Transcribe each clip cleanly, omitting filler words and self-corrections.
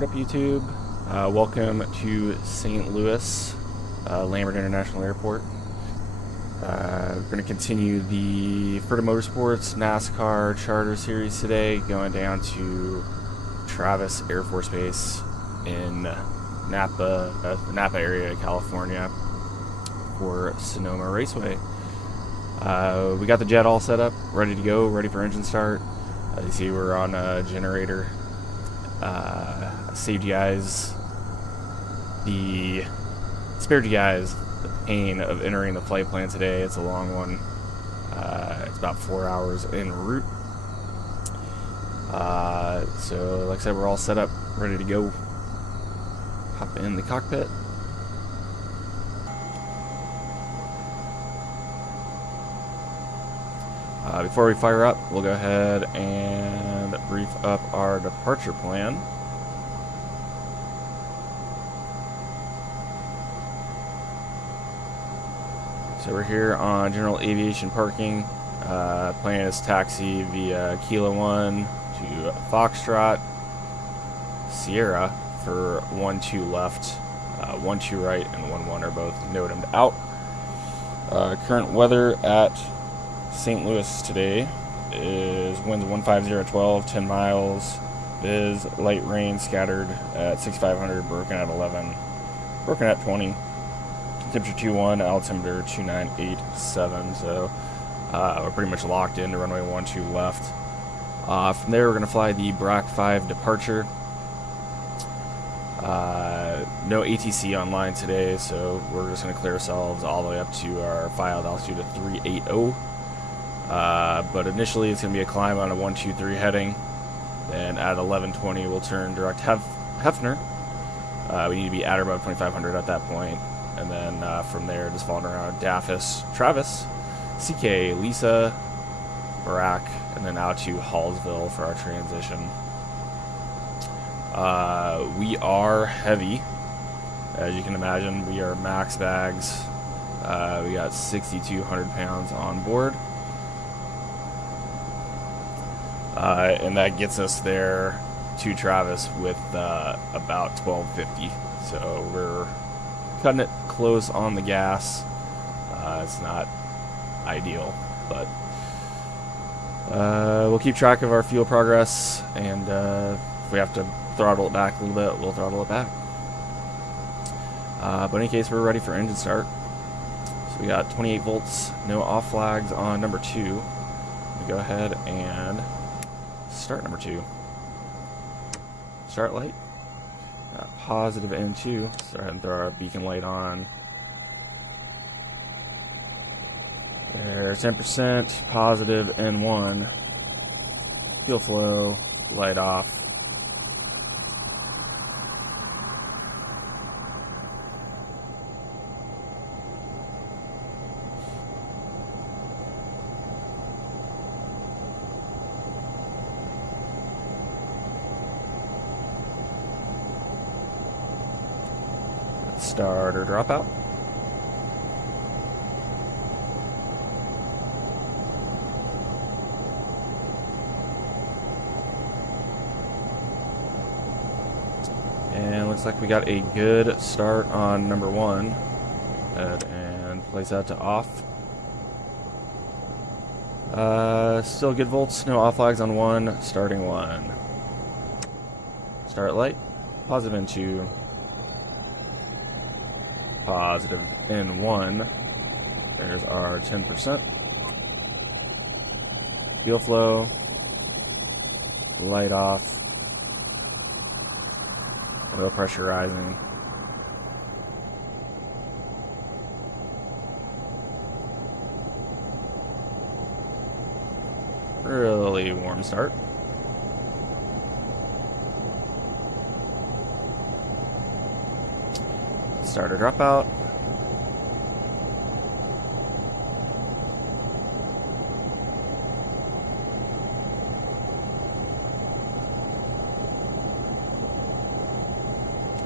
What up, YouTube? Welcome to St. Louis, Lambert International Airport. We're going to continue the FERDA Motorsports NASCAR Charter Series today, going down to Travis Air Force Base in Napa, the Napa area of California for Sonoma Raceway. We got the jet all set up, ready to go, ready for engine start. You see we're on a generator. Saved you guys spared you guys the pain of entering the flight plan today. It's a long one. It's about 4 hours en route. So like I said, we're all set up, ready to go. Hop in the cockpit. Before we fire up, we'll go ahead and brief up our departure plan. So we're here on General Aviation Parking. Plan is taxi via Kilo 1 to Foxtrot, Sierra for 1-2 left, 1-2 right, and 1-1 are both NOTAM'd out. Current weather at St. Louis today is winds 150-12, 10 miles. Viz, light rain scattered at 6,500, broken at 11, broken at 20. Temperature 2-1, altimeter 2987. So we're pretty much locked into runway 12 left. From there, we're going to fly the Brac 5 departure. No ATC online today, so we're just going to clear ourselves all the way up to our filed altitude of 380. But initially it's going to be a climb on a 123 heading. Then at 1120 we'll turn direct Hefner. We need to be at or above 2500 at that point. And then from there just following around Daphis, Travis, CK, Lisa, Brac, and then out to Hallsville for our transition. We are heavy. As you can imagine, we are max bags. We got 6,200 pounds on board. And that gets us there to Travis with about 1250. So we're cutting it close on the gas. It's not ideal, but we'll keep track of our fuel progress, and if we have to throttle it back a little bit, we'll throttle it back. But in any case, we're ready for engine start. So we got 28 volts, no off flags on number 2. We go ahead and start number 2. Start light. Got positive N2. Let's go ahead and throw our beacon light on. There's 10%, positive N1. Fuel flow, light off. Starter dropout. And looks like we got a good start on number 1. Go ahead and place that to off. Still good volts, no off flags on 1, starting 1. Start light, positive N2. Positive N1. There's our 10%. Fuel flow. Light off. Oil pressure rising. Really warm start. Starter dropout.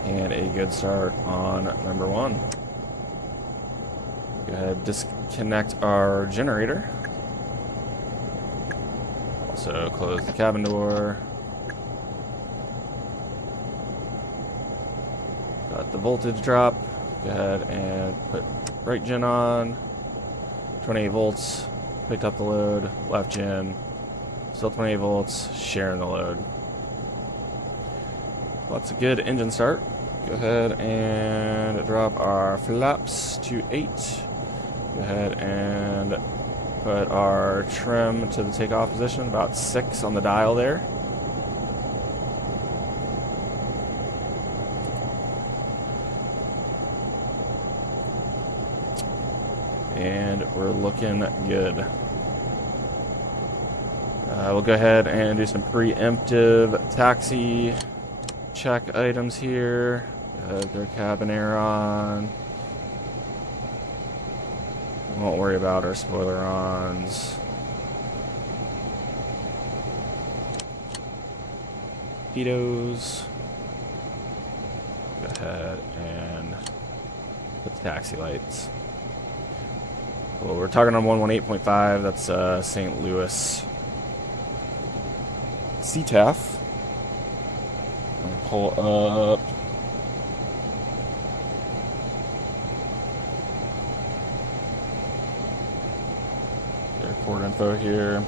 And a good start on number 1. Go ahead, disconnect our generator. Also close the cabin door. Got the voltage drop. Go ahead and put right gen on. 28 volts. Picked up the load. Left gen. Still 28 volts. Sharing the load. Well, that's a good engine start. Go ahead and drop our flaps to 8. Go ahead and put our trim to the takeoff position, about 6 on the dial there. And we're looking good. We'll go ahead and do some preemptive taxi check items here. Their cabin air on. Won't worry about our spoiler-ons. Torpedoes. Go ahead and put the taxi lights. Well, we're talking on 118.5. That's St. Louis CTAF. Pull up. Airport info here.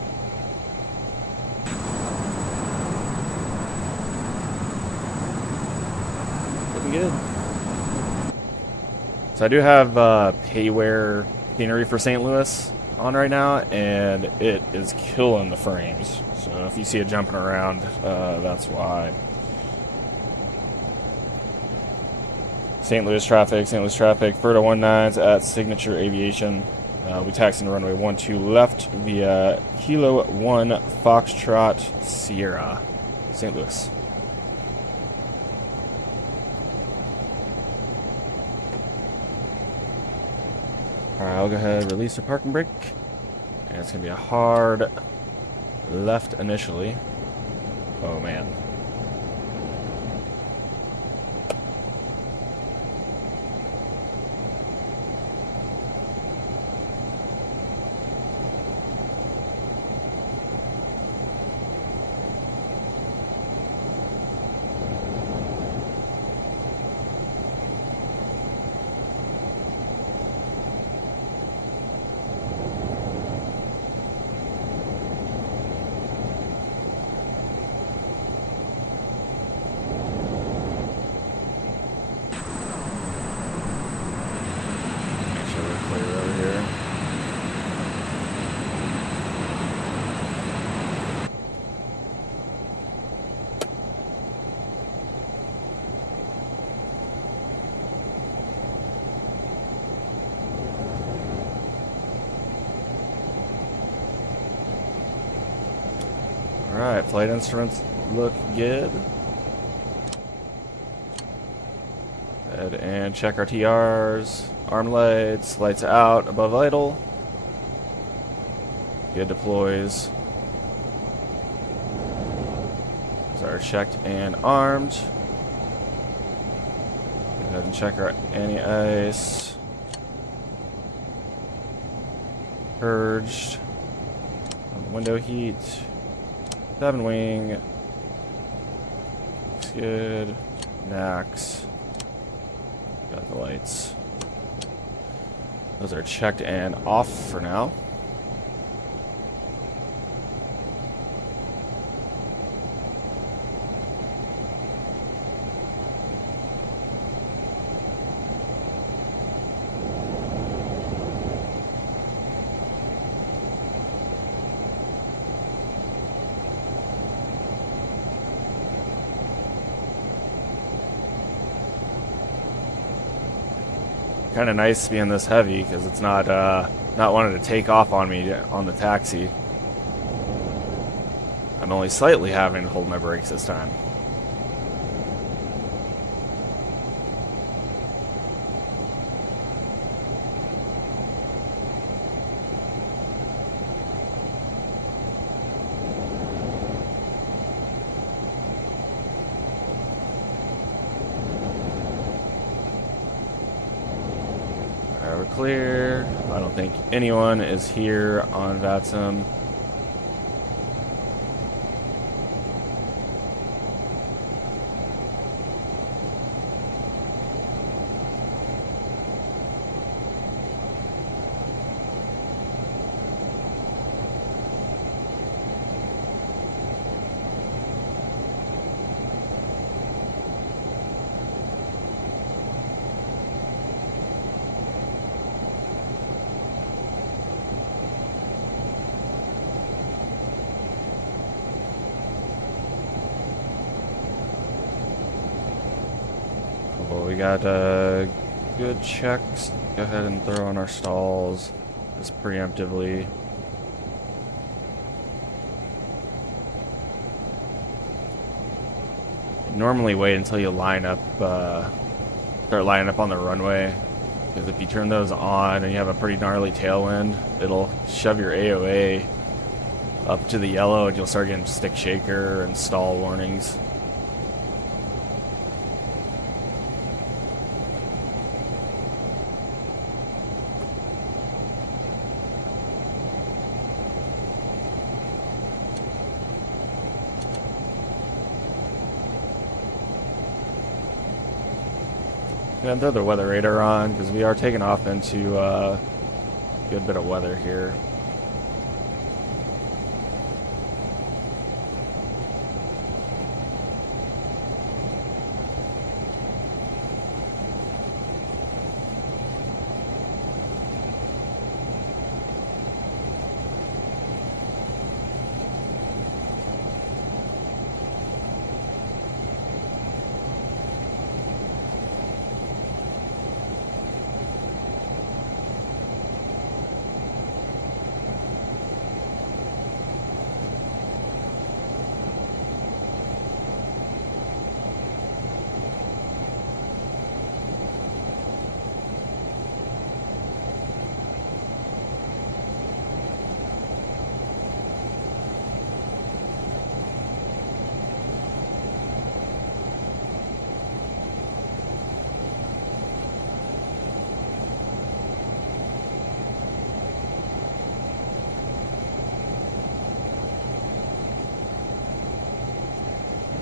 Looking good. So I do have payware scenery for St. Louis on right now, and it is killing the frames. So if you see it jumping around, that's why. St. Louis traffic, FERDA 19's at Signature Aviation. We taxiing runway 12 left via Kilo 1 Foxtrot Sierra, St. Louis. Alright, I'll go ahead and release the parking brake. And it's going to be a hard left initially. Oh man. Alright, flight instruments look good. Go ahead and check our TRs. Arm lights, lights out above idle. Good deploys. These are checked and armed. Go ahead and check our anti-ice. Purged. Window heat. 7 wing. Looks good. Nax. Got the lights. Those are checked and off for now. Kind of nice being this heavy because it's not wanting to take off on me on the taxi. I'm only slightly having to hold my brakes this time. We're clear. I don't think anyone is here on VATSIM. Well, we got good checks. Go ahead and throw on our stalls just preemptively. Normally wait until you line up, start lining up on the runway, because if you turn those on and you have a pretty gnarly tailwind, it'll shove your AOA up to the yellow and you'll start getting stick shaker and stall warnings. And throw the weather radar on because we are taking off into a good bit of weather here.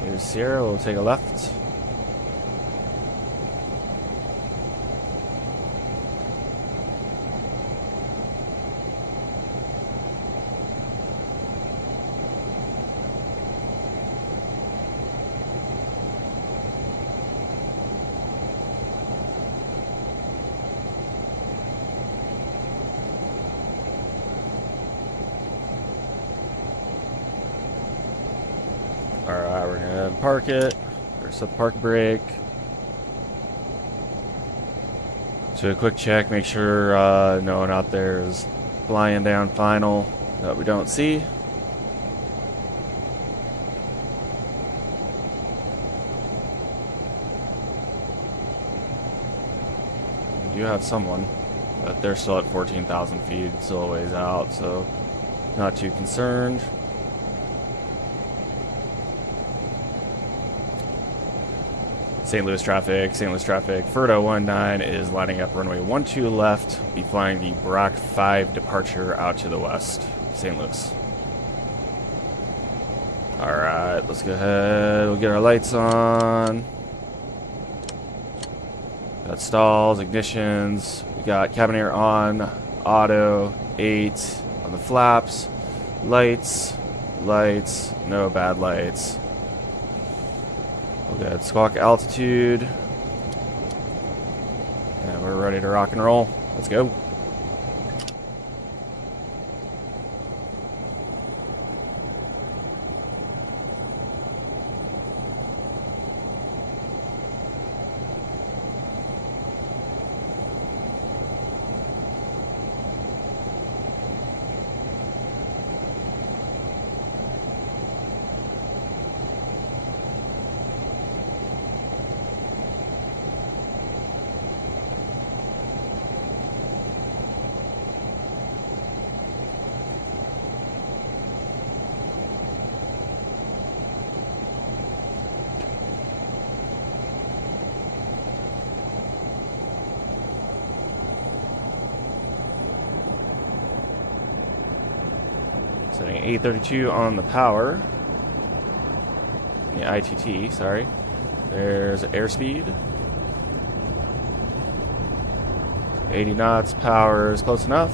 Here's Sierra, we'll take a left. Alright, we're gonna park it, or set the park brake. So a quick check, make sure no one out there is flying down final that we don't see. We do have someone, but they're still at 14,000 feet, still a ways out, so not too concerned. St. Louis traffic, FERDA 19 is lining up runway 12 left, be flying the Brock 5 departure out to the west, St. Louis. Alright, let's go ahead, we'll get our lights on. Got stalls, ignitions, we got cabin air on, auto, 8 on the flaps, lights, no bad lights. We'll get squawk altitude. And we're ready to rock and roll. Let's go. Setting 832 on the power. The ITT, sorry. There's airspeed. 80 knots, power is close enough.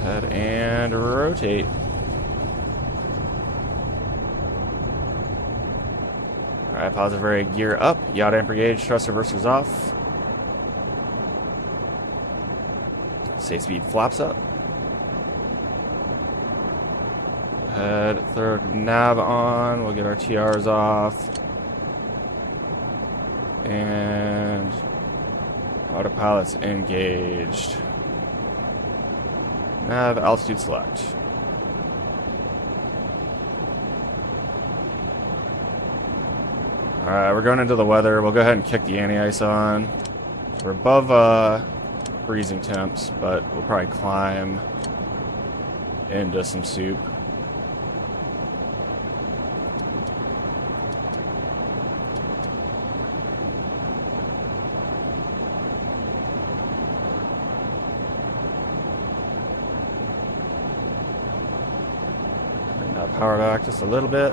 Head and rotate. Alright, positive rate, gear up. Yaw damper gauge, thrust reversers off. Safe speed flaps up. ahead, throw nav on. We'll get our TRs off. And autopilot's engaged. Nav altitude select. Alright, we're going into the weather. We'll go ahead and kick the anti-ice on. We're above freezing temps, but we'll probably climb into some soup. Bring that power back just a little bit.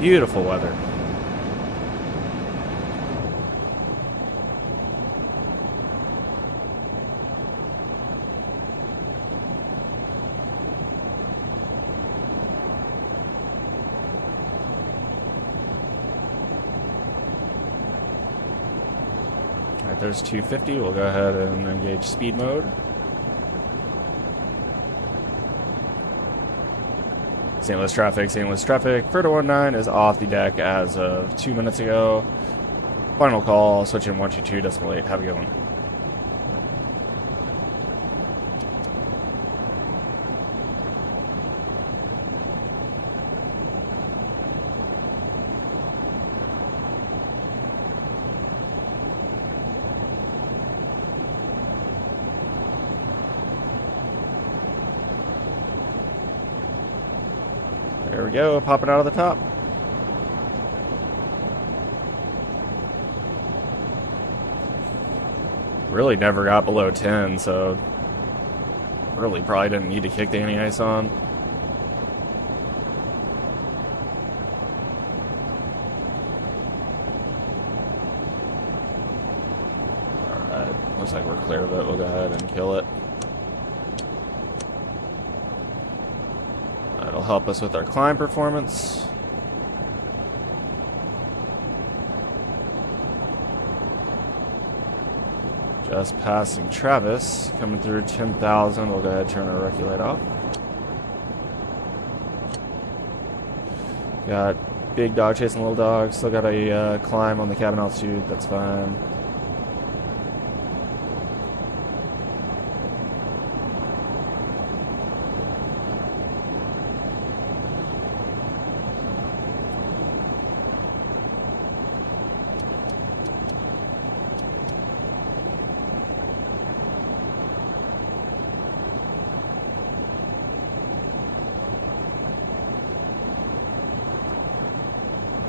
Beautiful weather. Alright, there's 250. We'll go ahead and engage speed mode. St. Louis traffic, St. Louis traffic. FERDA 19 is off the deck as of 2 minutes ago. Final call, switching 122.8. Have a good one. There we go, popping out of the top. Really never got below 10, so really probably didn't need to kick the anti-ice on. Alright, looks like we're clear of it. We'll go ahead and kill it. That'll help us with our climb performance. Just passing Travis, coming through 10,000. We'll go ahead and turn our recce light off. Got big dog chasing little dog. Still got a climb on the cabin altitude. That's fine.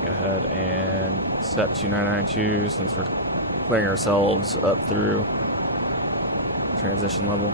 Ahead and set 2992 since we're clearing ourselves up through transition level.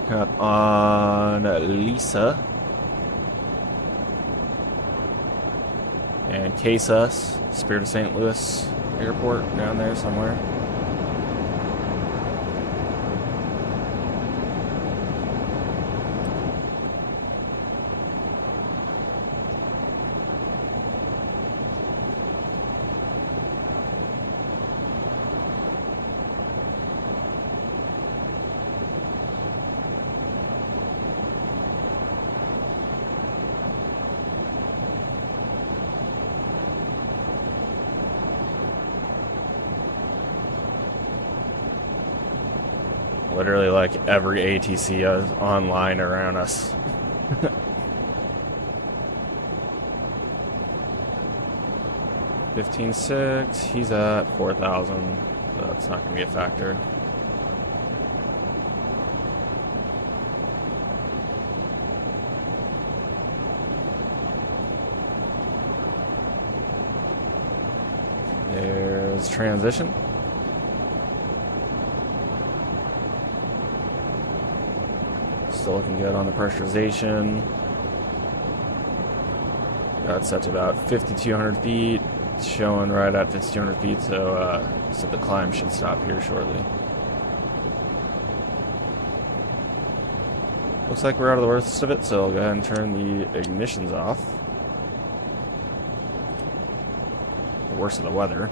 Cut on Lisa. And Casas, Spirit of St. Louis Airport down there somewhere. Literally like every ATC is online around us. $15,600, he's at 4,000. That's not going to be a factor. There's transition. Still looking good on the pressurization. That's set to about 5,200 feet. It's showing right at 5,200 feet, so the climb should stop here shortly. Looks like we're out of the worst of it, so I'll go ahead and turn the ignitions off. The worst of the weather.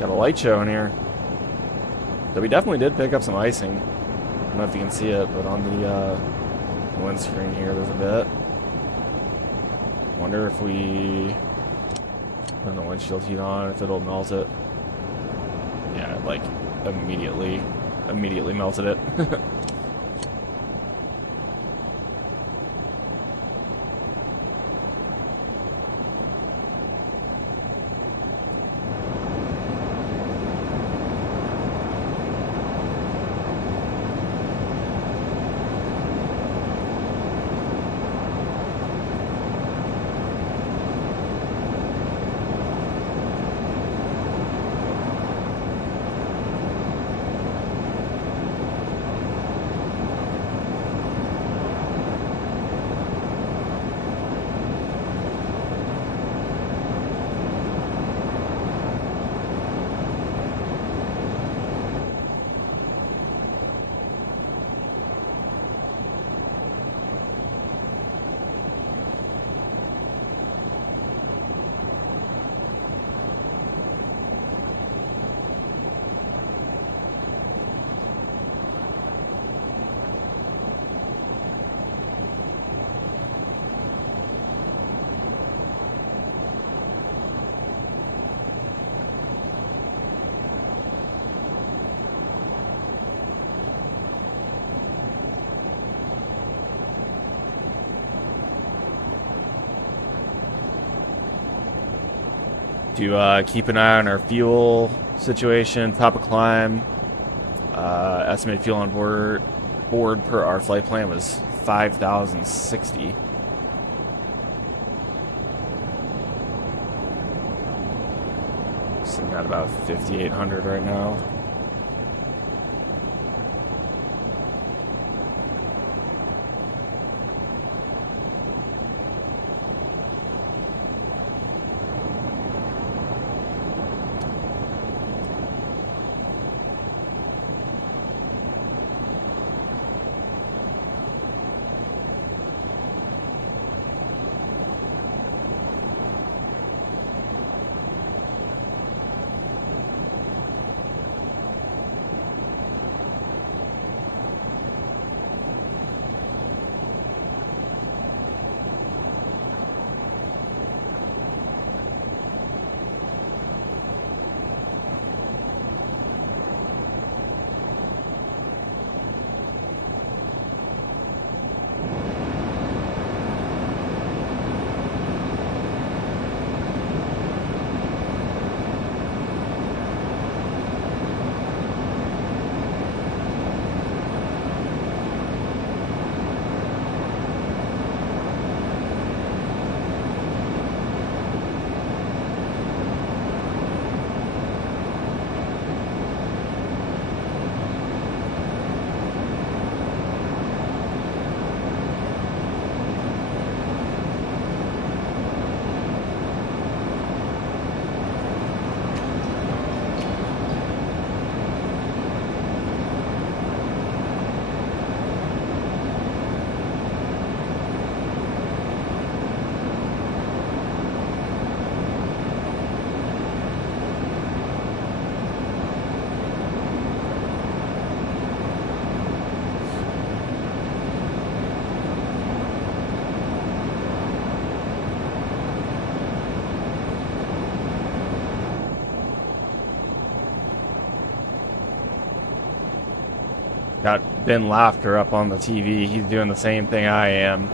Got a light show in here. So we definitely did pick up some icing. I don't know if you can see it, but on the windscreen here there's a bit. Wonder if we turn the windshield heat on, if it'll melt it. Yeah, like immediately melted it. To keep an eye on our fuel situation, top of climb. Estimated fuel on board per our flight plan was 5,060. Sitting at about 5,800 right now. Got Ben Laughter up on the TV. He's doing the same thing I am.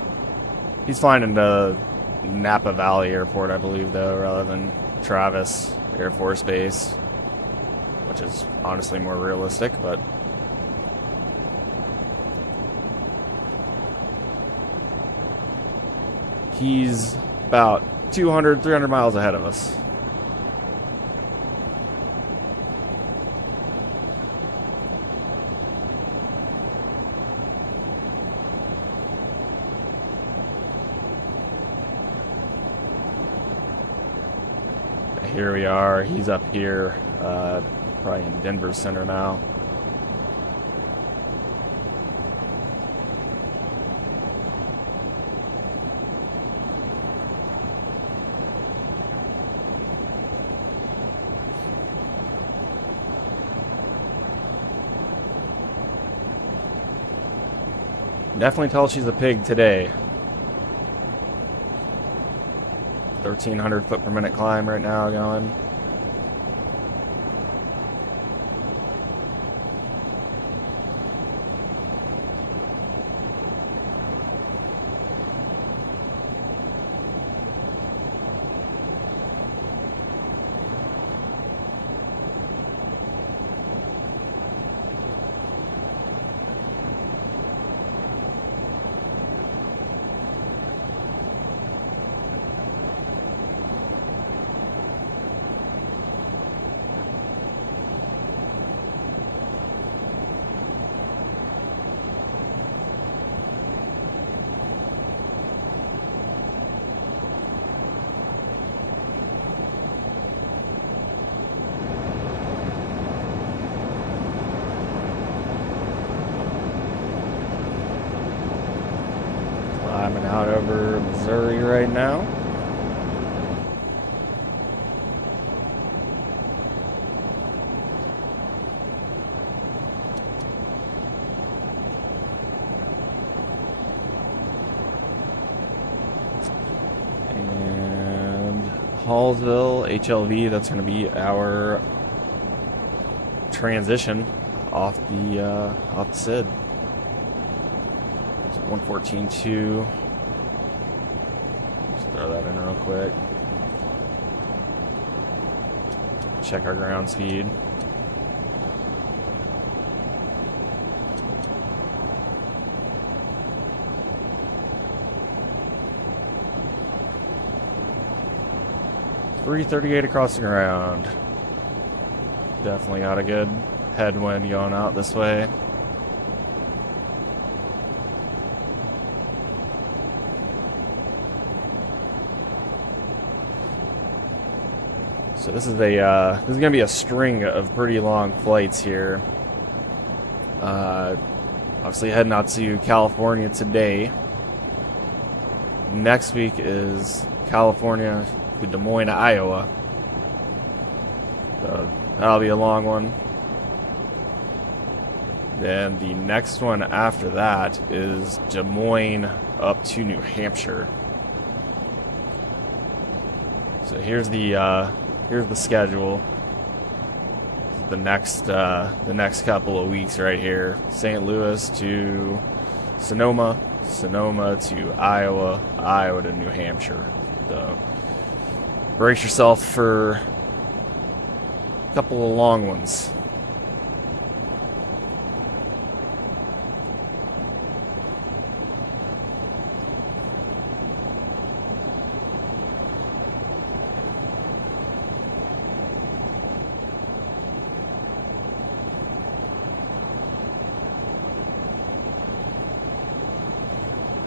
He's flying into Napa Valley Airport, I believe, though, rather than Travis Air Force Base, which is honestly more realistic, but he's about 200, 300 miles ahead of us. Here we are. He's up here, probably in Denver Center now. Definitely tell she's a pig today. 1,300 foot per minute climb right now going. Climbing out over Missouri right now. And Hallsville, HLV, that's going to be our transition off the SID. 114.2. Just throw that in real quick. Check our ground speed. .338 across the ground. Definitely got a good headwind going out this way. So this is gonna be a string of pretty long flights here. Obviously heading out to California today. Next week is California to Des Moines, Iowa. So that'll be a long one. Then the next one after that is Des Moines up to New Hampshire. So here's the schedule. The next couple of weeks right here. St. Louis to Sonoma, Sonoma to Iowa, Iowa to New Hampshire. So brace yourself for a couple of long ones.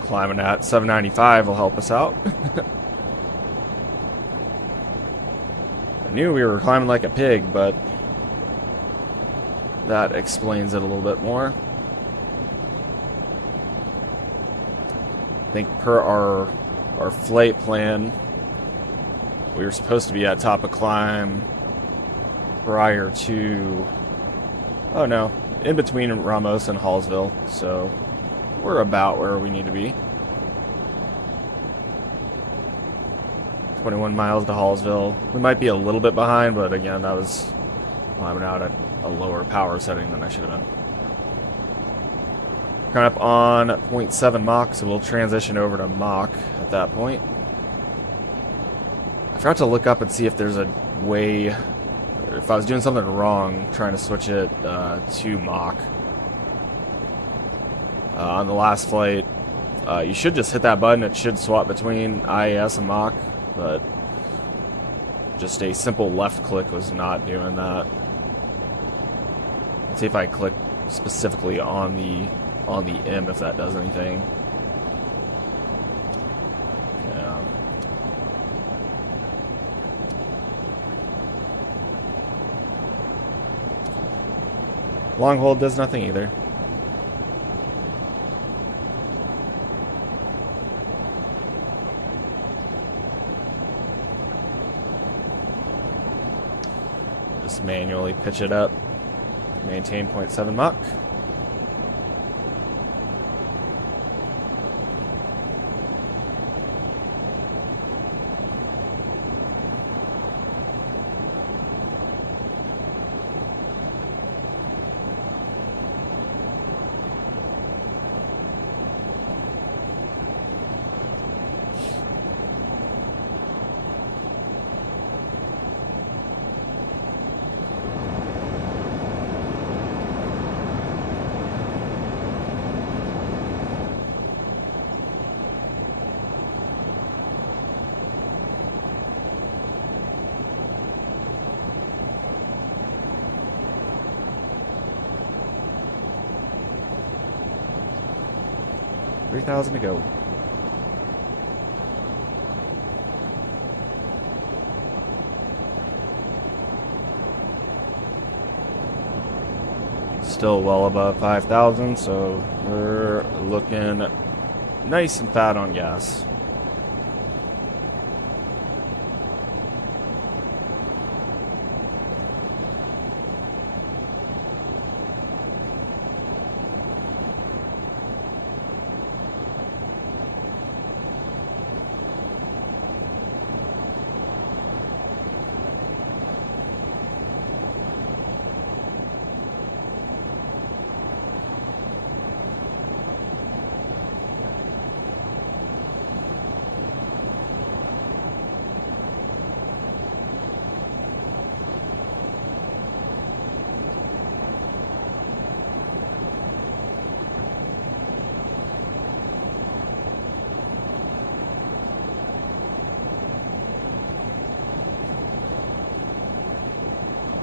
Climbing at 795 will help us out. I knew we were climbing like a pig, but that explains it a little bit more. I think per our flight plan, we were supposed to be at top of climb prior to, oh no, in between Ramos and Hallsville, so we're about where we need to be. 21 miles to Hallsville. We might be a little bit behind, but again, that was climbing out at a lower power setting than I should have been. Coming up on 0.7 Mach, so we'll transition over to Mach at that point. I forgot to look up and see if there's a way, if I was doing something wrong trying to switch it to Mach. On the last flight, you should just hit that button. It should swap between IAS and Mach, but just a simple left click was not doing that. Let's see if I click specifically on the M, if that does anything. Yeah. Long hold does nothing either. Just manually pitch it up. Maintain 0.7 Mach. $3,000 to go. Still well above 5,000, so we're looking nice and fat on gas.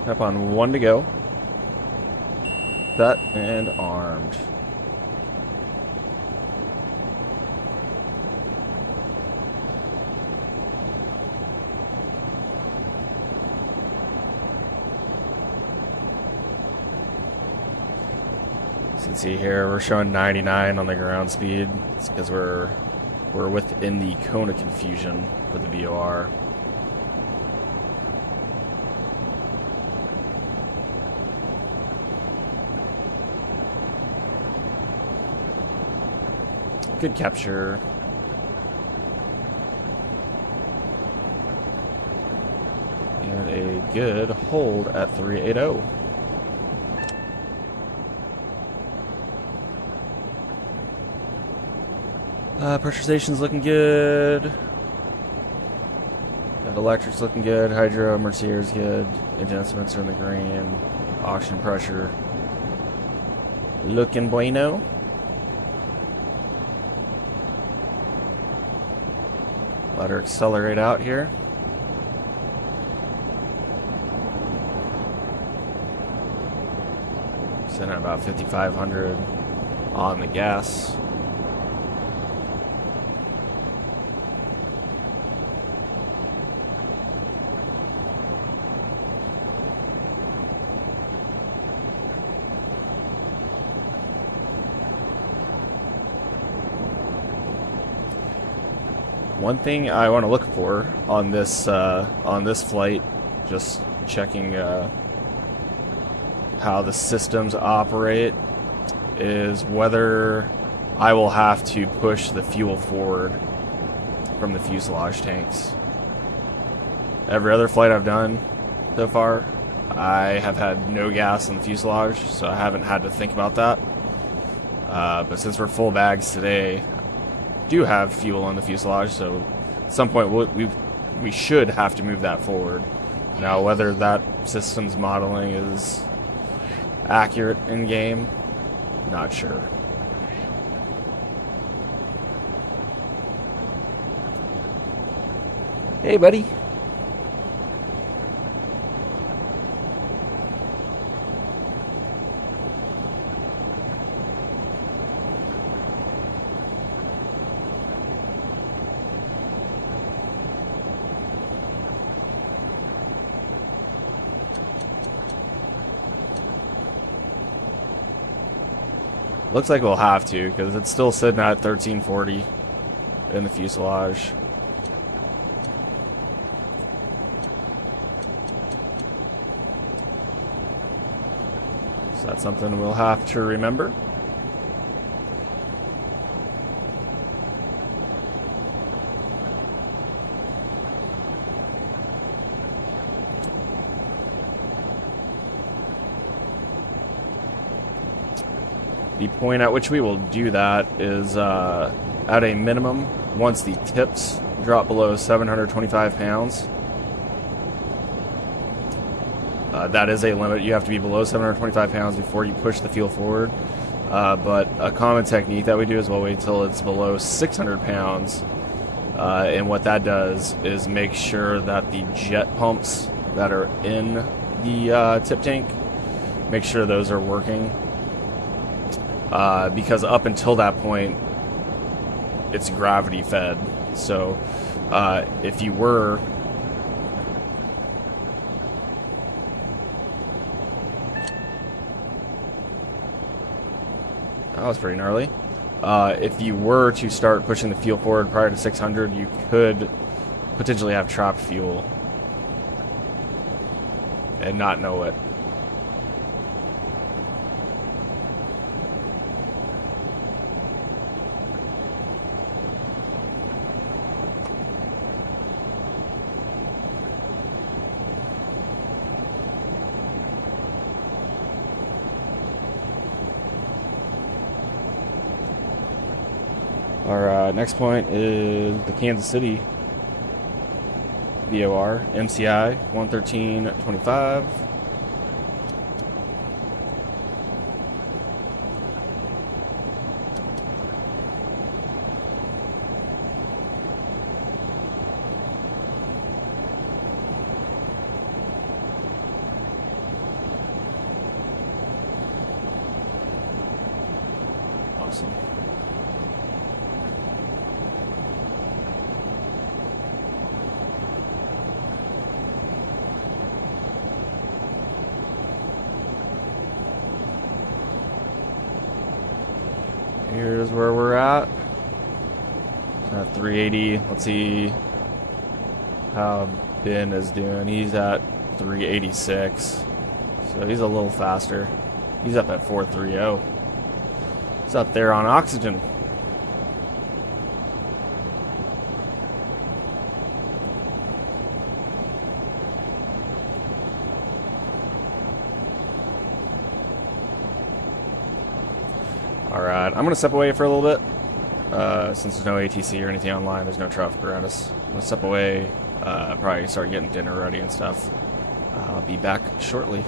Up on 1 to go. Set and armed. As you can see here, we're showing 99 on the ground speed. It's because we're within the cone of confusion for the VOR. Good capture. And a good hold at 380. Pressurization looking good. Got electrics looking good. Hydro, Mercier's good. Engine estimates are in the green. Oxygen pressure looking bueno. Let her accelerate out here. Sitting at about 5,500 on the gas. One thing I want to look for on this flight, just checking how the systems operate, is whether I will have to push the fuel forward from the fuselage tanks. Every other flight I've done so far, I have had no gas in the fuselage, so I haven't had to think about that. But since we're full bags today, do have fuel on the fuselage, so at some point we should have to move that forward. Now, whether that system's modeling is accurate in game, not sure. Hey, buddy. Looks like we'll have to, because it's still sitting at 1340 in the fuselage. So that's something we'll have to remember. The point at which we will do that is at a minimum once the tips drop below 725 pounds. That is a limit. You have to be below 725 pounds before you push the fuel forward. But a common technique that we do is we'll wait till it's below 600 pounds. And what that does is make sure that the jet pumps that are in the tip tank, make sure those are working. Because up until that point, it's gravity fed. So if you were... That was pretty gnarly. If you were to start pushing the fuel forward prior to 600, you could potentially have trapped fuel and not know it. Our next point is the Kansas City VOR, MCI 113.25. Awesome. Here's where we're at. At 380. Let's see how Ben is doing. He's at 386. So he's a little faster. He's up at 430. He's up there on oxygen. Alright, I'm going to step away for a little bit. Since there's no ATC or anything online, there's no traffic around us. I'm going to step away, probably start getting dinner ready and stuff. I'll be back shortly.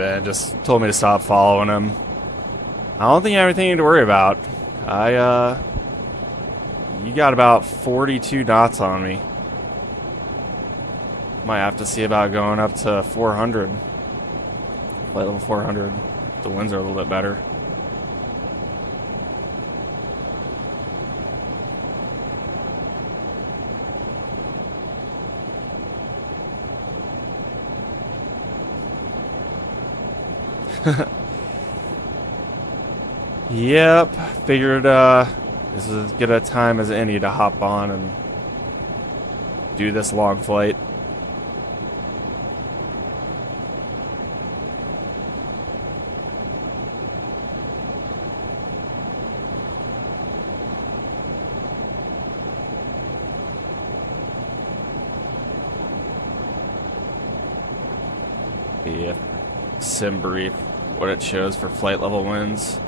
been. Just told me to stop following him. I don't think you have anything to worry about. You got about 42 knots on me. Might have to see about going up to 400. Flight level 400. The winds are a little bit better. Yep, figured this is as good a time as any to hop on and do this long flight. The sim brief, what it shows for flight level winds.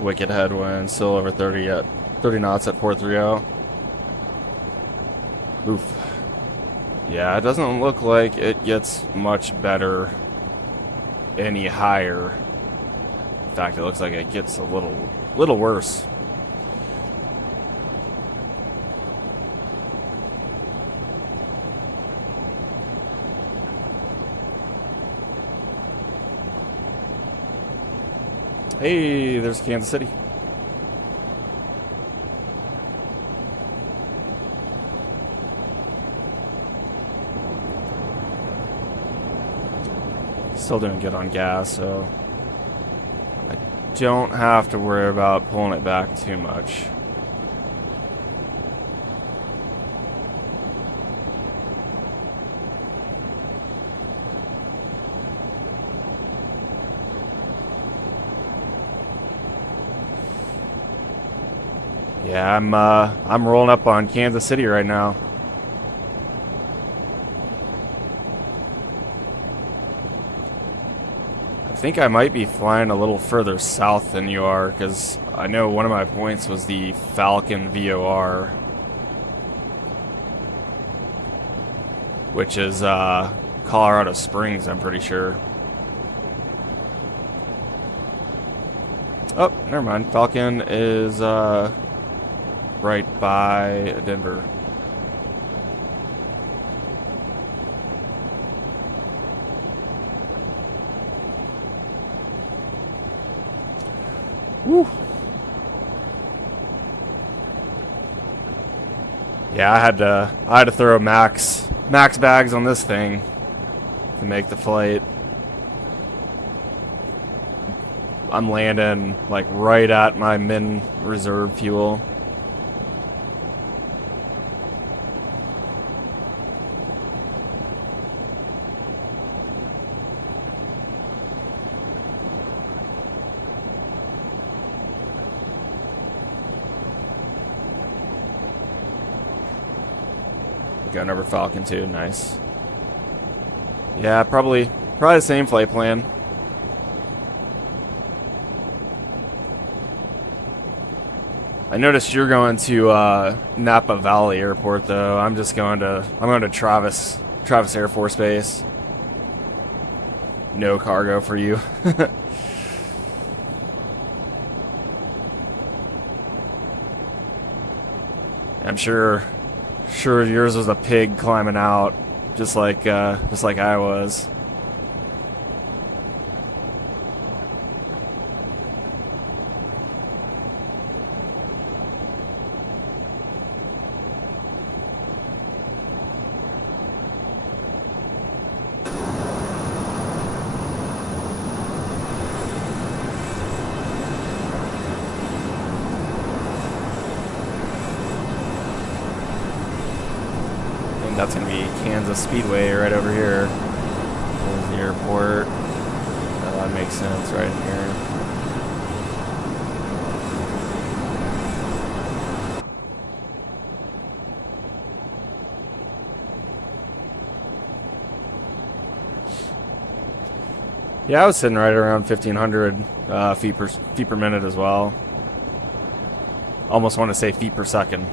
Wicked headwind, still over 30 knots at 430. Oof. Yeah, it doesn't look like it gets much better any higher. In fact, it looks like it gets a little worse. Hey, there's Kansas City. Still doing good on gas, so I don't have to worry about pulling it back too much. Yeah, I'm rolling up on Kansas City right now. I think I might be flying a little further south than you are, because I know one of my points was the Falcon VOR, which is Colorado Springs, I'm pretty sure. Oh, never mind. Falcon is right by Denver. Woo. Yeah, I had to throw max bags on this thing to make the flight. I'm landing like right at my min reserve fuel. Got another Falcon too, nice. Yeah, probably the same flight plan. I noticed you're going to Napa Valley Airport though. I'm going to Travis Air Force Base. No cargo for you. I'm sure yours was a pig climbing out, just like I was. That's going to be Kansas Speedway right over here. There's the airport. makes sense right in here. Yeah, I was sitting right around 1,500 feet per minute as well. Almost want to say feet per second.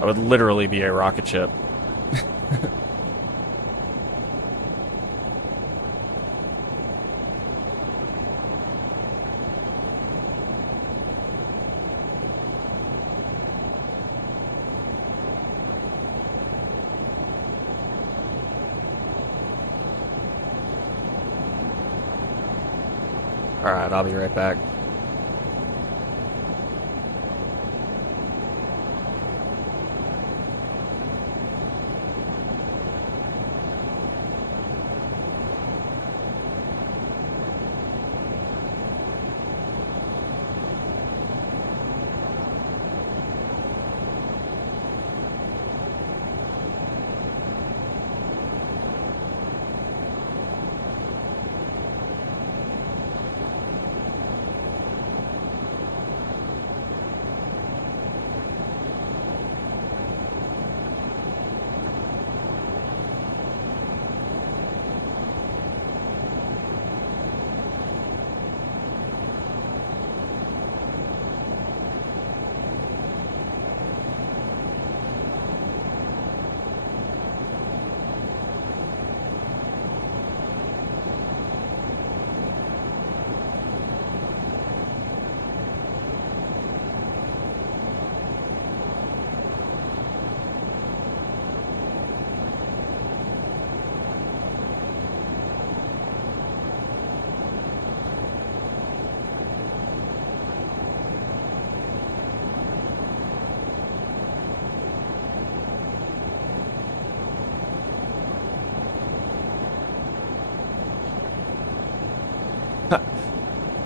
I would literally be a rocket ship. Alright, I'll be right back.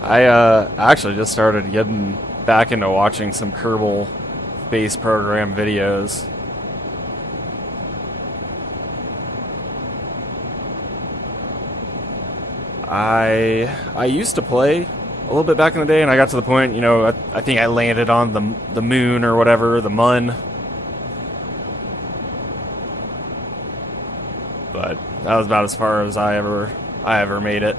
I actually just started getting back into watching some Kerbal base program videos. I used to play a little bit back in the day, and I got to the point, you know, I think I landed on the moon or whatever, the mun. But that was about as far as I ever made it.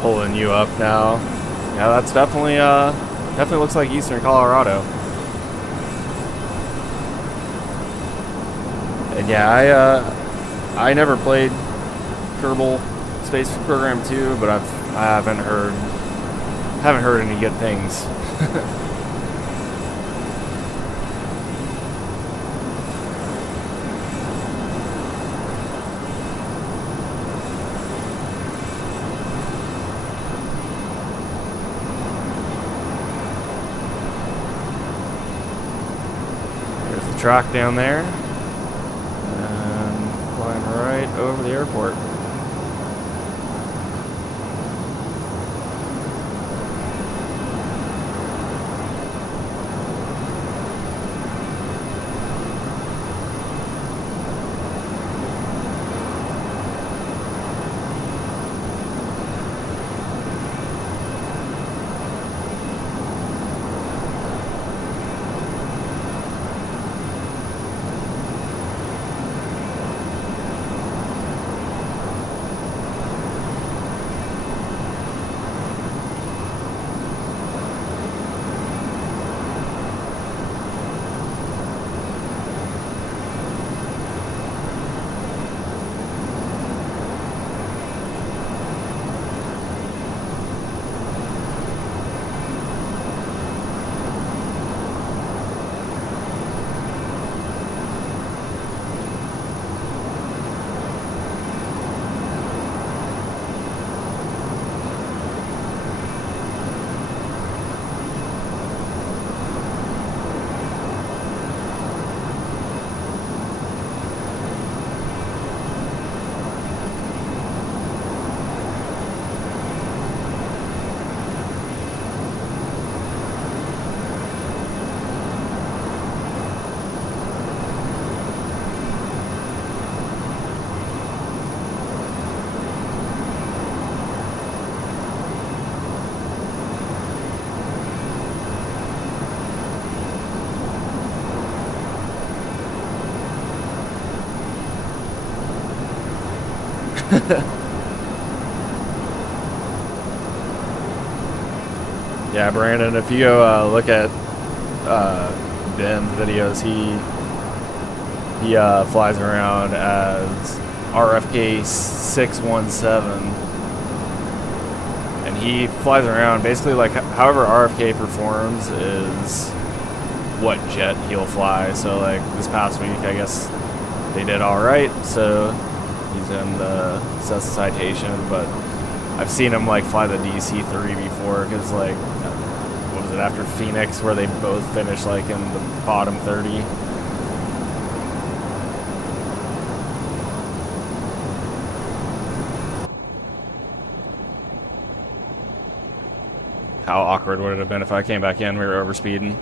Pulling you up now. Yeah, that's definitely looks like Eastern Colorado. And yeah, I never played Kerbal Space Program 2, but I haven't heard any good things. Track down there and flying right over the airport. Yeah, Brandon, if you go look at Ben's videos, he flies around as RFK 617, and he flies around basically like however RFK performs is what jet he'll fly. So like this past week, I guess they did all right, so he's in the Cessna Citation, but I've seen him like fly the DC-3 before, because like, what was it, after Phoenix, where they both finished like in the bottom 30. How awkward would it have been if I came back in, we were over speeding?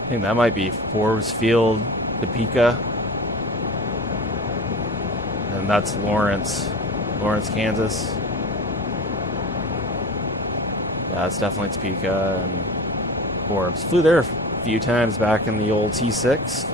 I think that might be Forbes Field, Topeka. And that's Lawrence, Kansas. Yeah, it's definitely Topeka and Forbes. Flew there a few times back in the old T6.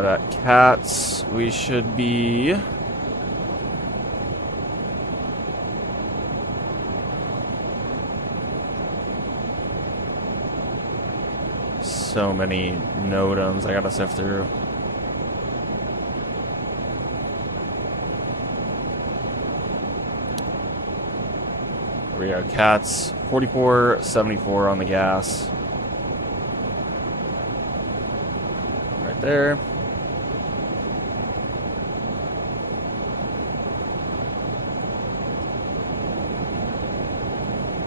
At Cats, we should be so many NOTAMs I gotta sift through. We got Cats 44.74 on the gas. Right there.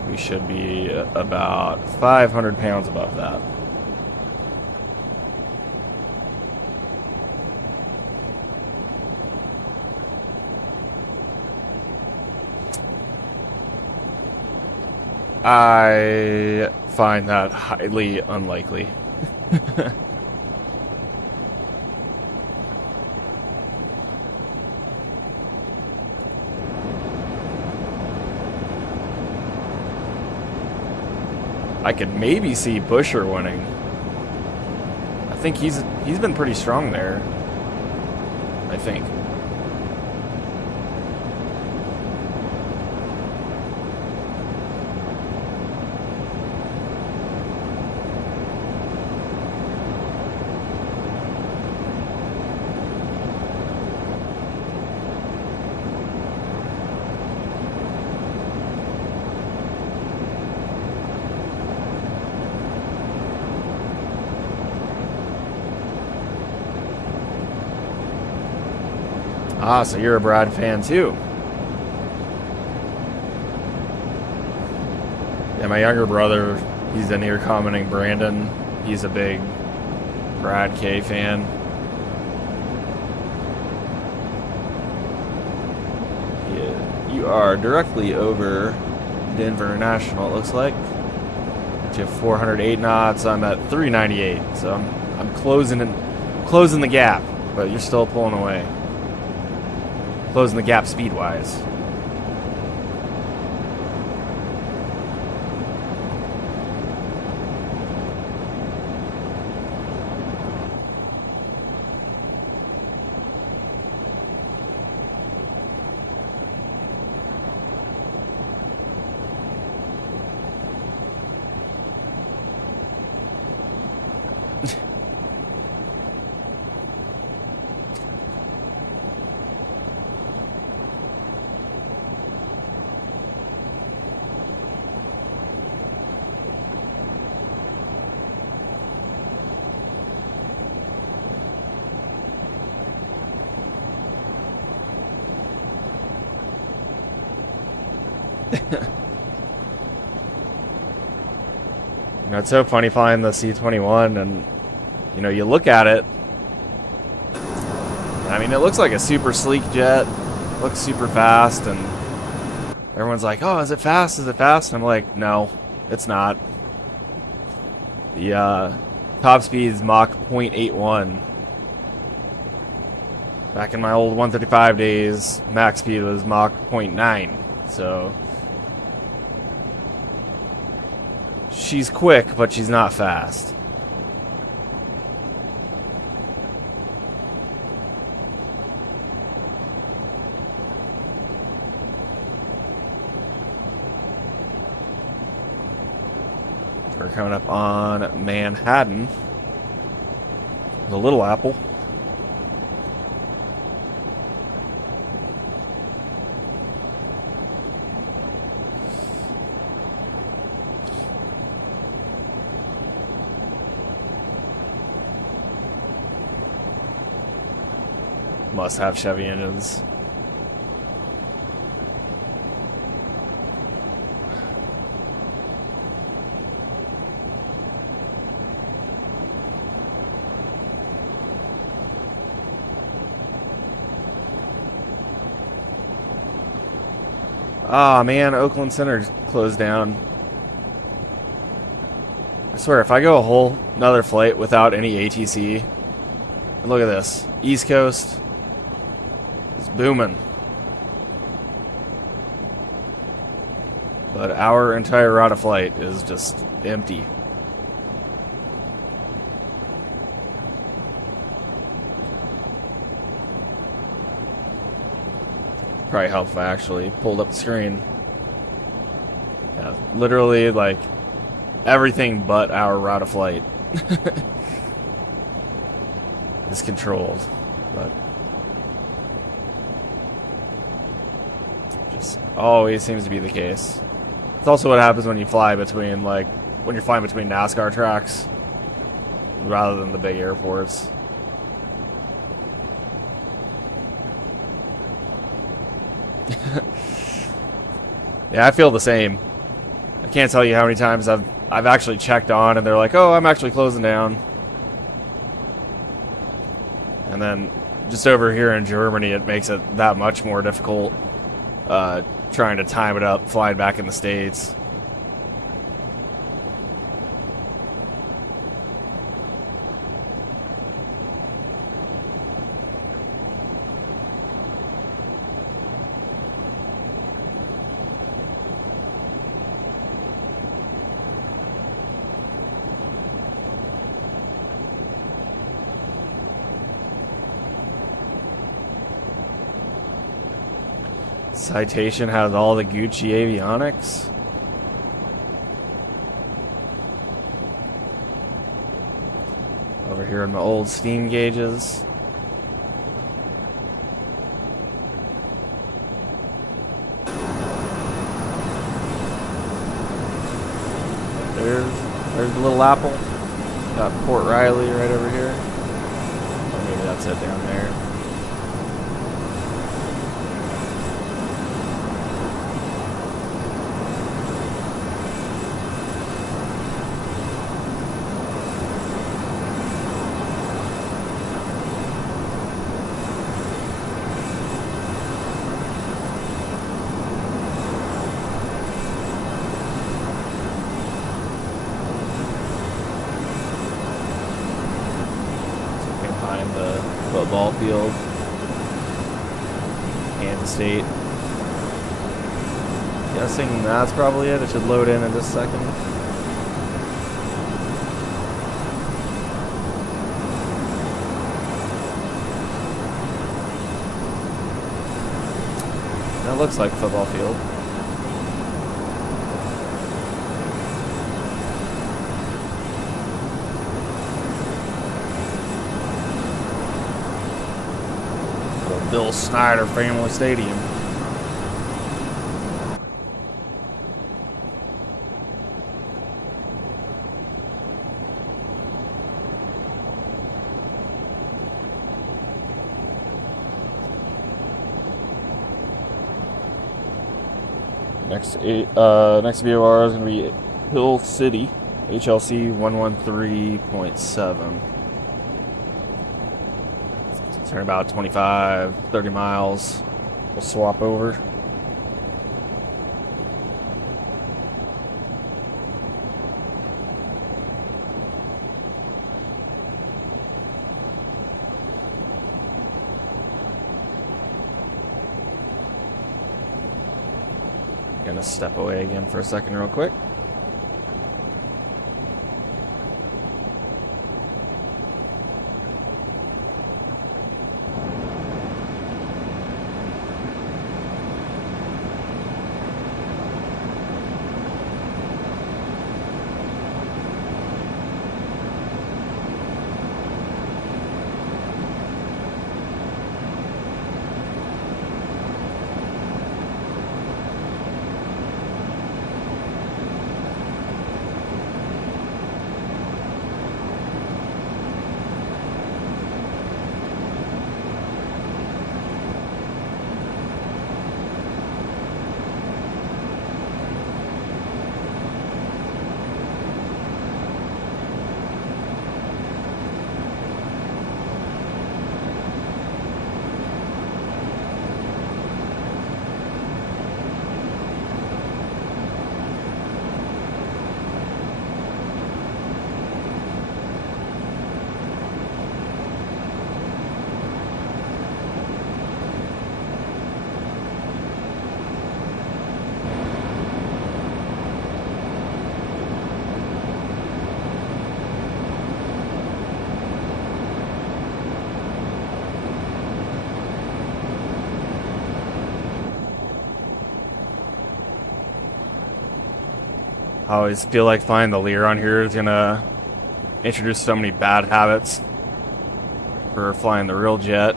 We should be about 500 pounds above that. I find that highly unlikely. I could maybe see Busher winning. I think he's been pretty strong there. I think. Ah, so you're a Brad fan too. Yeah, my younger brother, he's in here commenting, Brandon, he's a big Brad K fan. Yeah, you are directly over Denver National, it looks like. You have 408 knots, I'm at 398, so I'm closing the gap, but you're still pulling away. Closing the gap speed-wise. You know, it's so funny flying the C-21, and you know, you look at it. I mean, it looks like a super sleek jet. Looks super fast, and everyone's like, "Oh, is it fast? Is it fast?" And I'm like, "No, it's not." The top speed is Mach 0.81. Back in my old 135 days, max speed was Mach 0.9. So she's quick, but she's not fast. We're coming up on Manhattan, the Little Apple. Must have Chevy engines. Ah, man, Oakland Center's closed down. I swear, if I go a whole another flight without any ATC, and look at this, East Coast is booming. But our entire route of flight is just empty. Probably help if I actually pulled up the screen. Yeah, literally like everything but our route of flight is controlled, but just always seems to be the case. It's also what happens when you fly between, like, when you're flying between NASCAR tracks rather than the big airports. Yeah, I feel the same. I can't tell you how many times I've actually checked on and they're like, "Oh, I'm actually closing down." And then just over here in Germany, it makes it that much more difficult trying to time it up, flying back in the States. Citation has all the Gucci avionics. Over here in my old steam gauges. There's the Little Apple. Got Port Riley right over here. Or maybe that's it down there. The football field, Kansas State. Guessing that's probably it. It should load in just a second. That looks like a football field. Bill Snyder Family Stadium. Next VOR is going to be Hill City, HLC 113.7. Turn about 25, 30 miles. We'll swap over. Gonna step away again for a second real quick. I always feel like flying the Lear on here is gonna introduce so many bad habits for flying the real jet.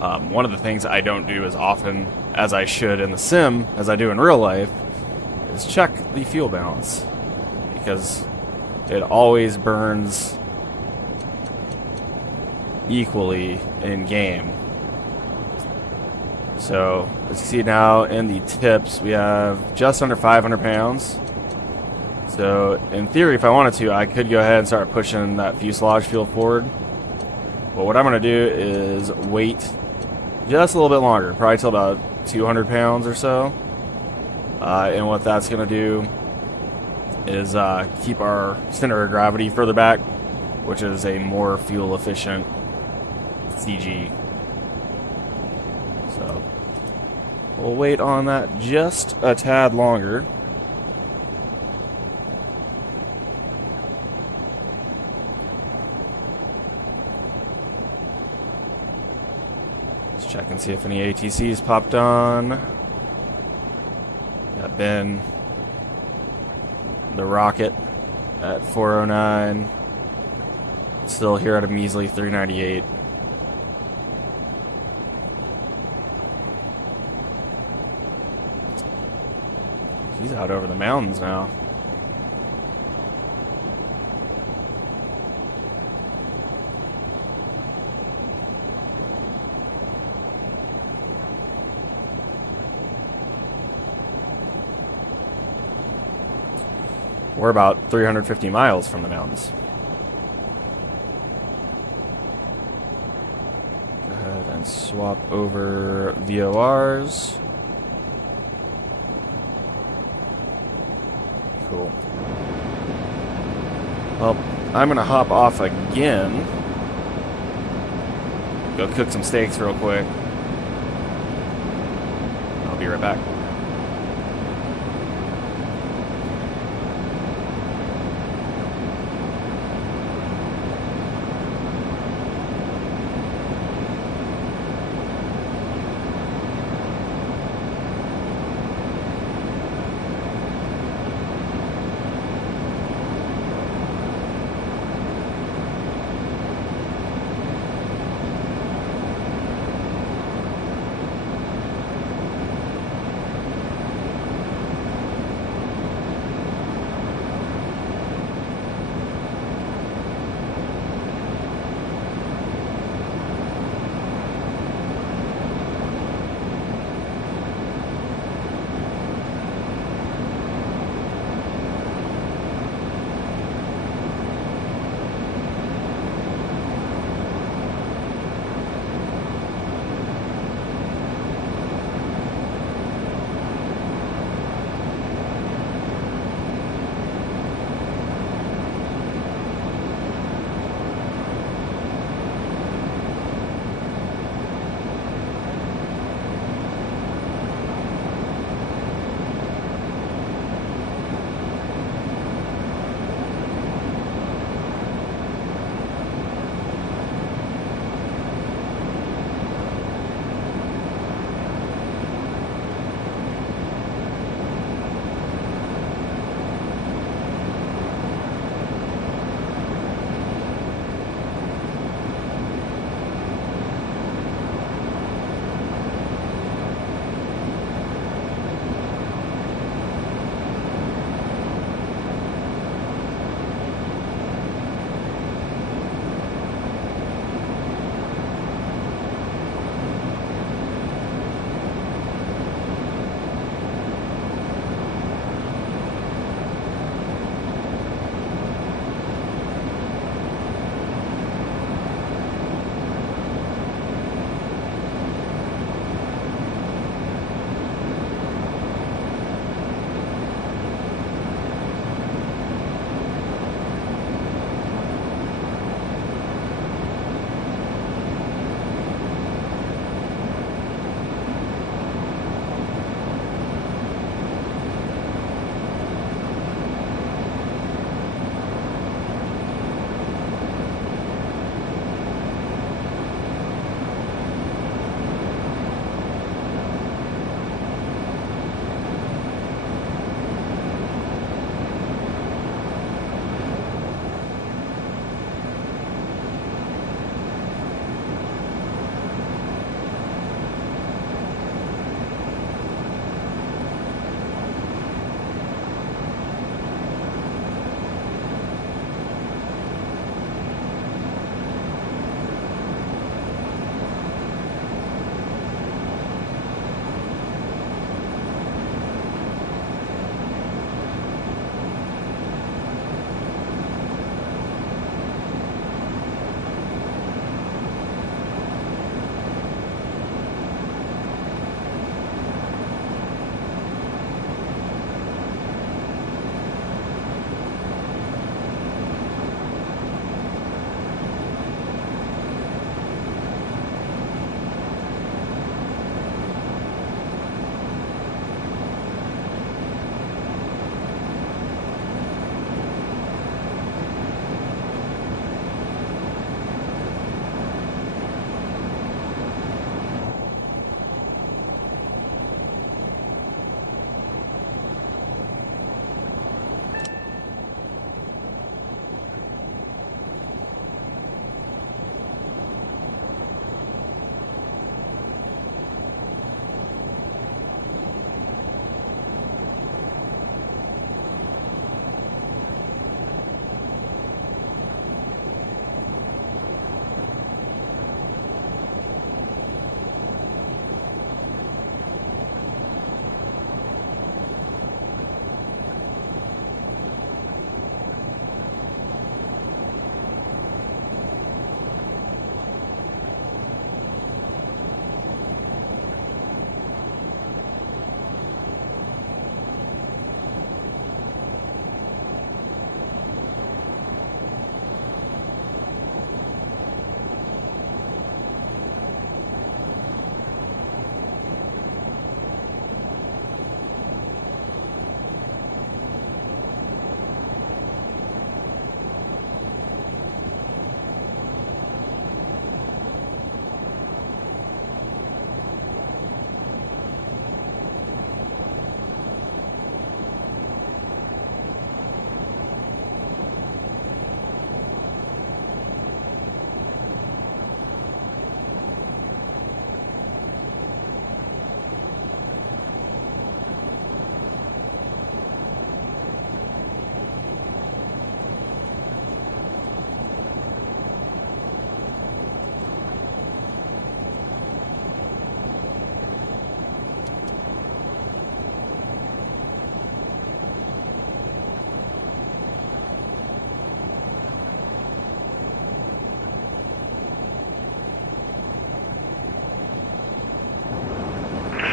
One of the things I don't do as often as I should in the sim as I do in real life is check the fuel balance, because it always burns equally in game. So, as you see now in the tips, we have just under 500 pounds. So, in theory, if I wanted to, I could go ahead and start pushing that fuselage fuel forward. But what I'm going to do is wait just a little bit longer, probably till about 200 pounds or so. And what that's going to do is keep our center of gravity further back, which is a more fuel efficient CG. So we'll wait on that just a tad longer. Let's check and see if any ATCs popped on. Got Ben, the Rocket at 409. Still here at a measly 398. He's out over the mountains now. We're about 350 miles from the mountains. Go ahead and swap over VORs. Cool. Well, I'm gonna hop off again. Go cook some steaks real quick. I'll be right back.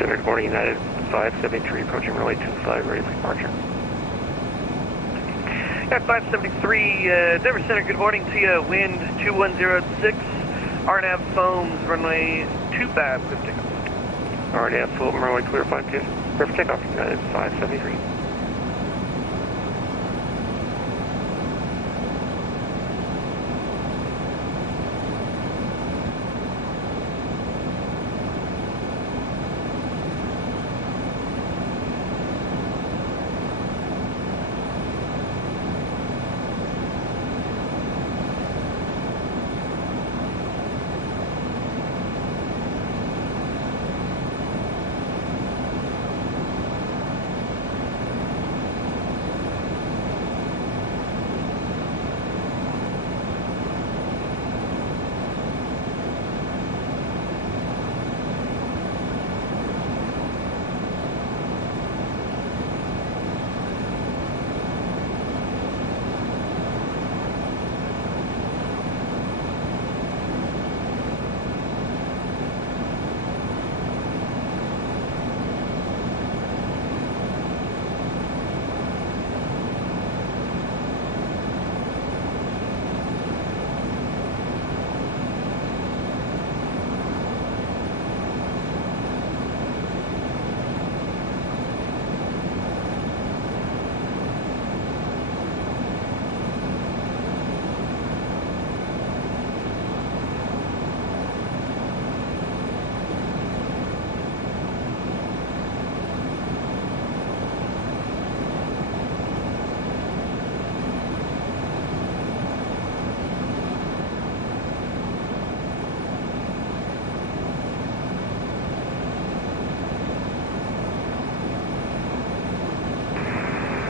Center, good morning, United 573, approaching runway 25, ready for departure. At 573, Denver Center, good morning to you, wind 2106, RNAV foams, runway 25, clear for takeoff. RNAV foam, runway clear, 52, clear for takeoff, United 573.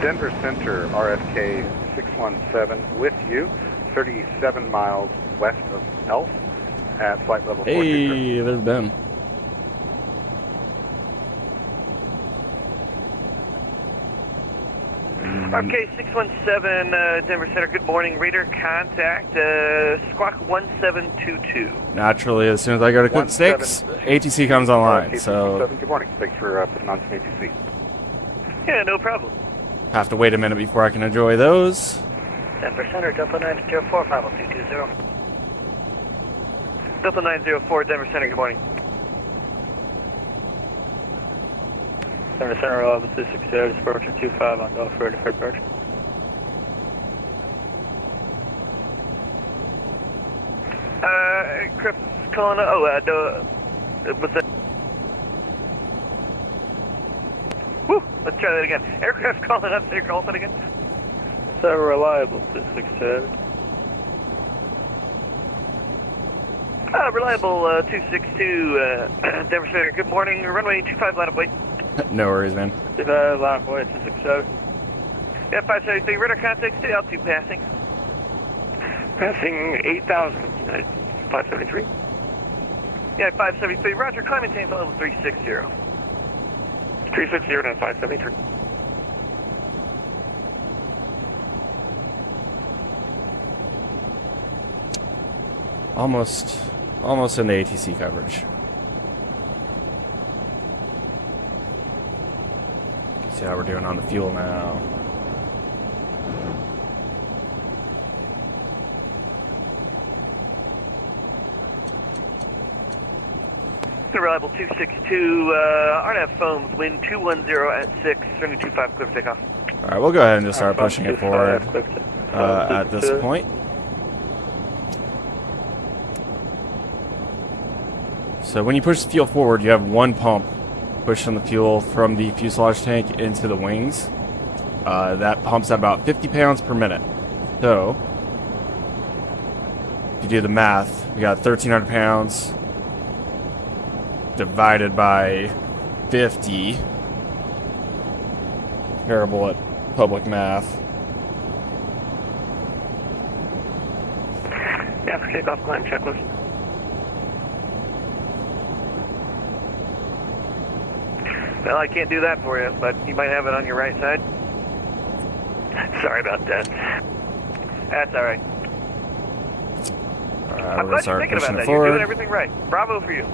Denver Center, RFK 617 with you, 37 miles west of Elf at flight level 4. Hey, there's Ben. RFK 617, Denver Center, good morning, radar contact, squawk 1722. Naturally, as soon as I go to click 6, ATC comes online, RFK so 617, good morning. Thanks for putting on some ATC. Yeah, no problem. have to wait a minute before I can enjoy those. Denver Center, Delta 904, 50220. Delta 904, Denver Center, good morning. Denver Center, reliable 260, departure 25 on Gulf Road, deferred departure. Chris calling, what's that? Woo, let's try that again. Aircraft calling up, say call that again. So reliable 260. Reliable 262, Denver Center, good morning, runway 25, line up, wait. No worries, man. 25, line up, wait, 260. Yeah, 573, radar contact, stay altitude passing. Passing 8,000, United 573. Yeah, 573, roger, climb and maintain level 360. 360, United 573. Almost into ATC coverage. See how we're doing on the fuel now. Reliable 262, RNAV foams, wind 210 at 6, turning 25, clear for takeoff. Alright, we'll go ahead and just start pushing it forward at this point. So when you push the fuel forward, you have one pump pushing the fuel from the fuselage tank into the wings. That pumps at about 50 pounds per minute. So, if you do the math, we got 1,300 pounds divided by 50. Terrible at public math. Yeah, for takeoff climb checklist. Well, I can't do that for you, but you might have it on your right side. Sorry about that. That's all right. Alright, I'm we're glad gonna you're start thinking pushing about it that. You're doing forward. everything right. Bravo for you.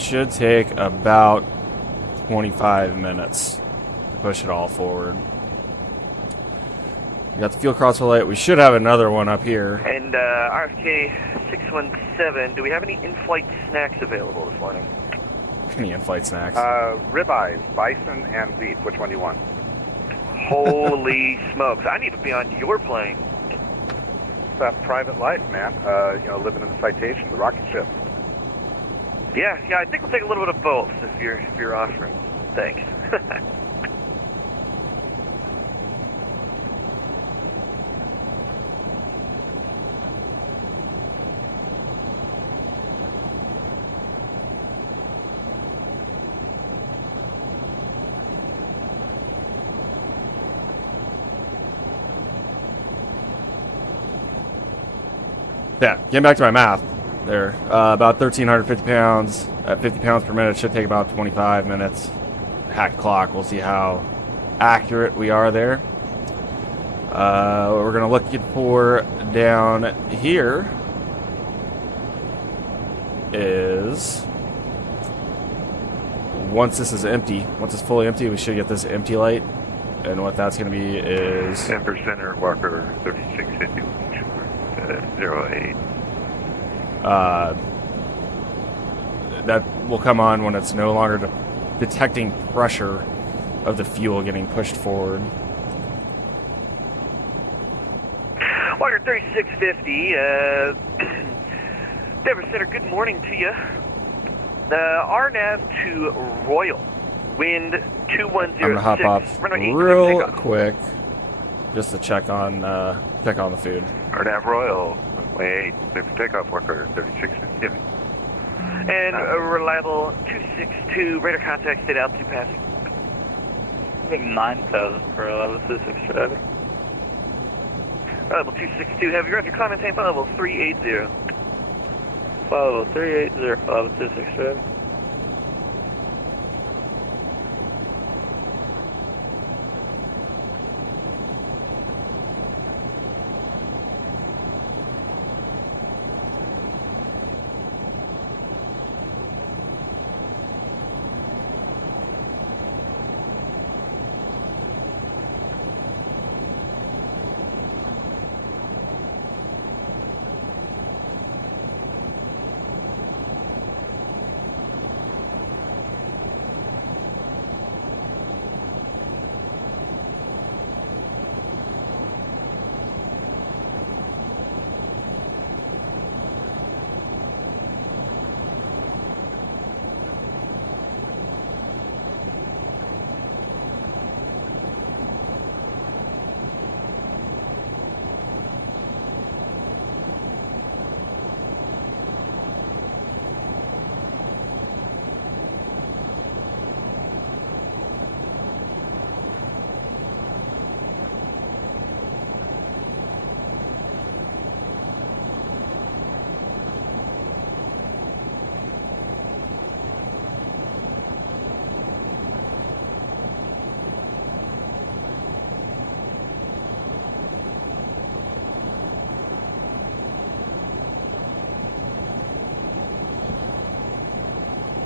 should take about 25 minutes to push it all forward. We got the fuel crossover light. We should have another one up here. And RFK 617, do we have any in-flight snacks available this morning? Any in-flight snacks? Ribeyes, bison, and beef. Which one do you want? Holy smokes, I need to be on your plane. It's that private life, man. Living in the Citation, the rocket ship. Yeah, I think we'll take a little bit of both if you're offering. Thanks. Yeah, getting back to my math there. About 1,350 pounds at 50 pounds per minute should take about 25 minutes. Hack clock, we'll see how accurate we are there. What we're going to look for down here is, once this is empty, once it's fully empty, we should get this empty light. And what that's going to be is... Denver Center, Walker 3650, 08. That will come on when it's no longer detecting pressure of the fuel getting pushed forward. Walker 3650, Denver Center, good morning to you. RNAV to Royal, wind 2106. I'm gonna hop off runway 8, real quick just to check on the food. RNAV Royal, way 8, clear for takeoff, Walker 3650. And reliable 262, radar contact, state altitude passing. I think 9,000 for level 267. Reliable 262, heavy roger, climb and maintain flight level 380. Flight level 380 for level 267.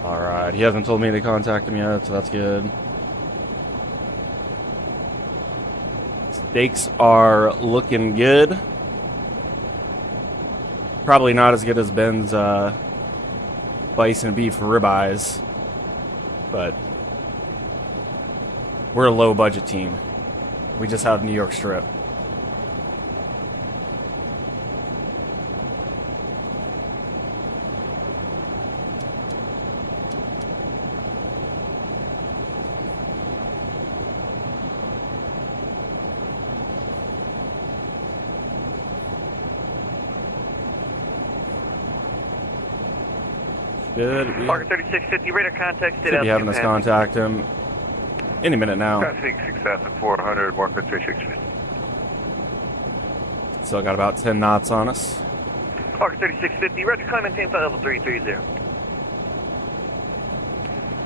Alright, he hasn't told me to contact him yet, so that's good. Steaks are looking good. Probably not as good as Ben's bison beef ribeyes, but we're a low budget team. We just have New York Strip. Good. Walker 3650, radar contact, state Should be having altitude us passing. contact him any minute now. Traffic 6400, Walker 3650. Still got about 10 knots on us. Walker 3650, roger, climb and maintain flight level 330.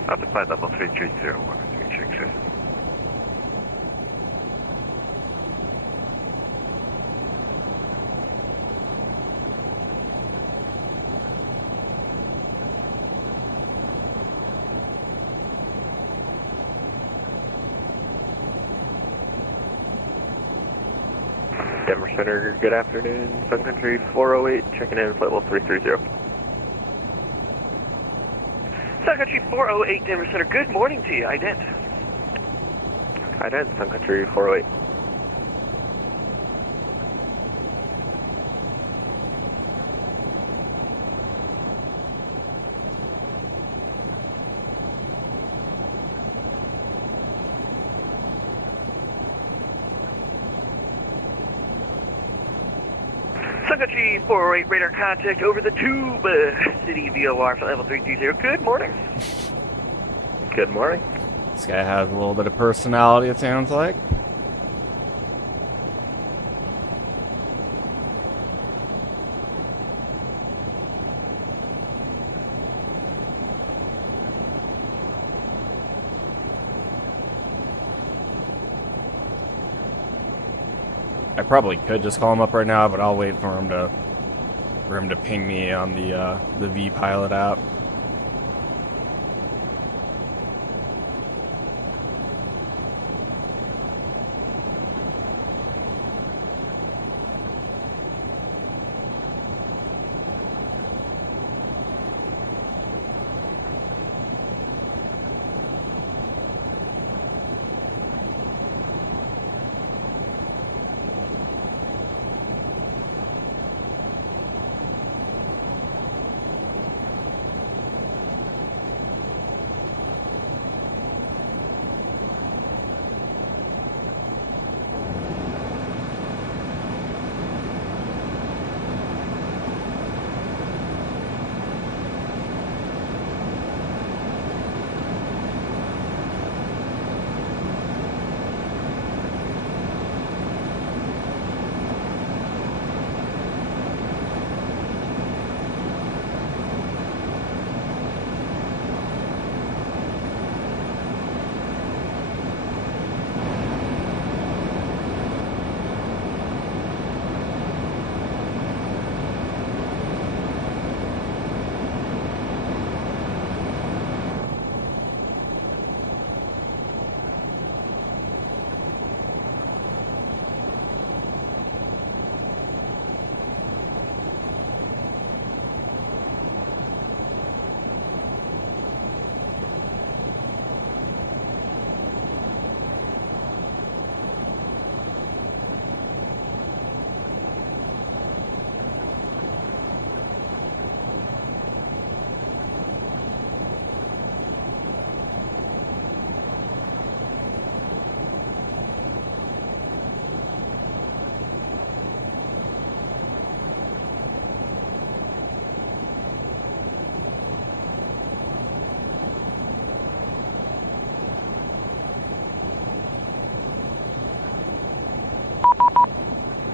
Up to flight level 330, Walker 3650. Denver Center, good afternoon. Sun Country 408, checking in, flight level 330. Sun Country 408, Denver Center, good morning to you. Ident. Ident, Sun Country 408. Sun Country 408, radar contact over the tube, city VOR, flight level 330. Good morning. Good morning. This guy has a little bit of personality, it sounds like. I probably could just call him up right now, but I'll wait for him to ping me on the V Pilot app.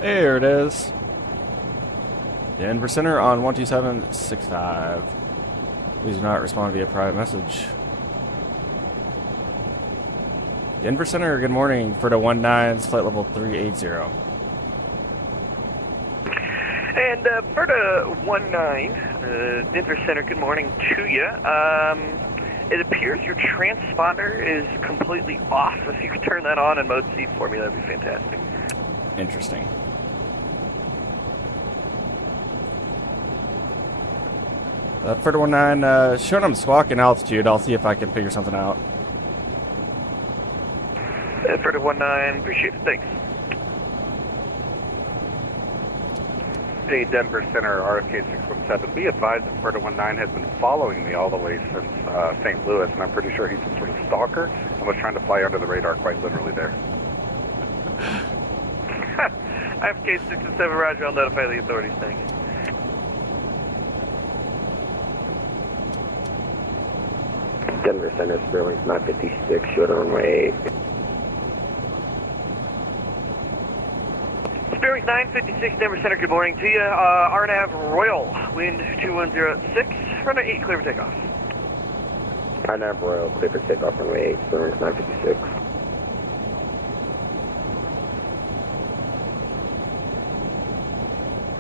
There it is. Denver Center on 12765. Please do not respond via private message. Denver Center, good morning. FERDA 19, flight level 380. And FERDA 19, Denver Center, good morning to you. It appears your transponder is completely off. If you could turn that on in mode C for me, that'd be fantastic. Interesting. FERDA 19, showing I'm squawking altitude. I'll see if I can figure something out. FERDA 19, appreciate it, thanks. Hey, Denver Center, RFK 617. Be advised that FERDA 19 has been following me all the way since St. Louis, and I'm pretty sure he's some sort of stalker and was trying to fly under the radar quite literally there. RFK 617, roger, I'll notify the authorities, thanks. Denver Center, Sterling 956, short on runway 8. Spirit 956, Denver Center, good morning to you. RNAV Royal, wind 2106, runway 8, clear for takeoff. RNAV Royal, clear for takeoff, runway 8, Sterling 956.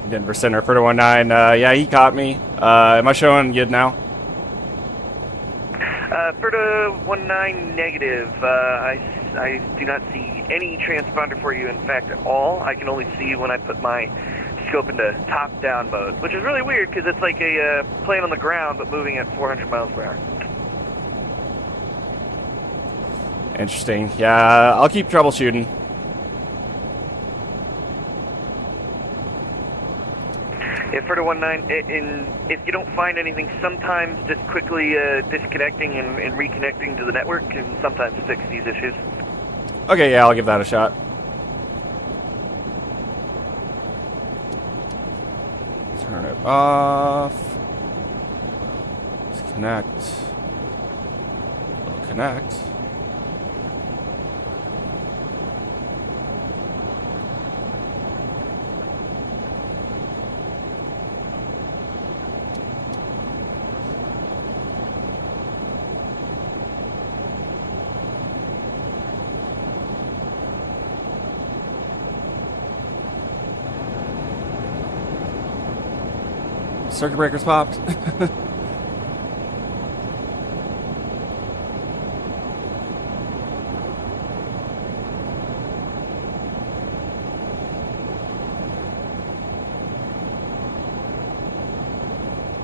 Denver Center, FERDA 19, yeah, he caught me. Am I showing good now? FERDA 19 negative. I do not see any transponder for you, in fact, at all. I can only see when I put my scope into top-down mode, which is really weird because it's like a plane on the ground but moving at 400 miles per hour. Interesting. Yeah, I'll keep troubleshooting. Yeah, FERDA 19, if you don't find anything, sometimes just quickly disconnecting and reconnecting to the network can sometimes fix these issues. Okay, yeah, I'll give that a shot. Turn it off. Disconnect. It'll connect. Circuit breakers popped.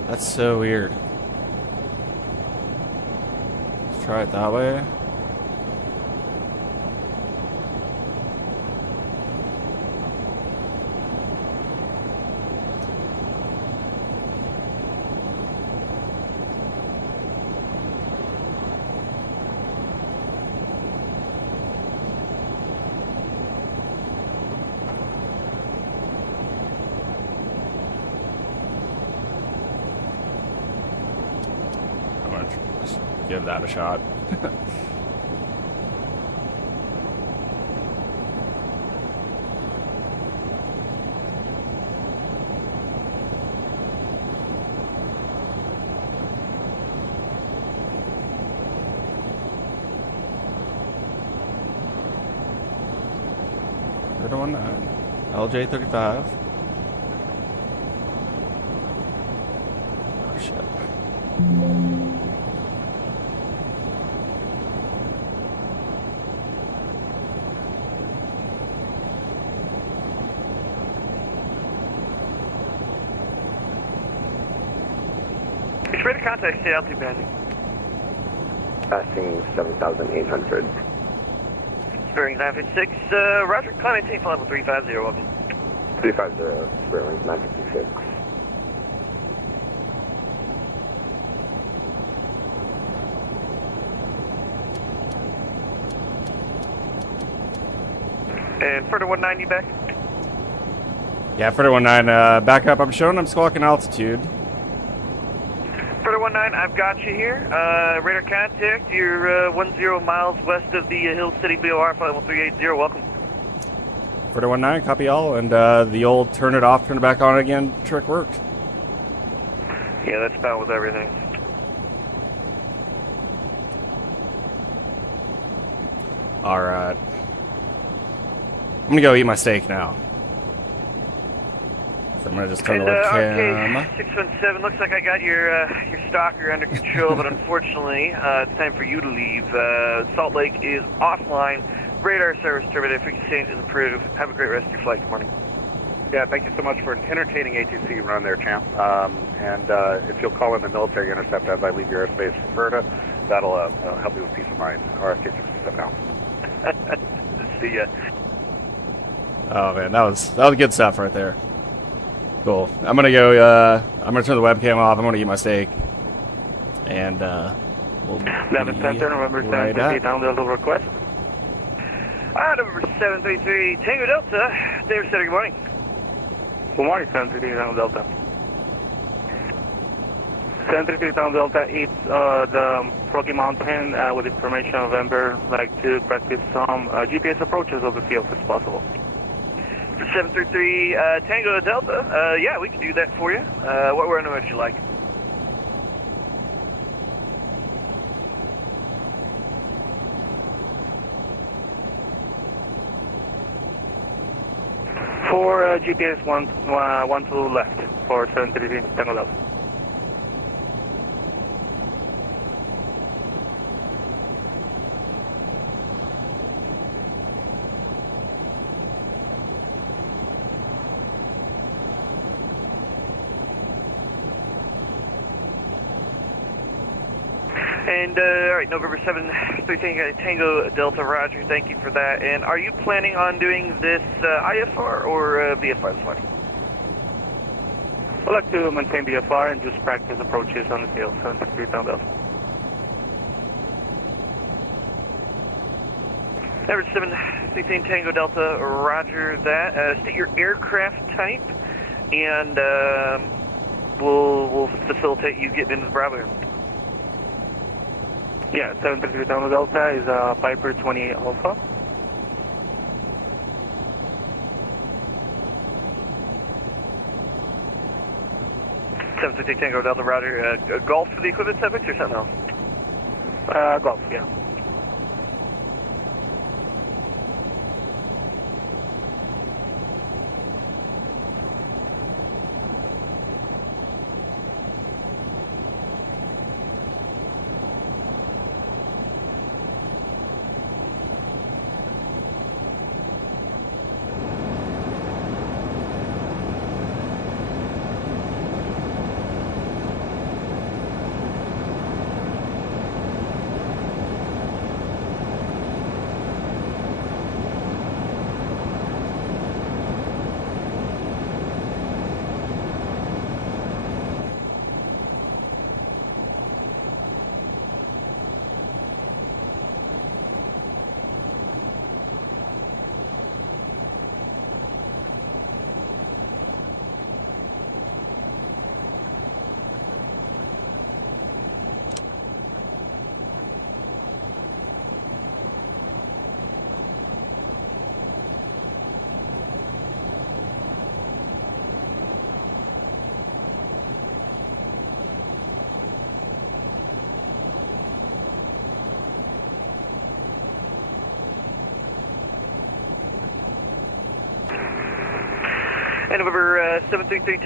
That's so weird. Let's try it that way. Just give that a shot. FERDA 19, LJ35. Oh shit. It's ready to contact state altitude passing. Passing 7,800. Bearings 956, Roger, climb maintain level 350, welcome. 350, bearings 956. And FERDA 190 back? Yeah, FERDA 19, back up. I'm showing I'm squawking altitude. FERDA 19, I've got you here. Radar contact, you're 10 miles west of the Hill City BOR, flight level 380, welcome. FERDA 19, copy all, and the old turn it off, turn it back on again trick worked. Yeah, that's about with everything. Alright. I'm gonna go eat my steak now. So I'm gonna just turn And the webcam. RK617, looks like I got your stalker under control, but unfortunately, it's time for you to leave. Salt Lake is offline. Radar service terminated. Frequency change is approved. Have a great rest of your flight. Good morning. Yeah, thank you so much for an entertaining ATC run there, champ. And if you'll call in the military intercept as I leave your airspace for FERDA, that'll help you with peace of mind. RFK617 now. See ya. Oh man, that was good stuff right there. Cool. I'm gonna go. I'm gonna turn the webcam off. I'm gonna eat my steak, and we'll be November right 733 at. down Delta request. Number 733 Tango Delta. David Center, good morning. Good morning, 733 down Delta. 733 down Delta, it's the Rocky Mountain with information November, like to practice some GPS approaches of the field if possible. 733 Tango Delta, yeah, we can do that for you. What runway would you like? For GPS 12 left for 733 Tango Delta. And, all right, November 7-3 Tango Delta, roger, thank you for that. And are you planning on doing this IFR or VFR this morning? I'd like to maintain BFR and just practice approaches on the field, 763 Tango Delta. Number 716 Tango Delta, roger that. State your aircraft type, and we'll facilitate you getting into the Bravo. Yeah, 733 Tango Delta is Piper 28 Alpha. Tango Delta, roger. Golf for the equipment subject or something else? Golf, yeah. And November 733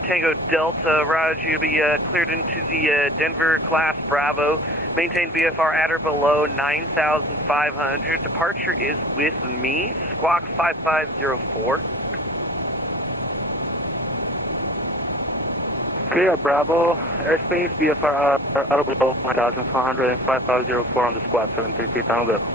Tango Delta, roger, you'll be cleared into the Denver class Bravo. Maintain VFR at or below 9,500. Departure is with me, squawk 5504. Clear Bravo, airspace, VFR at or below 9,400 and 5504 on the squad, 733 Tango Delta.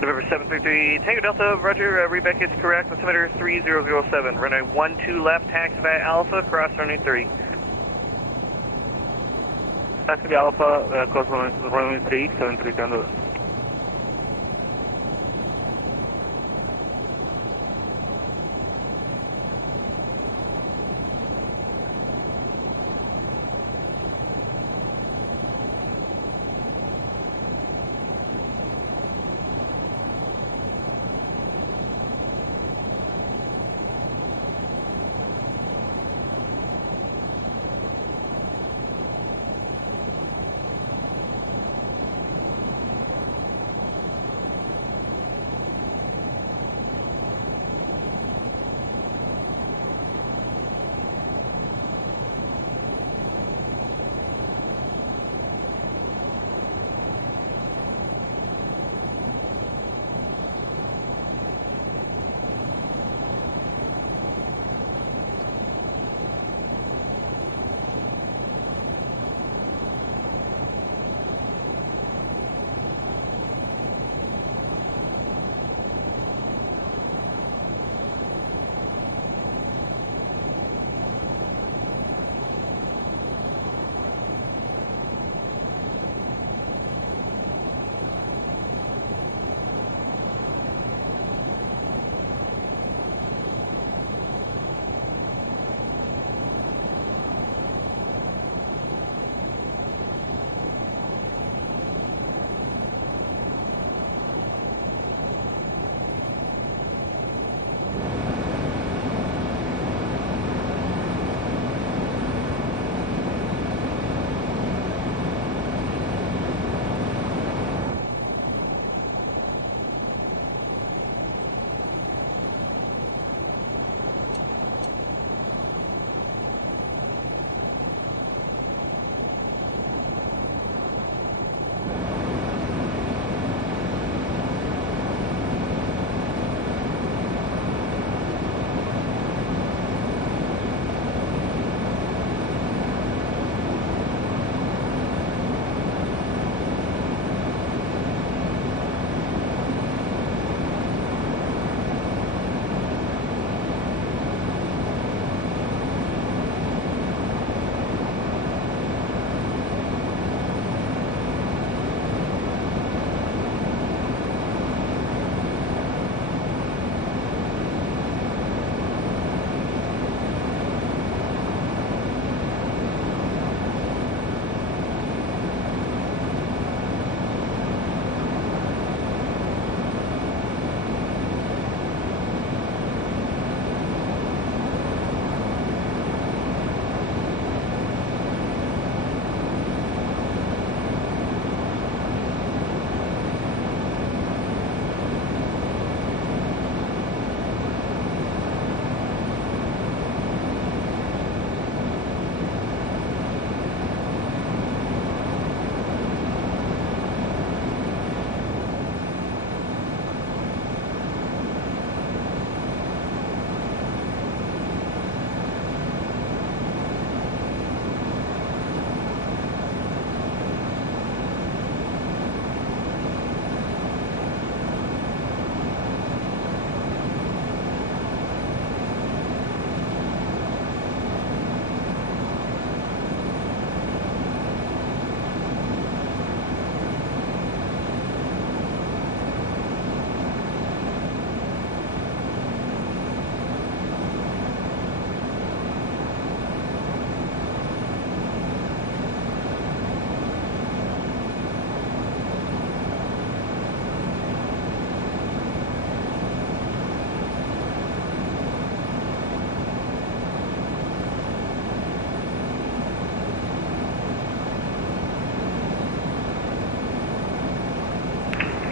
November 733 Tango Delta, roger, Rebec is correct, altimeter 3007, runway 12 left, taxi via Alpha, cross runway 3. Taxi via Alpha, cross runway 3, 733 Tango Delta.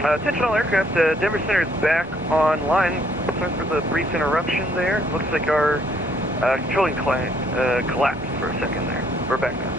Attention all aircraft, Denver Center is back online. Sorry for the brief interruption there. Looks like our controlling client collapsed for a second there. We're back now.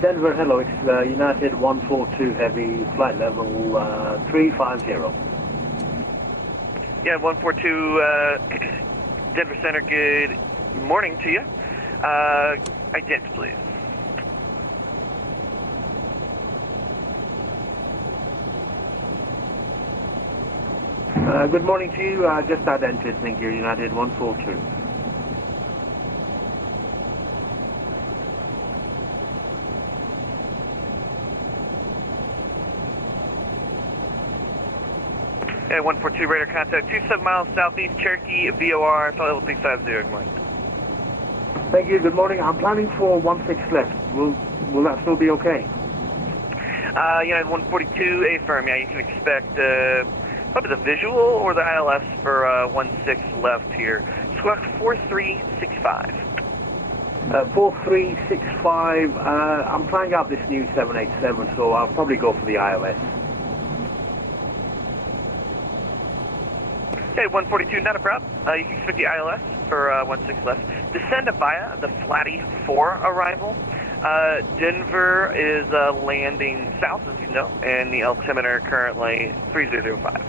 Denver, hello, it's United 142 Heavy, flight level 350. Yeah, 142 Denver Center, good morning to you. Ident, please. Good morning to you, just identified, thank you, United 142. Okay, 142 radar contact, 27 miles southeast Cherokee, VOR, flight level 350, good morning. Thank you, good morning. I'm planning for 16 left. Will that still be okay? United 142, affirm, yeah, you can expect probably the visual or the ILS for 16 left here. Squawk 4365. 4365, I'm trying out this new 787, so I'll probably go for the ILS. Okay, 142, not a problem. You can expect the ILS for 16 left. Descend via the Flatty 4 arrival. Denver is landing south, as you know, and the altimeter currently 3005.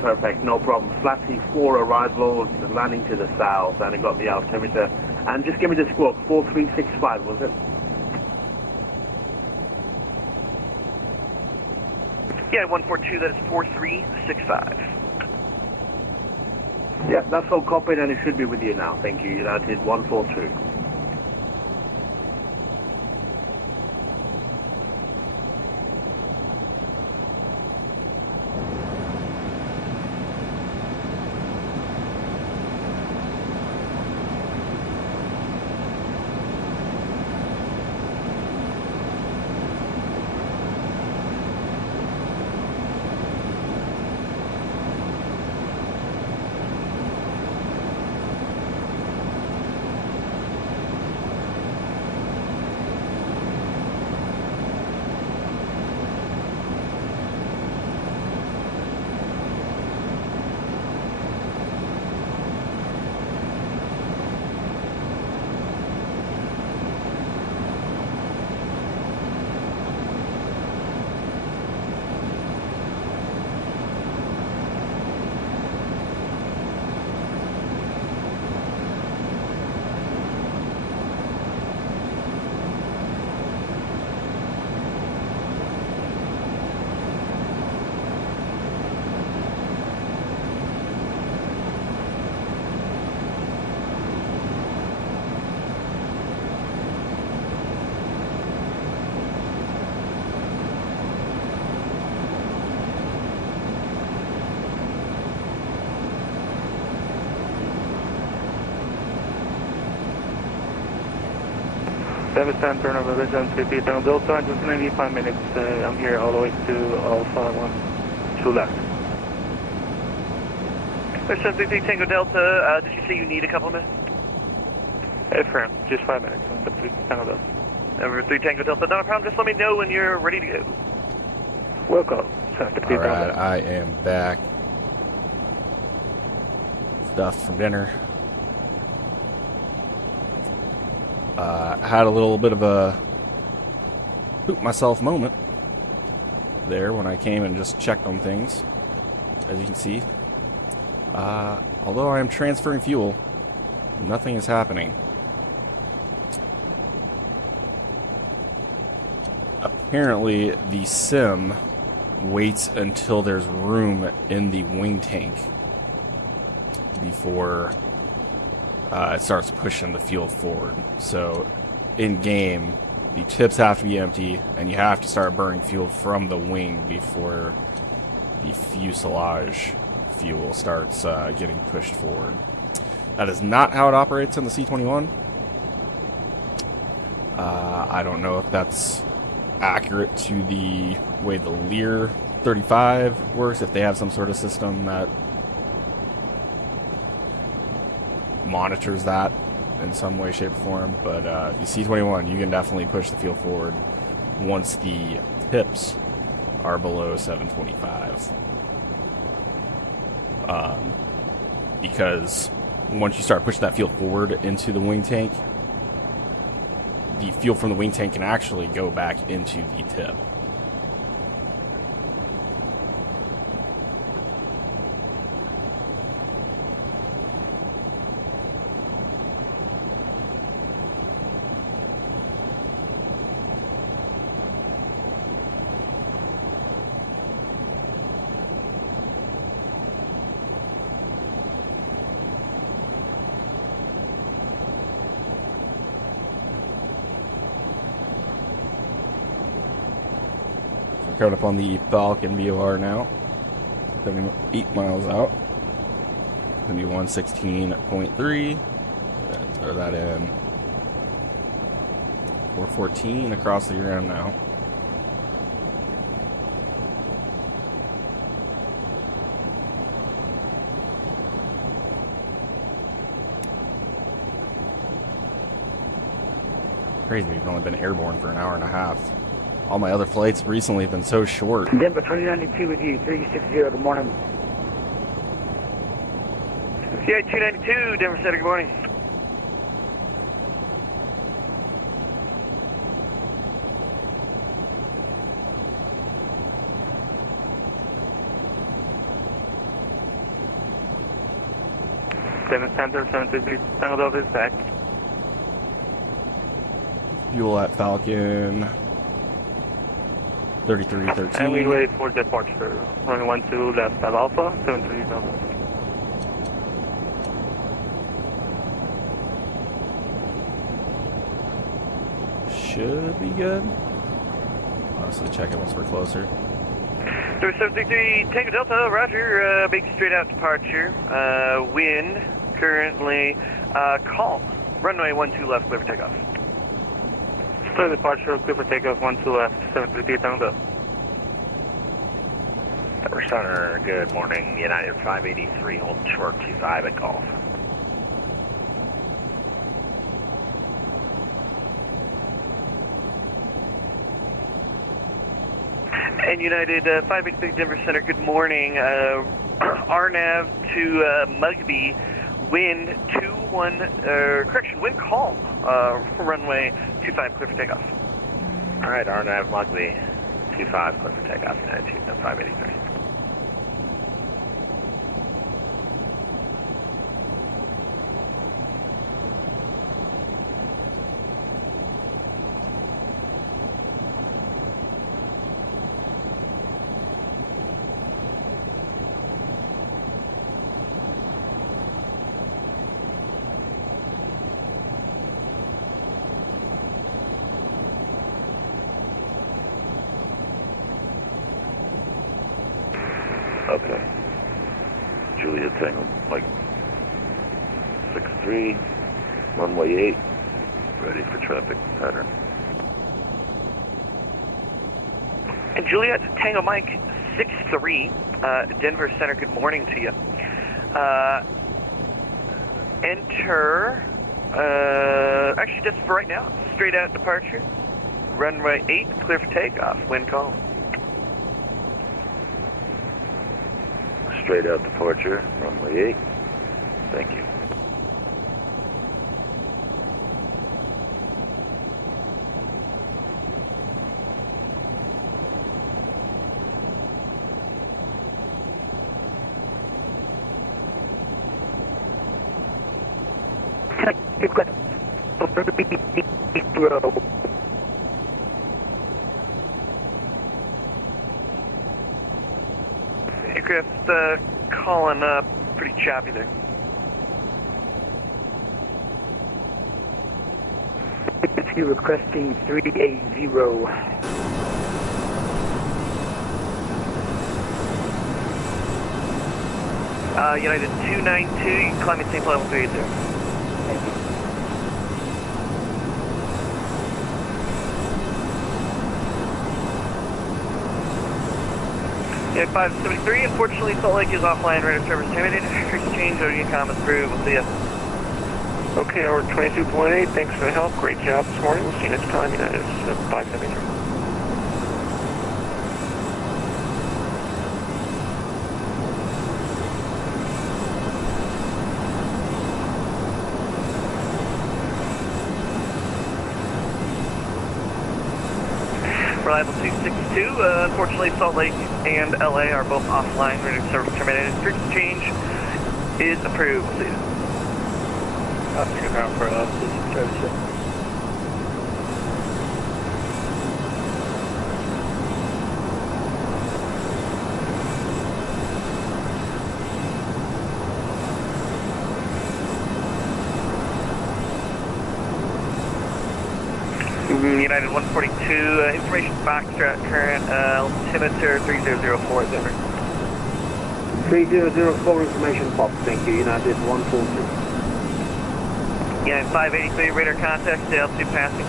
Perfect, no problem. Flatty 4 arrival, landing to the south, and I got the altimeter. And just give me the squawk, 4365, was it? Yeah, 142, that is 4365. Yeah, that's all copied and it should be with you now. Thank you, United 142. Denver Center, November 3 down Delta, just 95 minutes. I'm here all the way to Alpha 1, 2 left. There's 733 Tango Delta. Did you say you need a couple of minutes? Affirm, just 5 minutes. Number 3 Tango Delta. Number 3 Tango Delta, not a problem. Just let me know when you're ready to go. Welcome. Alright, I am back. Stuff from dinner. Had a little bit of a poop myself moment there when I came and just checked on things, as you can see. Although I am transferring fuel, nothing is happening. Apparently, the sim waits until there's room in the wing tank before it starts pushing the fuel forward. So, in game, the tips have to be empty, and you have to start burning fuel from the wing before the fuselage fuel starts getting pushed forward. That is not how it operates in the C-21. I don't know if that's accurate to the way the Learjet35 works, if they have some sort of system that monitors that in some way, shape, or form. But the C-21, you can definitely push the fuel forward once the tips are below 725. Because once you start pushing that fuel forward into the wing tank, the fuel from the wing tank can actually go back into the tip. Coming up on the Falcon VOR now. 8 miles out. Gonna be 116.3. Throw that in. 414 across the ground now. Crazy, we've only been airborne for an hour and a half. All my other flights recently have been so short. Denver 2092 with you, 360, good morning. CI 292, Denver Center, good morning. Denver Center, 733 Tango Delta is back. Fuel at Falcon 3313. And we wait for departure. Runway 12 left at Alpha, 73 Delta. Should be good. Honestly, check it once we're closer. Denver 733 Tango Delta, roger, big straight out departure. Wind currently calm. Runway 12 left, clear for takeoff. Clear departure, clear for takeoff, 12 left, 733 Tango Delta. Denver Center, good morning. United 583, hold short 25 at Golf. And United 586 Denver Center, good morning. RNAV to Mugby, wind 21, wind calm, runway 25, clear for takeoff. All right, RNAV Mugby, 25, clear for takeoff, United 583. Okay. Juliet Tango, Mike 63, runway 8, ready for traffic pattern. And Juliet Tango Mike 63, Denver Center, good morning to you. Enter Actually, just for right now, straight out departure. Runway 8, clear for takeoff, wind calm. Straight out departure, runway 8. Thank you. Aircraft calling up, pretty choppy there. Requesting 380. United 292, you can climb at same level 380. Thank you. United 573, unfortunately Salt Lake is offline, radar service terminated. Exchange, OD comments through, we'll see ya. Okay, hour 22.8, thanks for the help, great job this morning, we'll see you next time, United 573. Reliable 262, unfortunately Salt Lake and LA are both offline, radar service terminated. Exchange is approved, we'll see ya. After ground for service. United 142, information Foxtrot, current altimeter 3004, over. 3004 information pop, thank you, United 142. United 583, radar contact, altitude passing.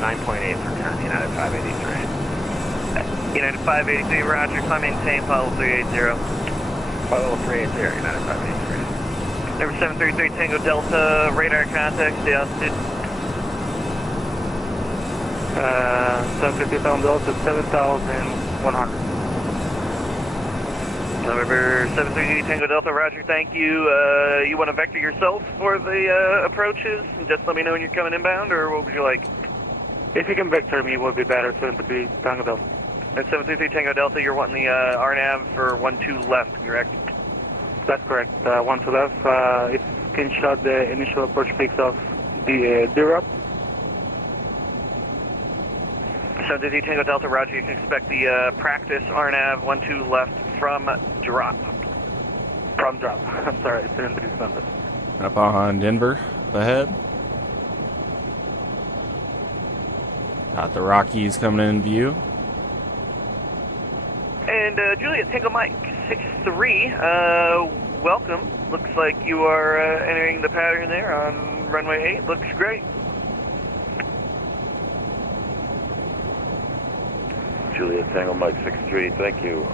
9.8 for current, United 583. United 583, roger, climb maintain, follow 380. Follow 380, United 583. Number 733, Tango Delta, radar contact, stay altitude. 750 Delta, 7,100. November 733 Tango Delta, roger, thank you. You want to vector yourself for the approaches? And just let me know when you're coming inbound, or what would you like? If you can vector me, would be better, 753 Tango Delta. At 733 Tango Delta, you're wanting the RNAV for 12 left, correct? That's correct, 12 left. If you can shot the initial approach pics of the D-Rup. 733 Tango Delta, roger, you can expect the practice RNAV 12 left from drop. From drop. I'm sorry, 737. Up on Denver, ahead. Got the Rockies coming in view. And Juliet Tango Mike 63, welcome. Looks like you are entering the pattern there on runway 8. Looks great. Juliet Tango Mike 63, thank you.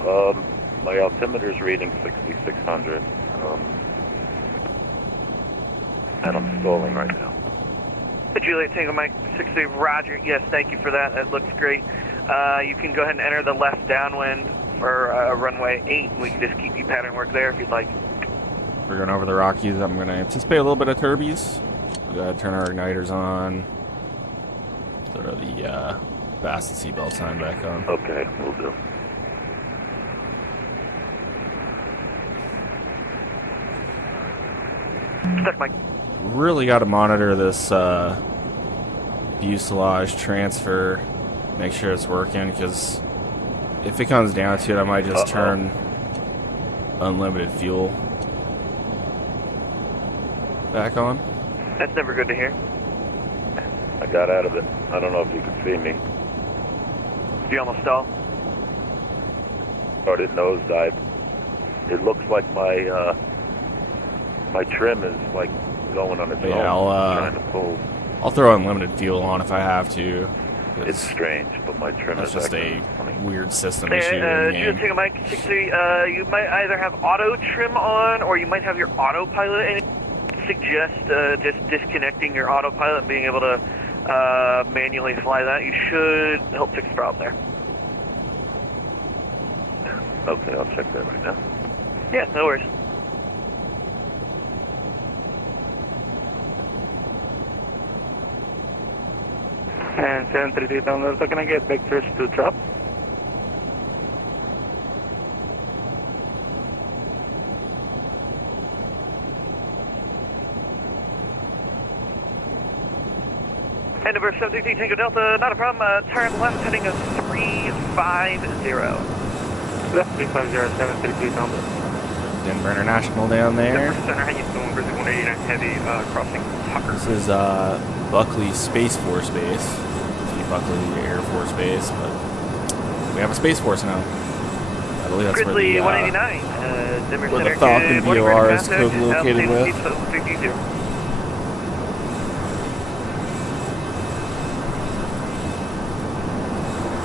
My altimeter's reading 6,600. And I'm stalling right now. Juliet Tango Mike 63, roger. Yes, thank you for that. That looks great. You can go ahead and enter the left downwind for runway 8. We can just keep you pattern work there if you'd like. We're going over the Rockies. I'm going to anticipate a little bit of turbies. We'll go ahead and turn our igniters on. Throw the fasten seatbelt sign back on. Okay, we'll do. Stuck, Mike. Really got to monitor this fuselage transfer. Make sure it's working, because if it comes down to it, I might just turn unlimited fuel back on. That's never good to hear. I got out of it. I don't know if you could see me. Do you almost stall? Started nosedive. It looks like my my trim is like going on its own. Trying to pull. I'll throw unlimited fuel on if I have to. It's strange, but my trim is just a weird system issue. Juliet Tango Mike 63, you might either have auto trim on, or you might have your autopilot suggest just disconnecting your autopilot and being able to manually fly that. You should help fix the problem there. Okay, I'll check that right now. Yeah, no worries. And 733 down Delta, can I get vectors to drop? And number 733 Tango Delta, not a problem. Turn left, heading a 350. Left 350, 733 down Delta. Denver International down there. Center, how you doing? Bridge 189 heavy, crossing Tucker. This is Buckley Space Force Base. Buckley Air Force Base, but we have a Space Force now. I believe that's Grizzly where 189. Denver where Center, the Falcon good morning, VOR ready is for contact. co-located with. Altitude 330.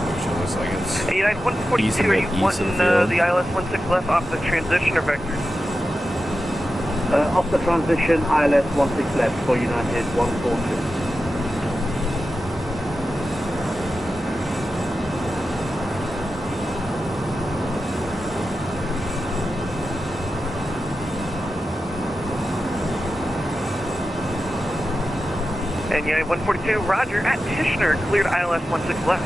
Which looks like it's 89 142, east of are the you east wanting of the field. the ILS 16 left off the transition or vectors? Off the transition, ILS 16 left for United 142. And United 142, roger, at Tishner, cleared ILS 16 left.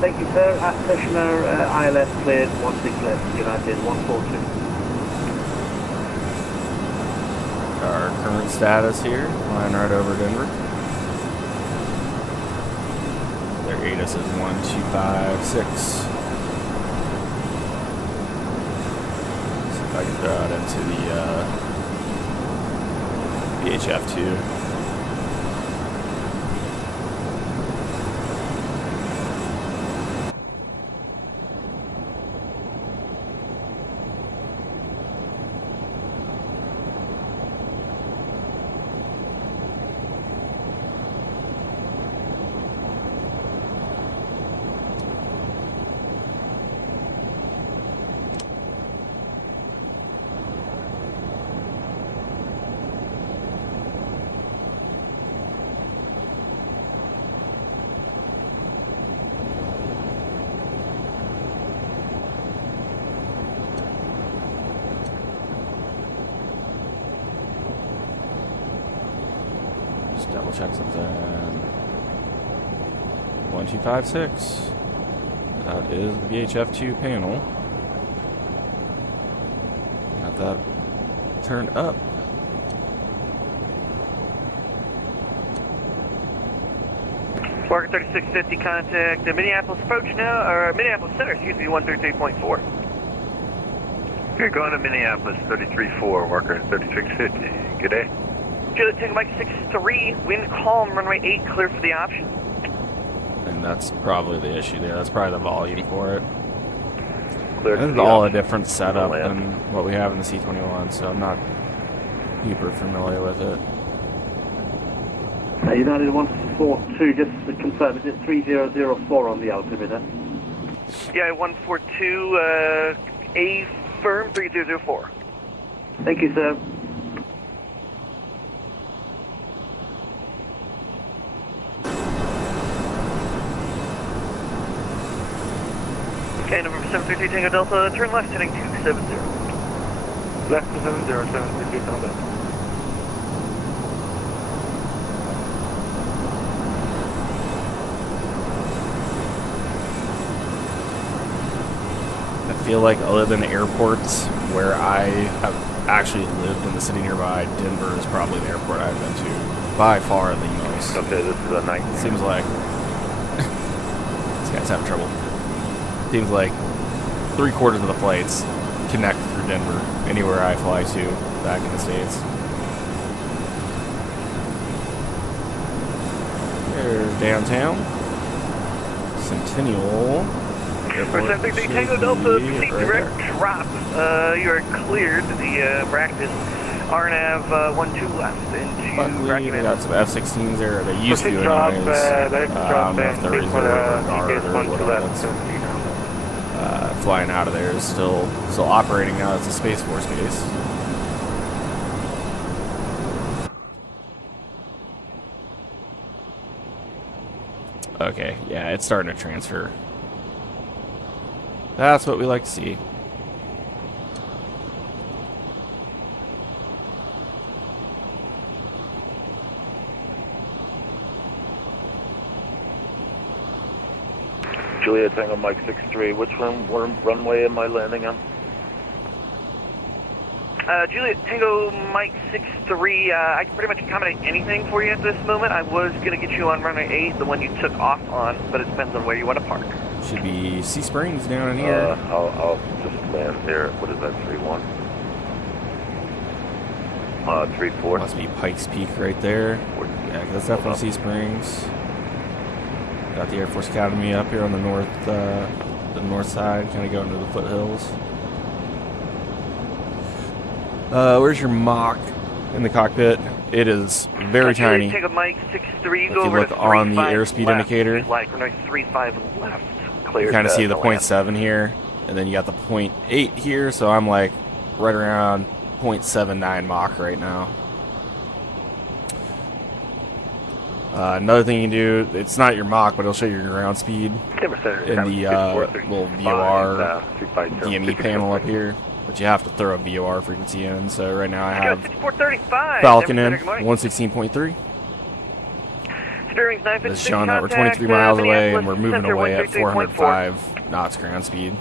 Thank you, sir. At Tishner, ILS cleared 16 left, United 142. our current status here, flying right over Denver. Their ATIS is 1256. See if I can throw it into the VHF2. Double check something. 1256. That is the VHF2 panel. Got that turned up. Spark 3650, contact the Minneapolis approach now, or Minneapolis Center, excuse me, 133.4. You're going to Minneapolis 33.4, worker 3650. Good day. Juliet Tango Mike 63, wind calm, runway 8, clear for the option. And that's probably the issue there. That's probably the volume for it. Clear This to is the all a option. different setup Land. than what we have in the C-21, so I'm not super familiar with it. United 142, just to confirm, is it 3004 on the altimeter? Yeah, 142, A firm 3004. Thank you, sir. Okay, November 733 Tango Delta, turn left heading 270. Left 270, 733 down there. I feel like other than airports where I have actually lived in the city nearby, Denver is probably the airport I've been to by far the most. Okay, this is a 19. Seems like these guys have trouble. Seems like 3/4 of the flights connect through Denver anywhere I fly to back in the States. There's downtown. Centennial. For 733 Tango Delta, proceed direct drop. You are cleared the practice. RNAV 12 left into Buckley, we got some F-16s there. They used to Proceed do drop, anyways. direct I drop, don't know if and the take for reserve the or guard GPS or 12 whatever left, that's 70 down there. flying out of there is still operating now as a Space Force base. Okay, yeah, it's starting to transfer. That's what we like to see. Juliet Tango Mike 63, which runway am I landing on? Juliet Tango Mike 63, I can pretty much accommodate anything for you at this moment. I was going to get you on runway 8, the one you took off on, but it depends on where you want to park. Should be C Springs down in here. I'll just land there. What is that, 3-1? 3-4. Must be Pikes Peak right there. Yeah, 'cause that's definitely C Springs. Got the Air Force Academy up here on the north side, kind of going to the foothills. Where's your mock in the cockpit? It is very tiny. Take a Mike 63, If go you over look to on the 35 airspeed left, indicator, like runway 35 left. you Clear kind of see the to land. 0.7 here, and then you got the 0.8 here, so I'm like right around 0.79 Mach right now. Another thing you can do, it's not your Mach, but it'll show you your ground speed in the little VOR DME panel up here. But you have to throw a VOR frequency in, so right now I have Falcon in 116.3 This is showing that we're 23 miles away and we're moving away at 405 knots ground speed.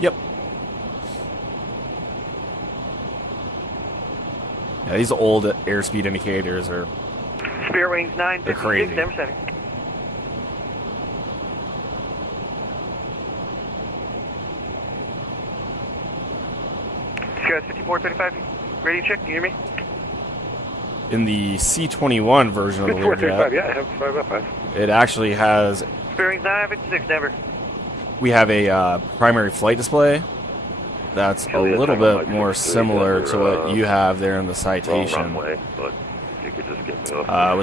Yep. Yeah, these old airspeed indicators are Spirit Wings 956, crazy. Denver Center. Sky 5435, radio check, can you hear me? in the C21 version of the Learjet. Yeah, I have 5F5. It actually has. Spirit Wings 956, Denver. We have a primary flight display that's a little bit more similar to what you have there in the citation. With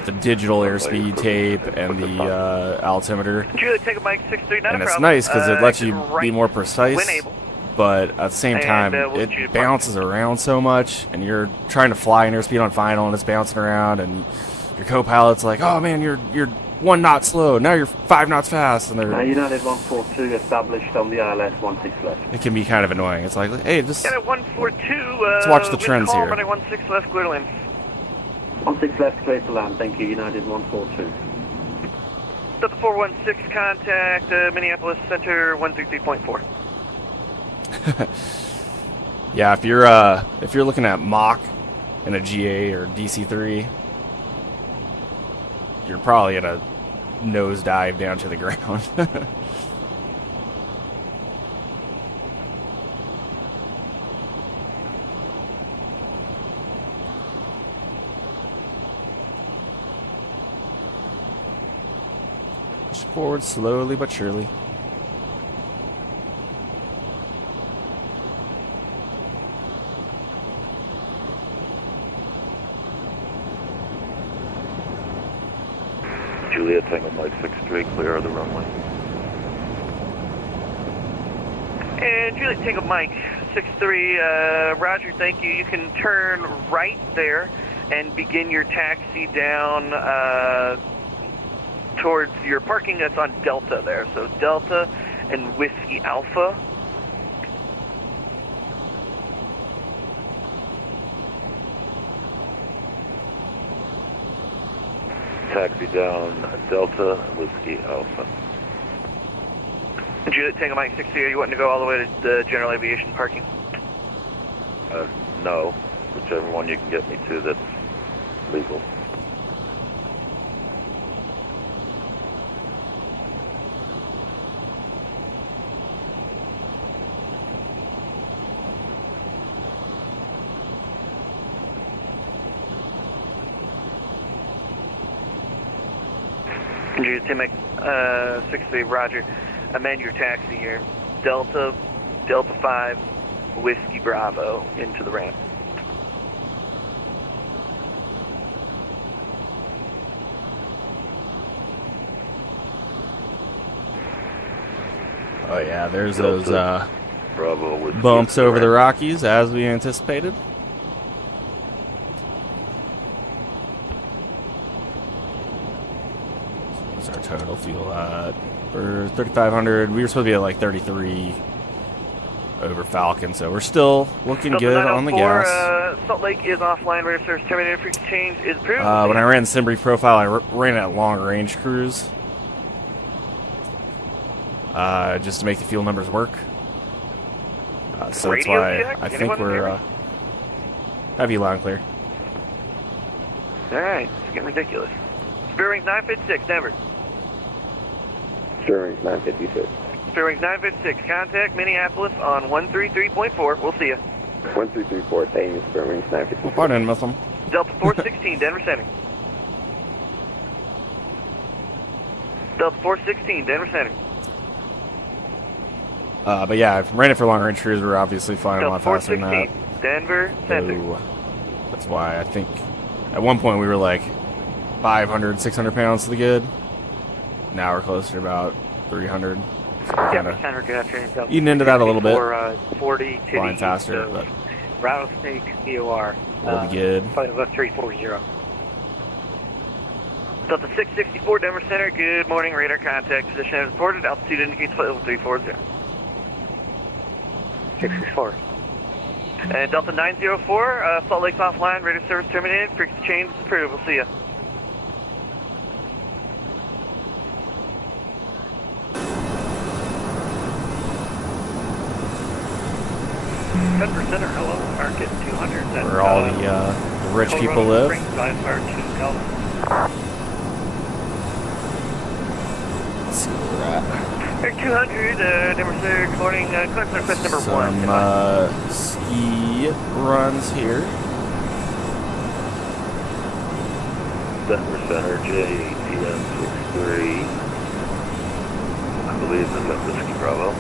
the digital airspeed tape and the altimeter. Juliet, take a Mike 63, not and a it's problem. nice because it lets you be more precise, when able. but at the same time, we'll shoot it bounces around so much, and you're trying to fly in airspeed on final, and it's bouncing around, and your co-pilot's like, "Oh man, you're 1 knot slow. Now you're 5 knots fast," and they're United 142 established on the ILS 16 left. It can be kind of annoying. It's like, hey, just United 142. let's watch the trends here. Runway 16 left, clear to land. 16 left, clear to land. Thank you, United 142. Delta 416, contact Minneapolis Center 133.4. Yeah, if you're looking at Mach in a GA or DC3, you're probably gonna nosedive down to the ground. Push forward slowly but surely. Juliet Tango Mike 63, clear of the runway. And Juliet Tango Mike 63, Roger, thank you. You can turn right there and begin your taxi down towards your parking that's on Delta there. So Delta and Whiskey Alpha. Taxi down Delta Whiskey Alpha. Juliet Tango Mike 60, are you wanting to go all the way to the general aviation parking? No, whichever one you can get me to that's legal. Juliet Tango Mike 60, Roger. Amend your taxi here. Delta 5, Whiskey Bravo into the ramp. Oh yeah, there's those Bravo with bumps over the Rockies as we anticipated. What's our total fuel at? For 3,500. We were supposed to be at like 33 over Falcon, so we're still looking good on the gas. Salt Lake is offline. Radar service terminated. Frequency change is approved. When I ran the SimBrief profile, I ran at long range cruise. Just to make the fuel numbers work. So that's why I think we're heavy loud and clear. Alright, it's getting ridiculous. Spearwings 956, Denver. Spearwings 956. Spearwings 956, contact Minneapolis on 133.4. We'll see you. 1334, same as Spearwings 956. Pardon, Muslim. Delta 416, Denver Center. Delta 416, Denver Center. But yeah, I ran it for long range cruise. We're obviously flying a lot faster than that. Denver Center. So that's why I think at one point we were like 500, 600 pounds to the good. Now we're closer to about 300. So Denver Center, good afternoon. Eating into that a little bit. 40 to flying faster, but Rattlesnake VOR. we'll be good. Flight level 340. Delta 664, Denver Center. Good morning. Radar contact position as reported. Altitude indicates flight level 340. 664. And Delta 904, Salt Lake's offline. Radar service terminated. Frequency change is approved. We'll see you. Denver Center, hello. Market 200. Where all the rich people live. Air 200, Denver Center. Good morning. Clearance request number 1. Some ski runs here. Denver Center, JTM63. I believe in Whiskey Bravo.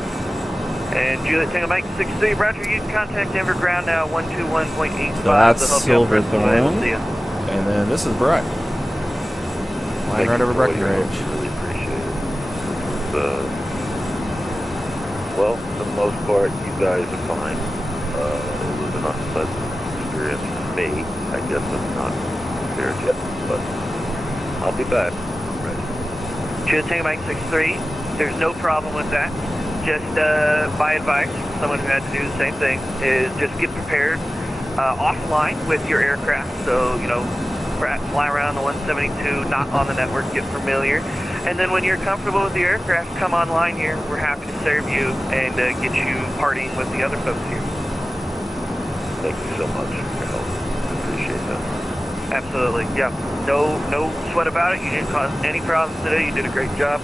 And Juliet Tango Mike 63, Roger, you can contact Denver Ground now, 121.85. So that's Silverthorne. And then this is Bright. Flying right over Breckenridge. Really appreciate it. Well, for the most part, you guys are fine. It was an unpleasant experience for me. I guess I'm not there yet, but I'll be back. I'm ready. Juliet Tango Mike 63, there's no problem with that. Just my advice, someone who had to do the same thing, is just get prepared offline with your aircraft. So, you know, fly around the 172, not on the network, get familiar. And then when you're comfortable with the aircraft, come online here. We're happy to serve you and get you partying with the other folks here. Thank you so much for your help. I appreciate that. Absolutely, yeah. No sweat about it. You didn't cause any problems today. You did a great job.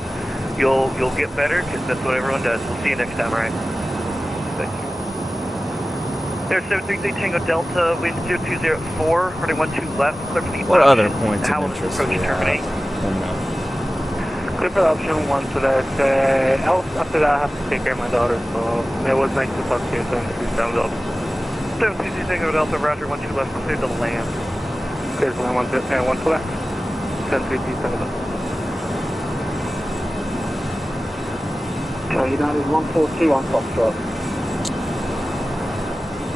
You'll get better, because that's what everyone does. We'll see you next time, all right? Thank you. There's 733 Tango Delta, wind 0204, running 12 left, clear for the What option. other points How of will this interest approach do you terminate? have? Clear for option 1 to that. Else after that I have to take care of my daughter, so it was nice to talk to you. 733 Tango Delta. 733 Tango Delta, Roger, 12 left, clear to land. Clear for 1 to left. 733 Tango Delta. United 142 on Foxtrot.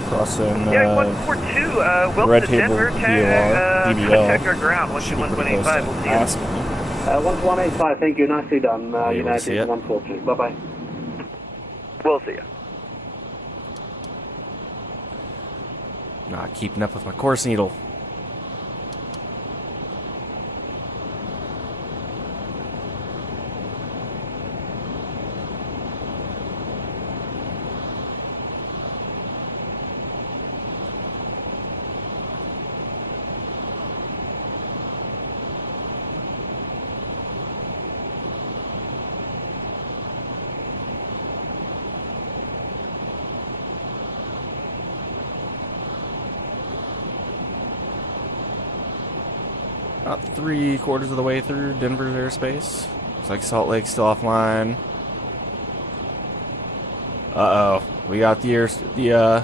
Crossing Yeah, 142, welcome Red to Table Denver, DBL. check our ground, 121.85, we'll see you. 1185, thank you, nicely done. Able to see United it? 142, bye-bye. We'll see you. Not keeping up with my course needle. About 3/4 of the way through Denver's airspace. Looks like Salt Lake's still offline. Uh-oh. We got the airspeed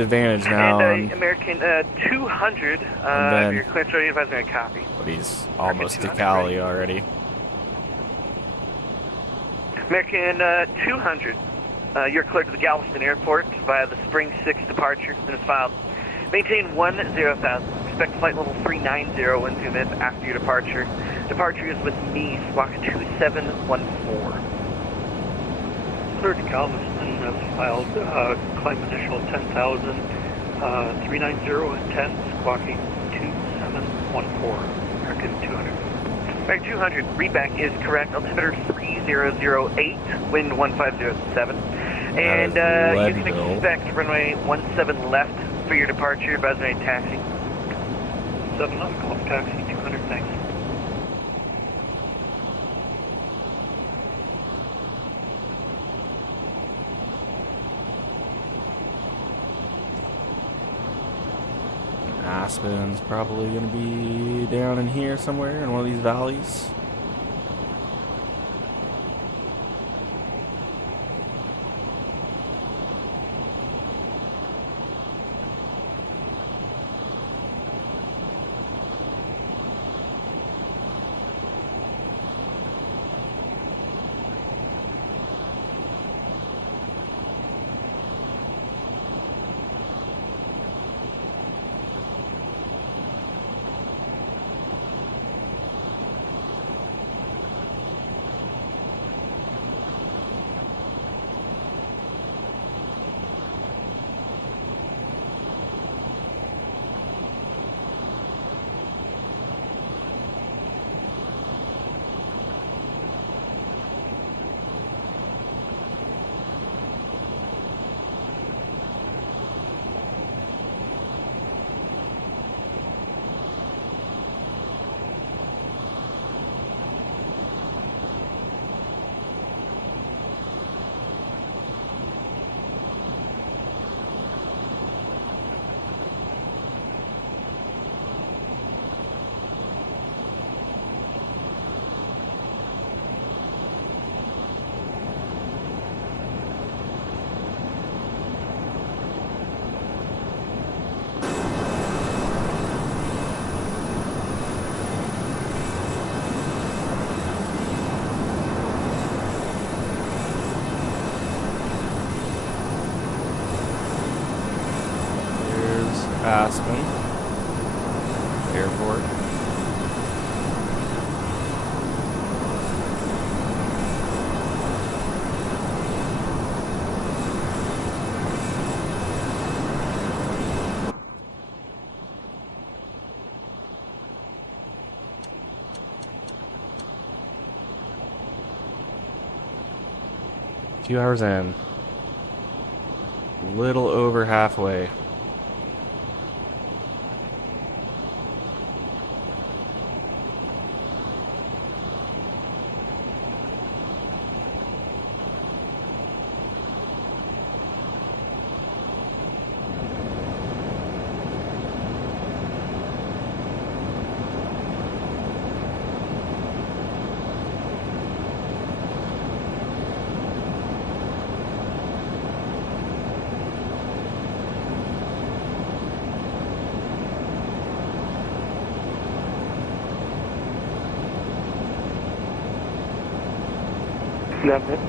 advantage now. And American 200, then, your clearance ready, advising a copy. But he's almost to Cali already. American 200, You're cleared to the Galveston Airport via the Spring 6 departure and is filed. Maintain 10,000. Expect flight level 390 when zoom in after your departure. Departure is with me, squawk 2714. Cleared to Galveston as filed. Climb initial 10,000. 390 and 10, squawking 2714. American 200. American 200, readback is correct. Altimeter 3008, wind 1507. And you can expect runway 17 left for your departure. Advisory taxi. 7 nautical taxi 200, thanks. Aspen's probably going to be down in here somewhere in one of these valleys. Aspen Airport. Two hours in. Little over halfway.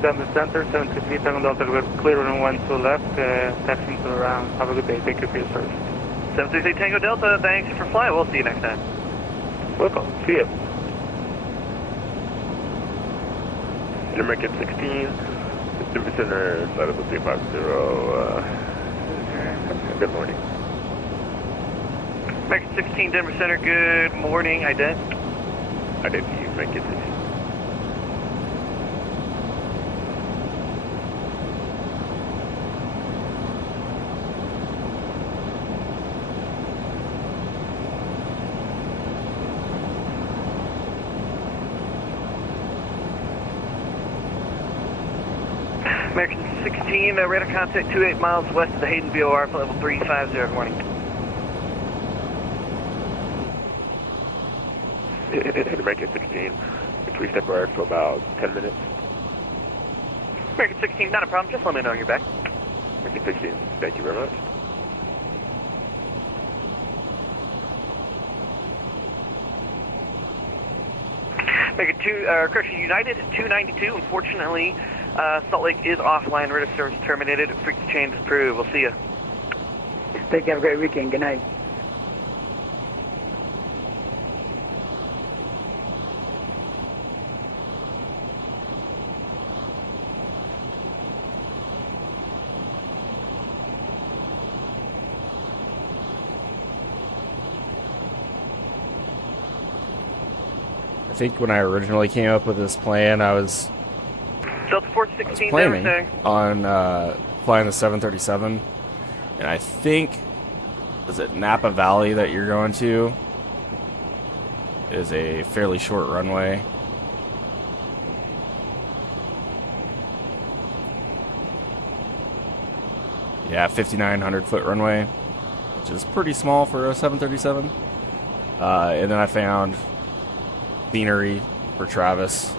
Denver Center, 73 Tango Delta, we're clear on 12 left, taxiing to around. Have a good day. Thank you for your service. 733 Tango Delta, thanks for flying. We'll see you next time. Welcome. See you. American 16, Denver Center, flight level 350. Good morning. American 16, Denver Center, good morning. Ident. Ident to you, American 16. American 16, radar contact 28 miles west of the Hayden VOR, flight level 350, good morning. American 16, we step right for about 10 minutes. American 16, not a problem, just let me know you're back. American 16, thank you very much. Correction, United 292. Unfortunately, Salt Lake is offline. Rudder service terminated. Frequency change approved. We'll see you. Thank you. Have a great weekend. Good night. I think when I originally came up with this plan, I was Delta 416, planning on flying the 737, and I think, is it Napa Valley that you're going to, is a fairly short runway. Yeah, 5,900 foot runway, which is pretty small for a 737. And then I found Beanery for Travis.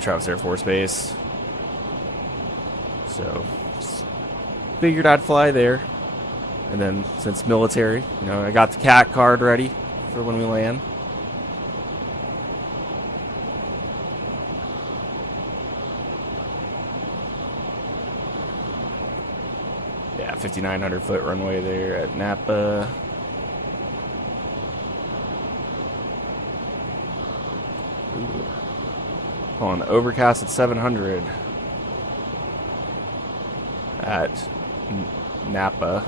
Travis Air Force Base. So, just figured I'd fly there. And then, since military, you know, I got the CAT card ready for when we land. Yeah, 5,900 foot runway there at Napa. Ooh. On the overcast at 700 at Napa.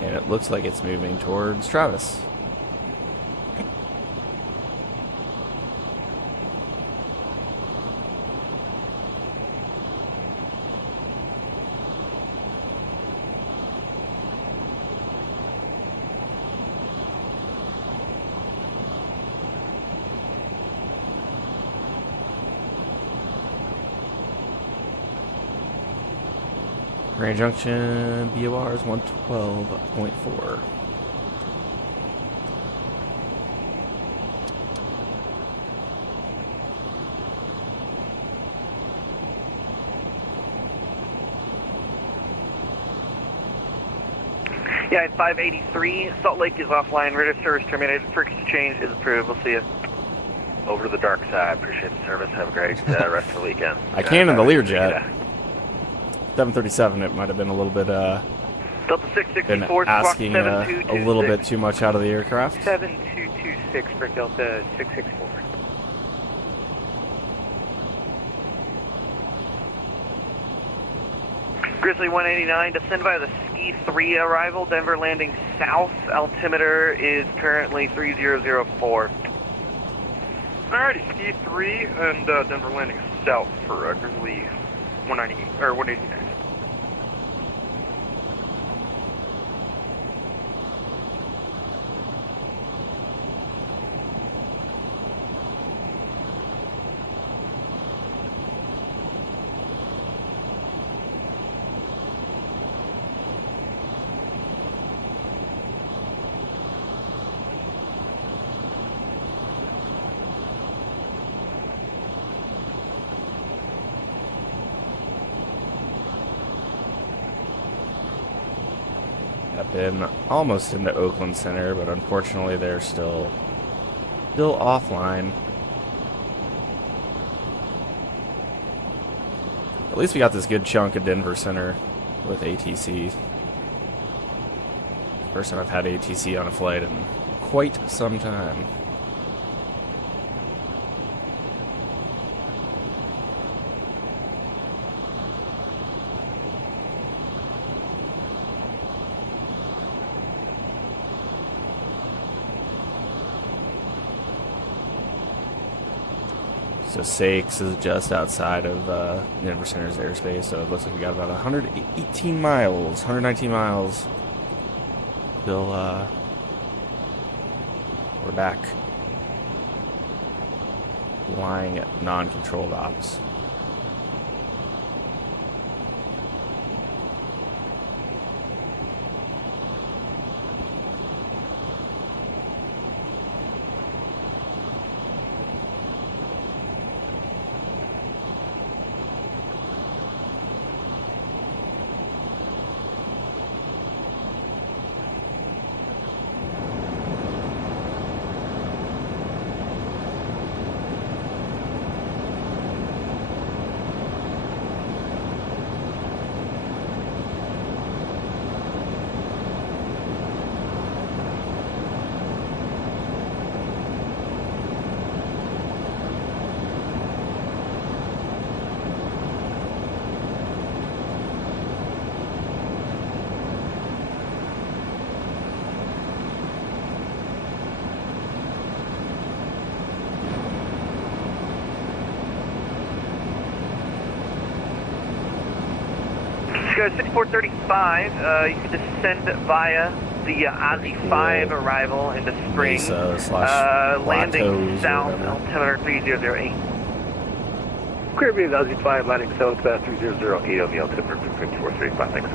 And it looks like it's moving towards Travis. Grand Junction, BOR is 112.4. Yeah, at 583, Salt Lake is offline. Rudder service terminated. Frequency change is approved. We'll see you. Over to the dark side. Appreciate the service. Have a great rest of the weekend. I can in the Learjet. 737, it might have been a little bit, Delta 664, asking a little bit too much out of the aircraft. 7226 for Delta 664. Grizzly 189, descend via the Ski 3 arrival. Denver landing south. Altimeter is currently 3004. Alrighty, Ski 3 and Denver landing south for Grizzly 198 or 189. Been almost into Oakland Center, but unfortunately they're still offline. At least we got this good chunk of Denver Center with ATC. First time I've had ATC on a flight in quite some time. So Sakes is just outside of Denver Center's airspace, so it looks like we got about 118 miles, 119 miles. We're back flying at non-controlled ops. Chicago 6435, you can descend via the Ozzy 5 arrival into Spring. Mesa slash landing Plateaus south, or whatever. altimeter 3008. Clear via the Ozzy 5, landing south 3008 on the altimeter 5435, thanks.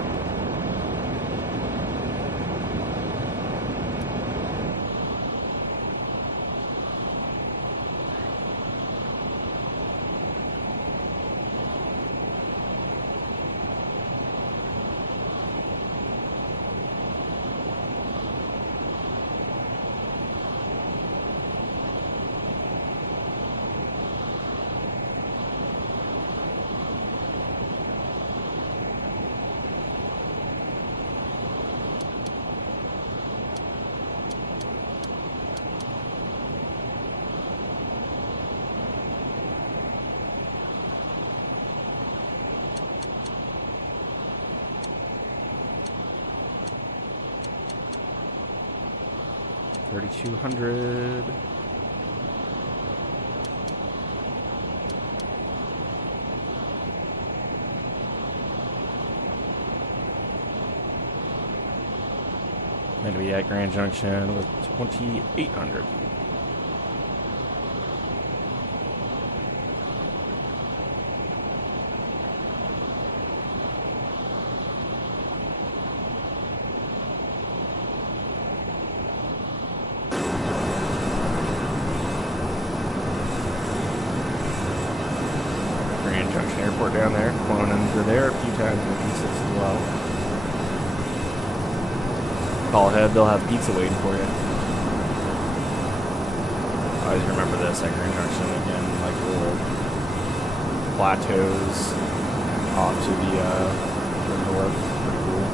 $3,200. Going to be at Grand Junction with 2,800. Grand Junction Airport down there. Flown under there a few times in P6 as well. Call ahead, they'll have pizza waiting for you. Always remember this at Grand Junction again, like little plateaus off to the north. Pretty cool.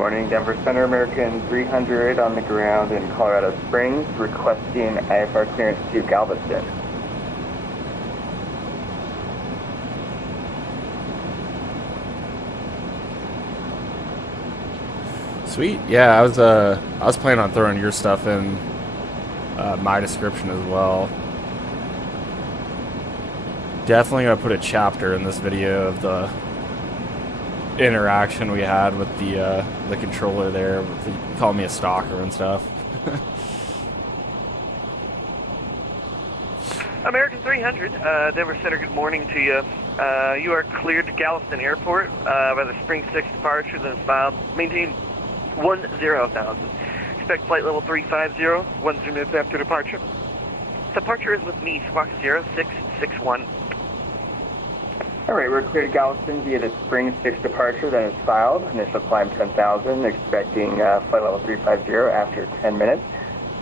morning, Denver Center, American 300 on the ground in Colorado Springs, requesting IFR clearance to Galveston. Sweet. Yeah, I was planning on throwing your stuff in my description as well. Definitely gonna put a chapter in this video of the interaction we had with the controller there. He called me a stalker and stuff. American 300, Denver Center, good morning to you. You are cleared to Galveston Airport by the Spring 6 departure, then filed. Maintain 10,000. Expect flight level 350, 13 minutes after departure. Departure is with me, Squawk 0661. Alright, we're cleared to Galveston via the Spring 6 departure, then it's filed. Initial climb 10,000, expecting flight level 350 after 10 minutes.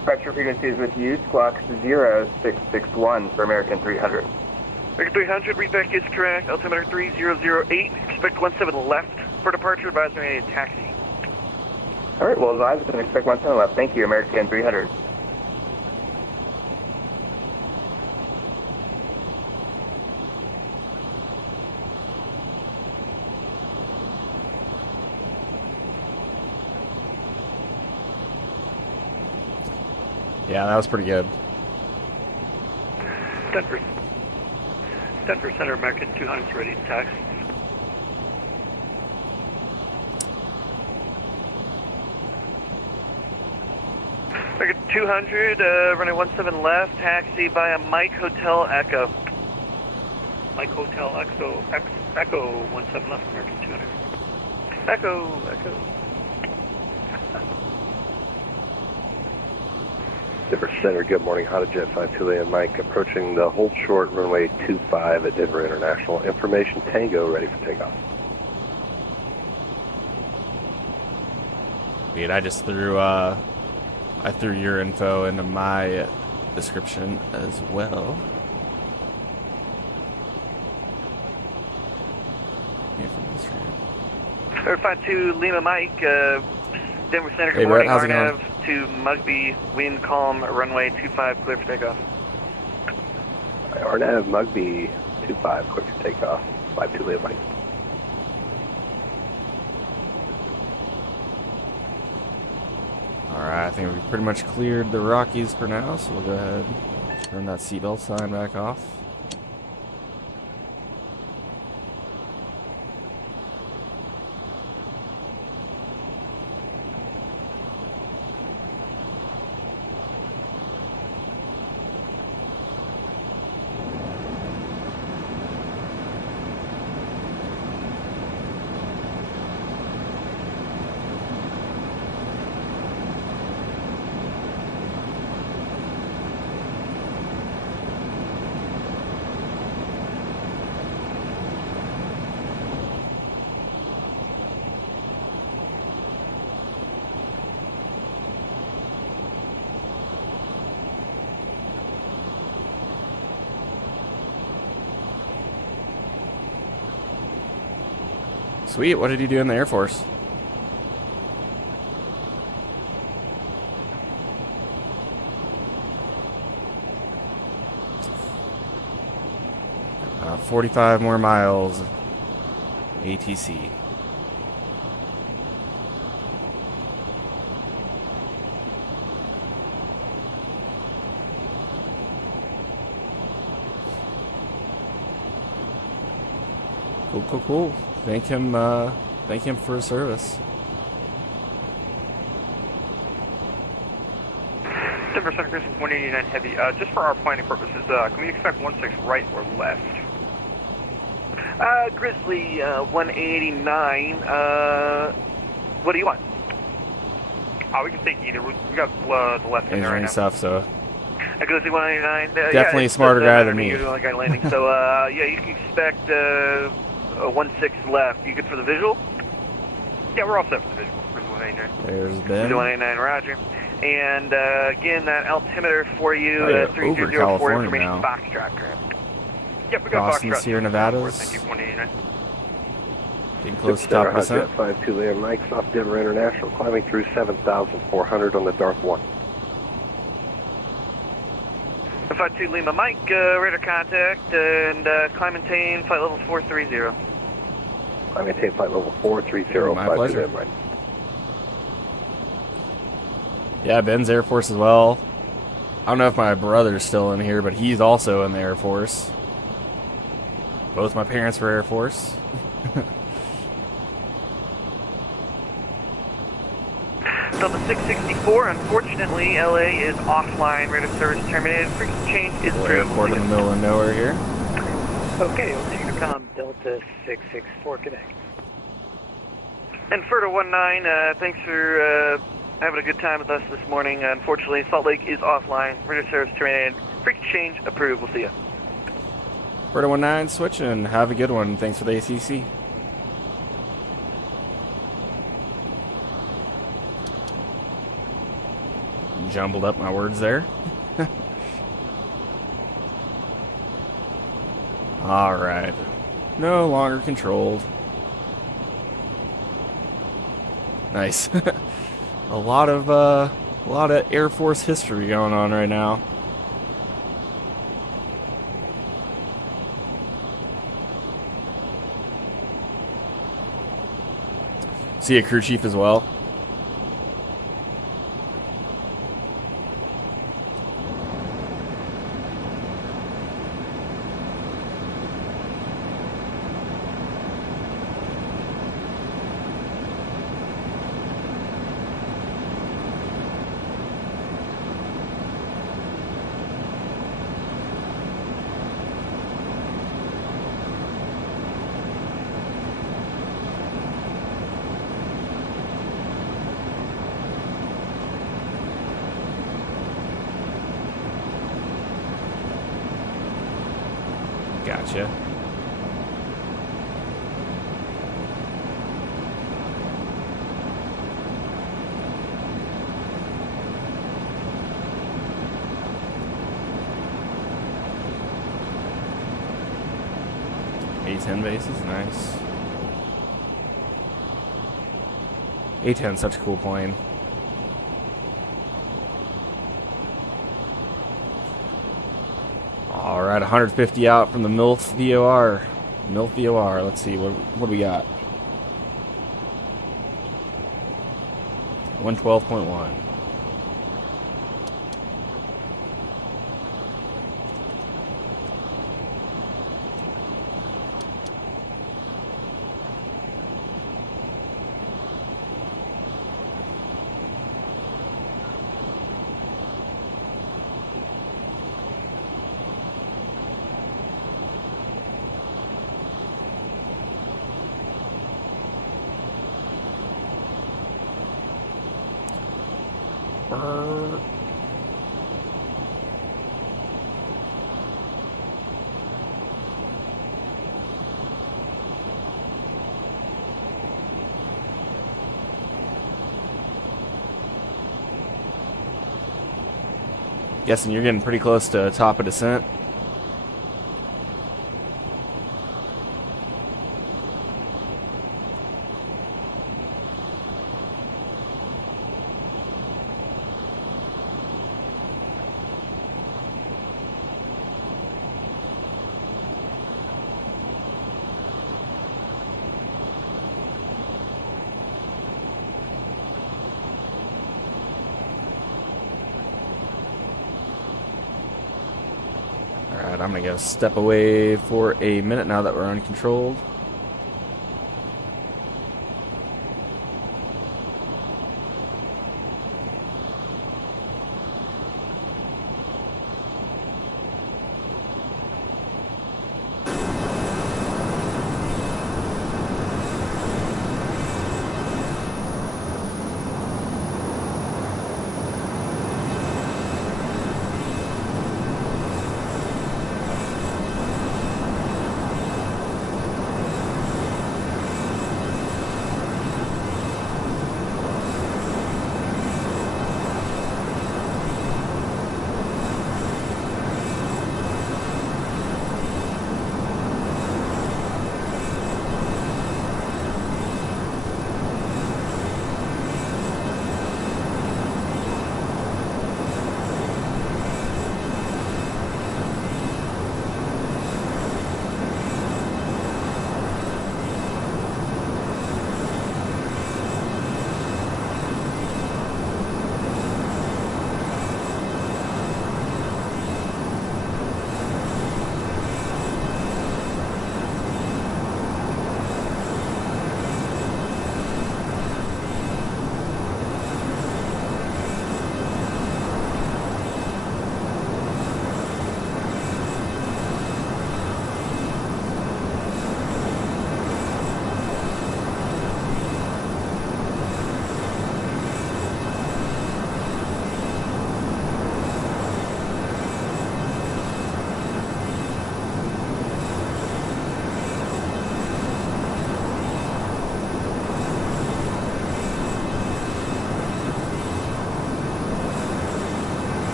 Departure frequency is with you, Squawk 0661 for American 300. American 300, readback is correct. Altimeter 3008. Expect 17 left for departure. Advisory taxi. Alright, well advised and expect 17 left. Thank you, American 300. Yeah, that was pretty good. Denver Center, American 200 ready to taxi. American 200, running 17 left, taxi via Mike Hotel Echo. Mike Hotel Echo 17 left, American 200. Echo. Denver Center, good morning. Hotajet 52 and Mike approaching the hold short runway 25 at Denver International. Information Tango ready for takeoff. Wait, I just threw your info into my description as well. Air 52 Lima Mike, Denver Center, Hey, good morning. Brett, how's it going? RNAV to Mugby, wind calm, runway 25, clear for takeoff. RNAV Mugby 25, clear for takeoff. 52 Lima Mike. Alright, I think we've pretty much cleared the Rockies for now, so we'll go ahead and turn that seatbelt sign back off. Sweet, what did he do in the Air Force? About 45 more miles ATC. Cool. Thank him for his service. Denver Center, Chris 189 Heavy. Just for our planning purposes, can we expect 16 right or left? Grizzly 189. What do you want? We can take either. We got the left in there right now. Stuff, so. Grizzly 189. Definitely a smarter guy than me. You're the only guy landing. So, yeah, you can expect a 16 left. You good for the visual? Yeah, we're all set for the visual. Grizzly 189. There's Ben. Grizzly 189, roger. And again, that altimeter for you, 3004 information now. Foxtrot. Yep, we got Boston, Foxtrot. Sierra Nevadas. Thank you, 189. Getting close to top of descent. Jet 52 Liam Mike, South Denver International, climbing through 7,400 on the dark one. 52 Lima Mike, radar contact, and climb maintain flight level 430. I maintain flight level 430. My pleasure. Mike. Yeah, Ben's Air Force as well. I don't know if my brother's still in here, but he's also in the Air Force. Both my parents were Air Force. Delta 664, unfortunately, LA is offline. Radar service terminated. Frequency change is through. Airport in the middle of nowhere here. Okay, Intercom Delta 664, connect. And FERDA 19, thanks for having a good time with us this morning. Unfortunately, Salt Lake is offline. Radar service terminated. Frequency change approved. We'll see you. FERDA 19, switch and have a good one. Thanks for the ACC. Jumbled up my words there. All right, no longer controlled. Nice. a lot of Air Force history going on right now. See a crew chief as well. Gotcha. A-10 bases, nice. A-10, such a cool plane. All right, 150 out from the MILF VOR. MILF VOR. Let's see what do we got. 112.1. Guessing you're getting pretty close to top of descent. Alright, I'm going to go step away for a minute now that we're uncontrolled.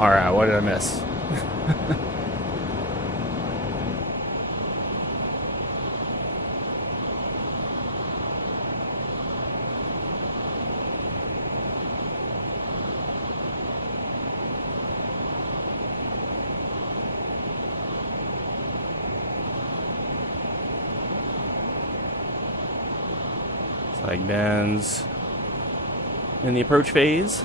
Alright, what did I miss? Like Ben's in the approach phase.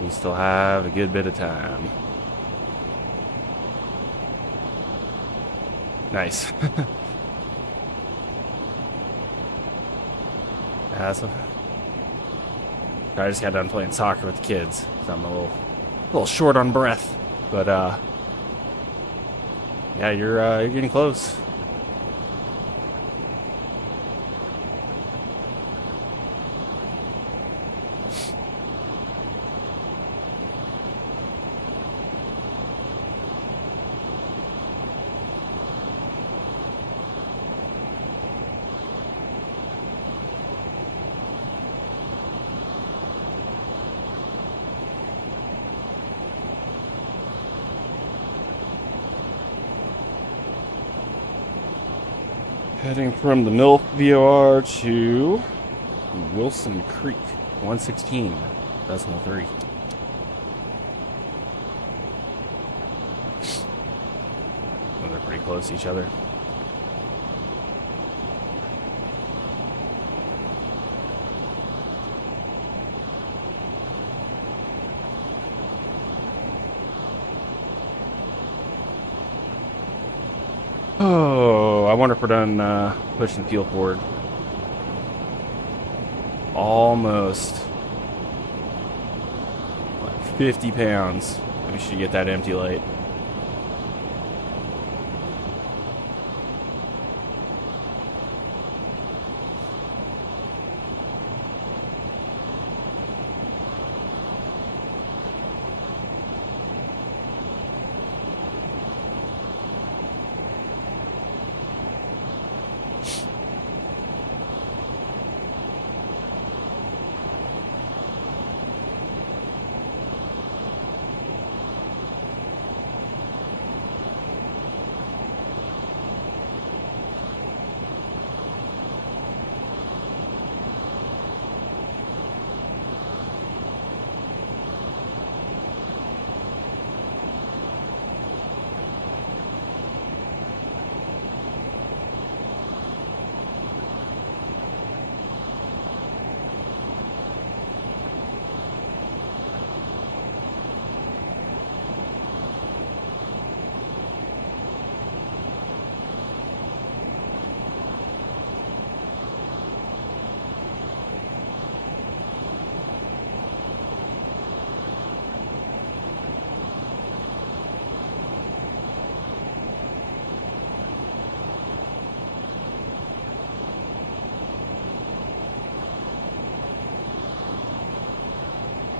We still have a good bit of time. Nice. Yeah, so I just got done playing soccer with the kids, so I'm a little short on breath, but yeah, you're getting close. Heading from the Milk VOR to Wilson Creek, 116.3. Well, they're pretty close to each other. Oh, I wonder if we're done pushing the fuel forward. Almost. Like 50 pounds. We should get that empty light.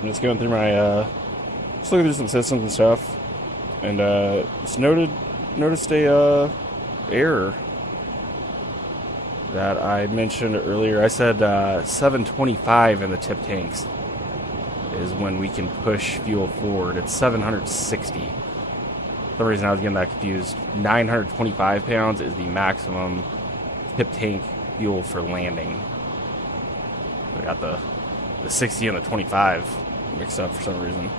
I'm just going through my, just looking through some systems and stuff, and just noticed a error that I mentioned earlier. I said 725 in the tip tanks is when we can push fuel forward. It's 760. For some reason I was getting that confused. 925 pounds is the maximum tip tank fuel for landing. We got the 60 and the 25 mixed up for some reason.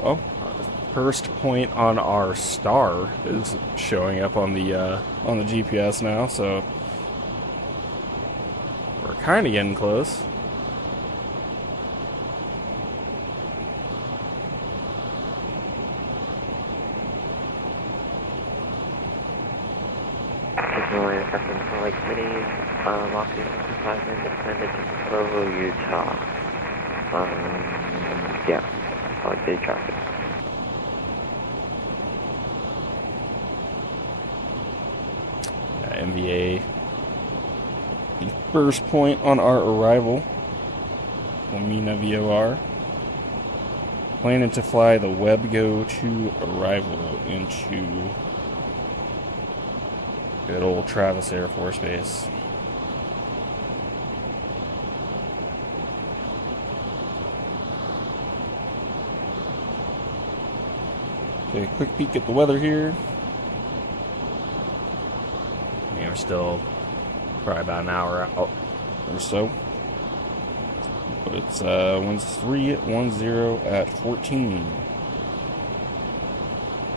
Oh, first point on our star is showing up on the GPS now, so we're kind of getting close. Lake City, Lockheed 55 independent to Provo, Utah. Yeah, like day traffic. MVA, the first point on our arrival, Lamina VOR. Planning to fly the WebGo to arrival into good old Travis Air Force Base. Okay, quick peek at the weather here. We're still probably about an hour out or so. But it's winds 310 at 14.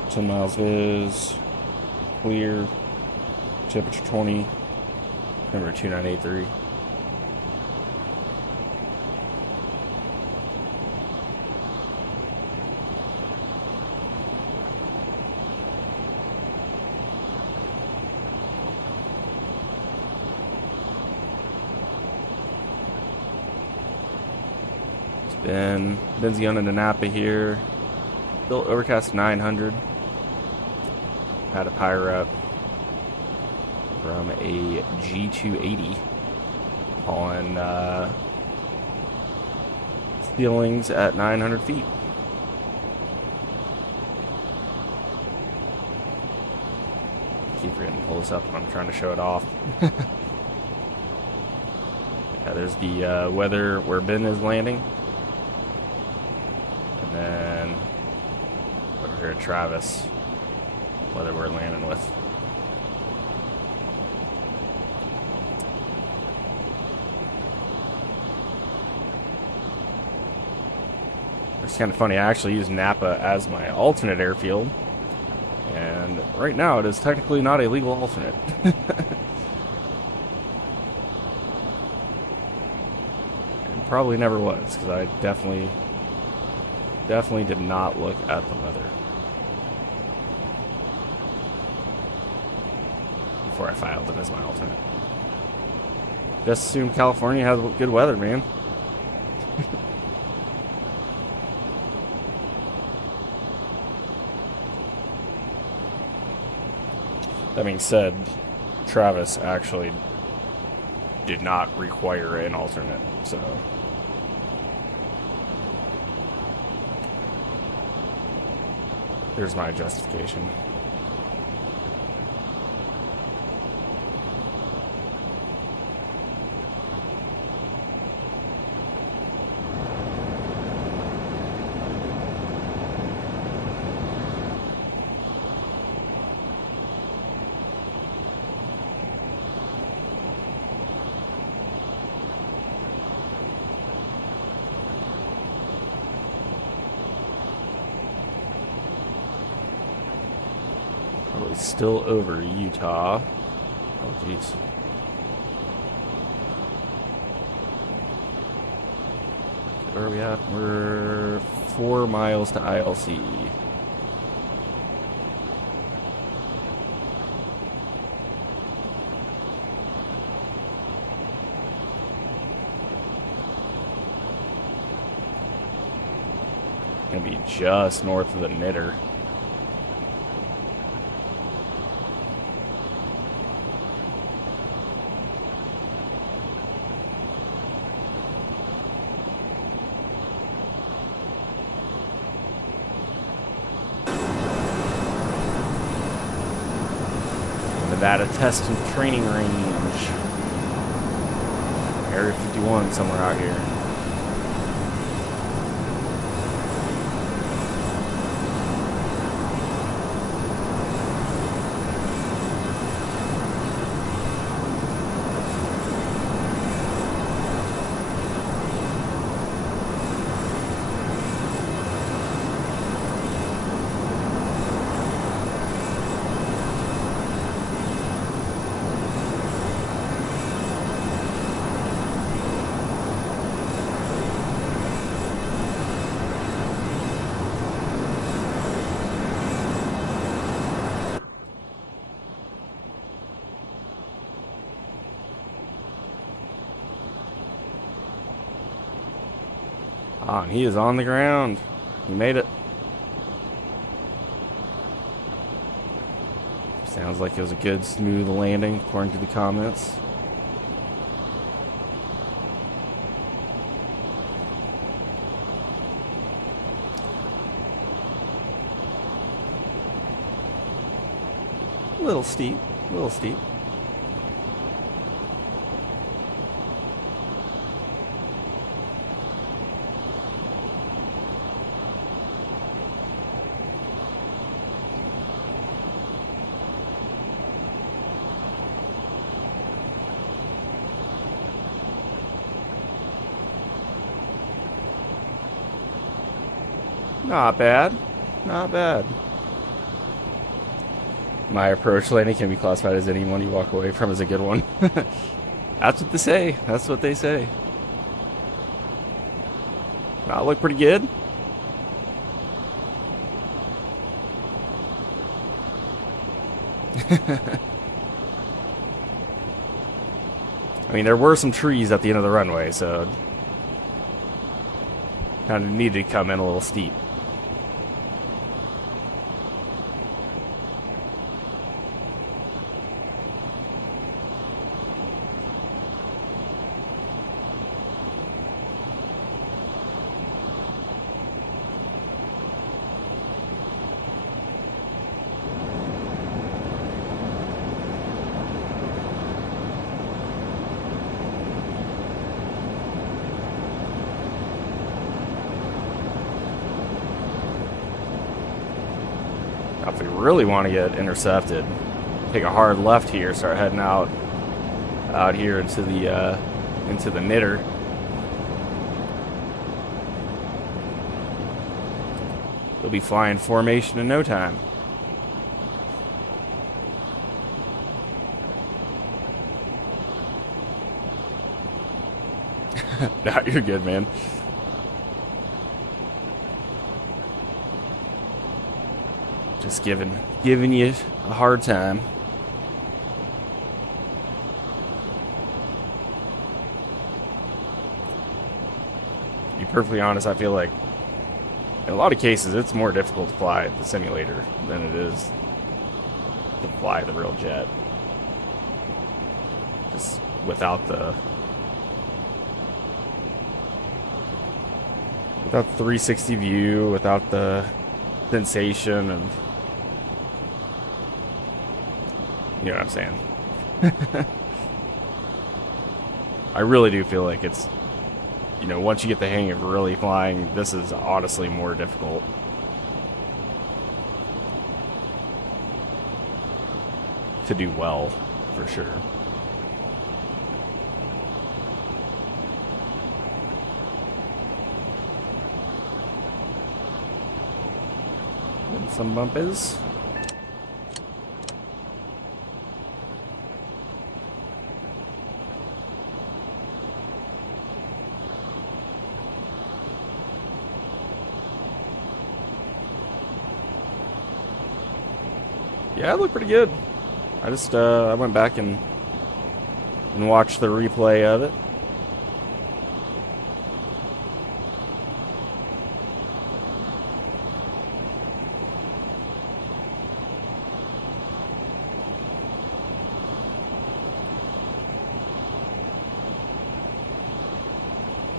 10 miles viz. Clear. Temperature 20. Number 2983. Been Benzion into Napa here. Built Overcast 900. Had a pyre up from a G280 on ceilings at 900 feet. Keep forgetting to pull this up when I'm trying to show it off. Yeah, there's the weather where Ben is landing. And then over here at Travis, whether we're landing with. It's kind of funny, I actually use Napa as my alternate airfield, and right now it is technically not a legal alternate. And probably never was, because I definitely did not look at the weather before I filed it as my alternate. Just assume California has good weather, man. That being said, Travis actually did not require an alternate, so there's my justification. Probably still over Utah. Oh, jeez. Where are we at? We're 4 miles to ILC. Gonna be just north of the Knitter. Nevada Test and Training Range. Area 51 somewhere out here. Ah, and he is on the ground. He made it. Sounds like it was a good, smooth landing, according to the comments. A little steep, a little steep. Not bad. Not bad. My approach landing can be classified as any one you walk away from as a good one. That's what they say. That's what they say. Not look pretty good. I mean, there were some trees at the end of the runway, so kind of needed to come in a little steep. If we really want to get intercepted, take a hard left here, start heading out here into the knitter. We'll be flying formation in no time. Nah, you're good, man. Just giving you a hard time. To be perfectly honest, I feel like in a lot of cases it's more difficult to fly the simulator than it is to fly the real jet. Just without the 360 view, without the sensation of, you know what I'm saying? I really do feel like it's, you know, once you get the hang of really flying, this is honestly more difficult. To do well, for sure. And some bumpers. Yeah, it looked pretty good. I just I went back and watched the replay of it.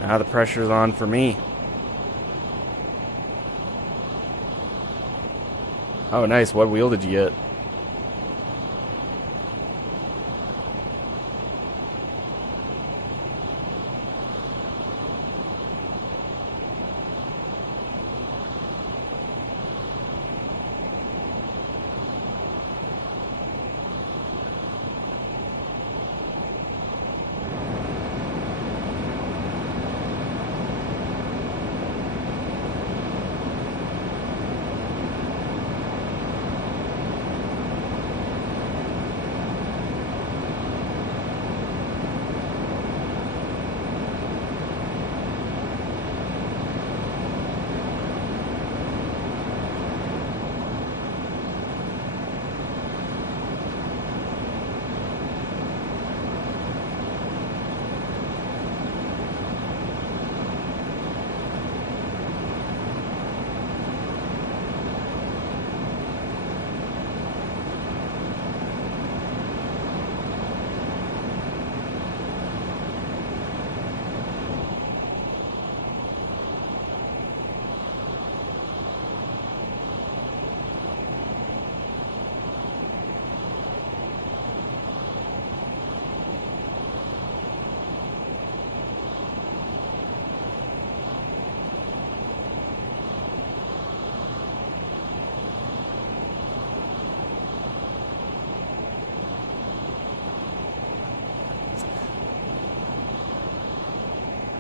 Now the pressure's on for me. Oh, nice. What wheel did you get?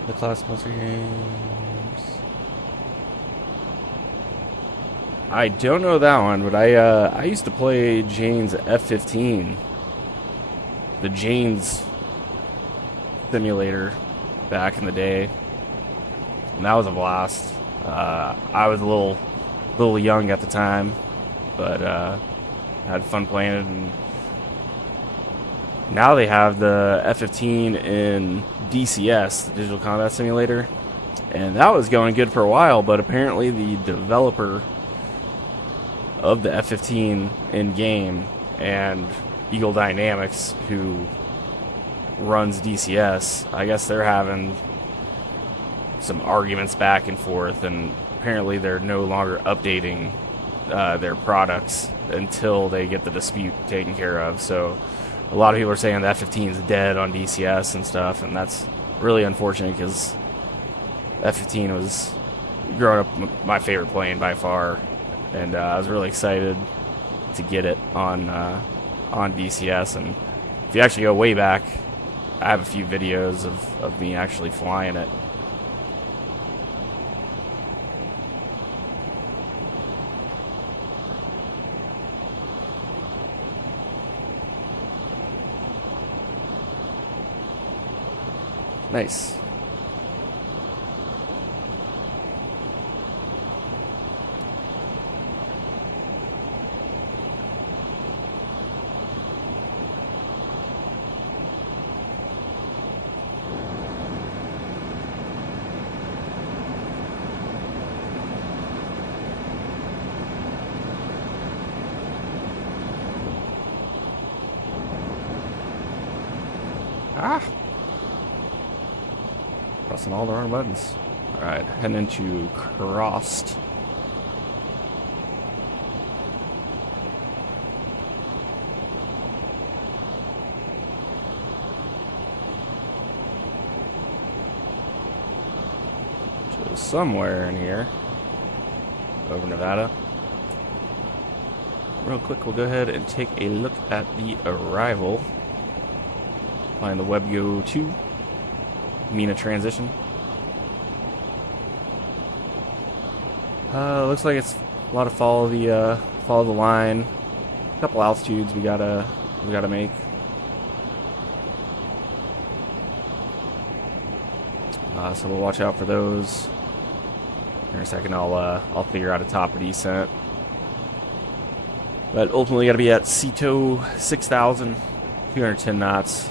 The class monster games. I don't know that one, but I used to play Jane's F-15. The Jane's simulator back in the day. And that was a blast. I was a little young at the time, but had fun playing it. And now they have the F-15 in DCS, the Digital Combat Simulator, and that was going good for a while, but apparently the developer of the F-15 in-game and Eagle Dynamics, who runs DCS, I guess they're having some arguments back and forth, and apparently they're no longer updating their products until they get the dispute taken care of. So a lot of people are saying the F-15 is dead on DCS and stuff, and that's really unfortunate because F-15 was, growing up, my favorite plane by far, and I was really excited to get it on DCS. And if you actually go way back, I have a few videos of me actually flying it. Nice. Pressing all the wrong buttons. Alright, heading into Crossed. So somewhere in here. Over Nevada. Real quick, we'll go ahead and take a look at the arrival. Find the WebGo 2. Mina transition. Looks like it's a lot of follow the line. A couple altitudes we gotta make. So we'll watch out for those. In a second, I'll figure out a top of descent. But ultimately, got to be at CETO 6,000, 210 knots.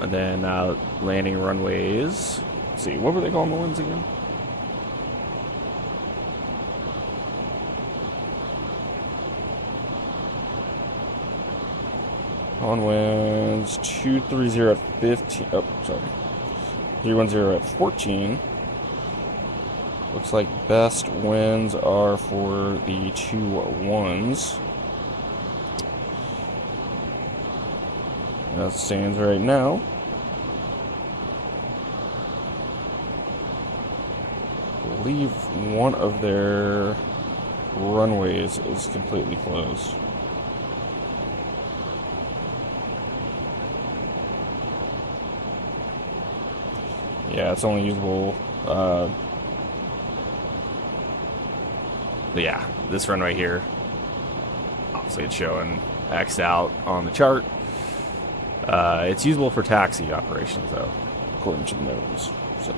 And then landing runways. Let's see, what were they calling the ones again? On winds 230 at 15. Oh, sorry. 310 at 14. Looks like best winds are for the 2-1s. That stands right now. I believe one of their runways is completely closed. Yeah, it's only usable. But yeah, this runway here, obviously it's showing X'd out on the chart. It's usable for taxi operations, though, according to the notes. So,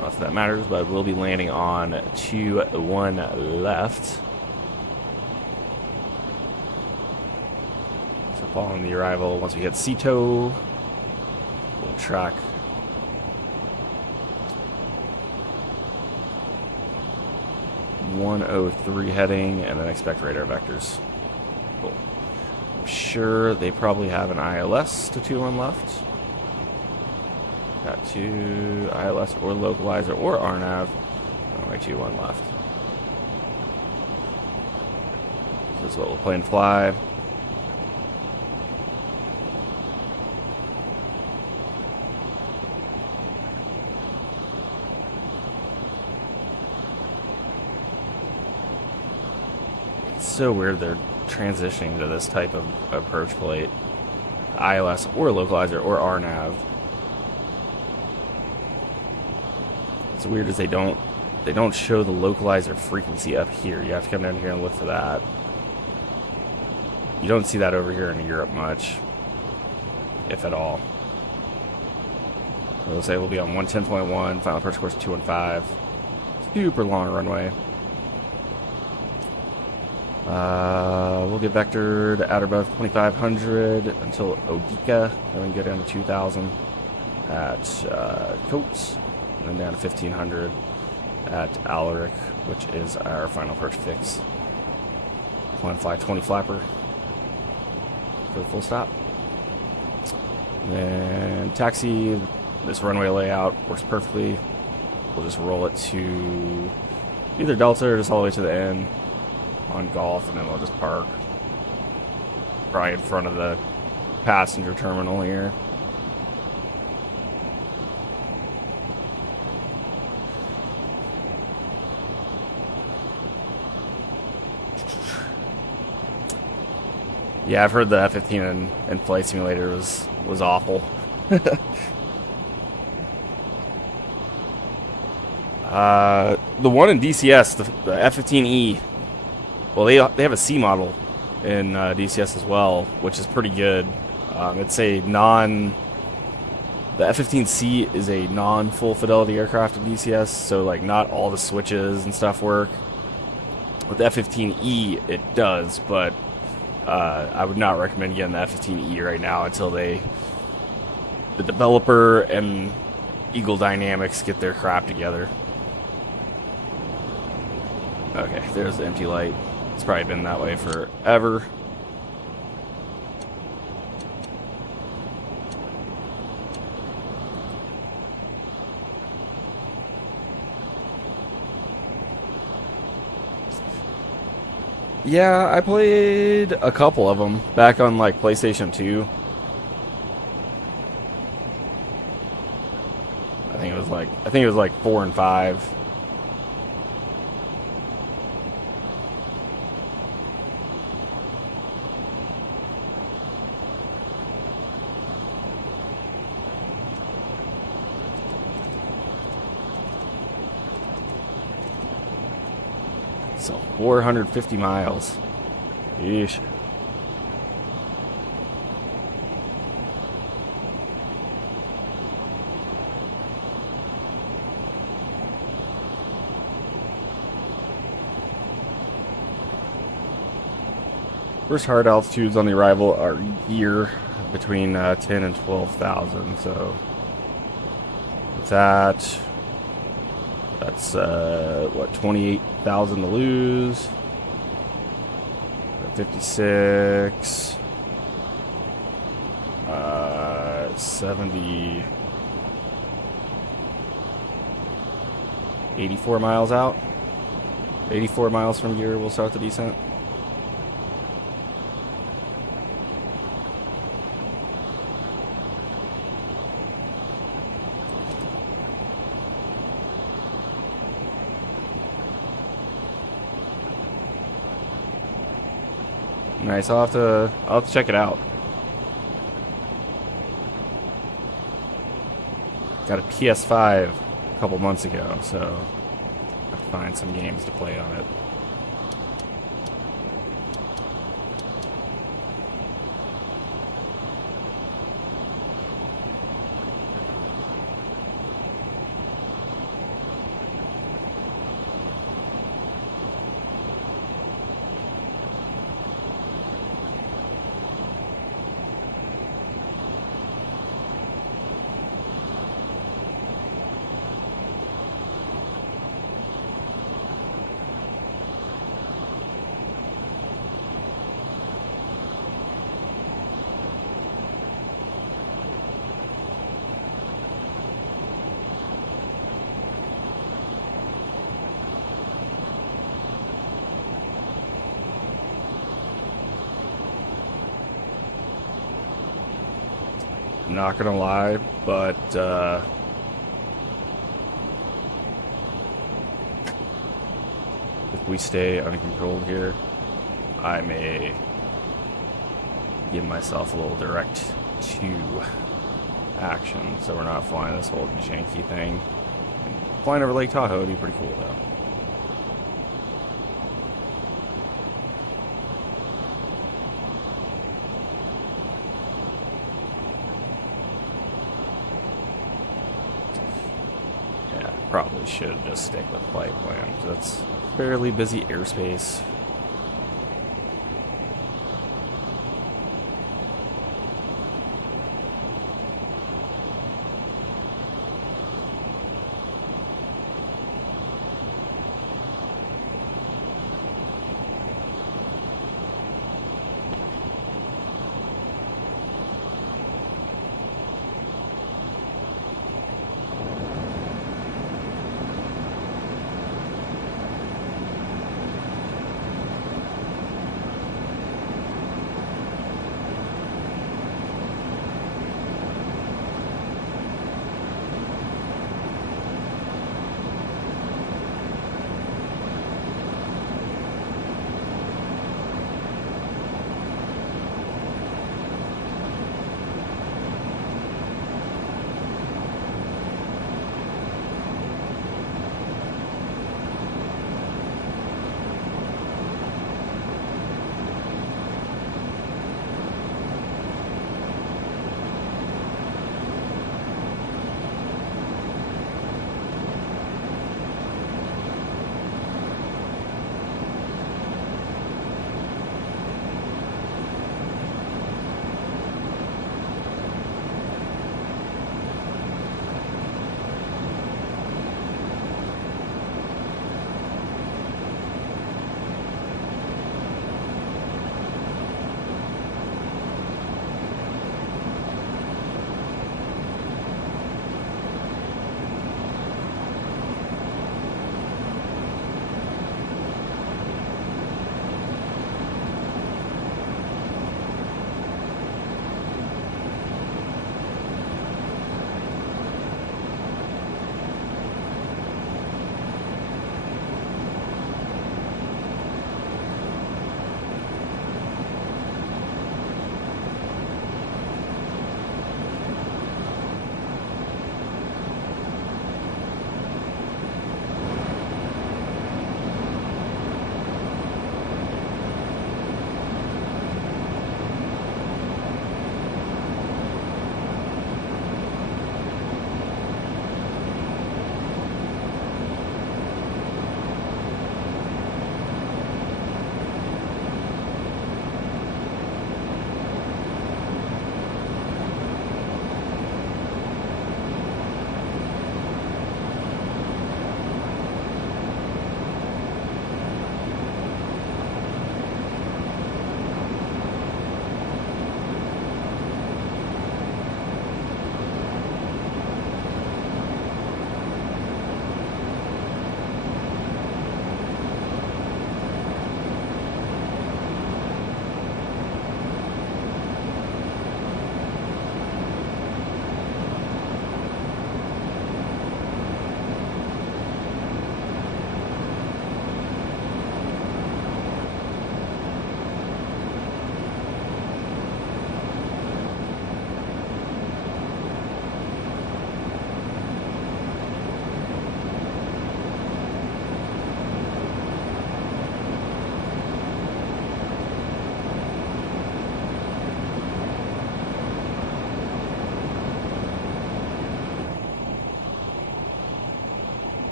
not that that matters, but we'll be landing on 2-1 left. So, following the arrival, once we hit CETO, we'll track 103 heading, and then expect radar vectors. Cool. I'm sure they probably have an ILS to 2-1 left. Got 2 ILS or localizer or RNAV. Only 2-1 left. So this is what we'll plan to fly. So weird they're transitioning to this type of approach plate. ILS or localizer or RNAV. What's weird is they don't show the localizer frequency up here. You have to come down here and look for that. You don't see that over here in Europe much, if at all. It'll say we'll be on 110.1, final approach course 215. Super long runway. We'll get vectored at or above 2,500 until Odika, and then go down to 2,000 at Coates, and then down to 1,500 at Alaric, which is our final approach fix. Climb fly 20 flapper for the full stop. And then taxi, this runway layout works perfectly. We'll just roll it to either Delta or just all the way to the end on Golf, and then we'll just park right in front of the passenger terminal here. Yeah, I've heard the F-15 in Flight Simulator was awful. The one in DCS, the F-15E, well, they have a C model in DCS as well, which is pretty good. It's a the F-15C is a non-full fidelity aircraft in DCS, so like not all the switches and stuff work. With the F-15E, it does, but I would not recommend getting the F-15E right now until the developer and Eagle Dynamics get their crap together. Okay, there's the empty light. It's probably been that way forever. Yeah, I played a couple of them back on like PlayStation 2. I think it was like 4 and 5. So 450 miles. Yeesh. First hard altitudes on the arrival are gear between 10 and 12,000. So with that's what, 28,000 to lose. 56. 70. 84 miles out. 84 miles from gear, we'll start the descent. Nice. I'll have to check it out. Got a PS5 a couple months ago, so I have to find some games to play on it. Not gonna lie, but if we stay uncontrolled here, I may give myself a little direct to action, so we're not flying this whole janky thing and flying over Lake Tahoe would be pretty cool, though. Yeah, probably should just stick with flight plan, because that's fairly busy airspace.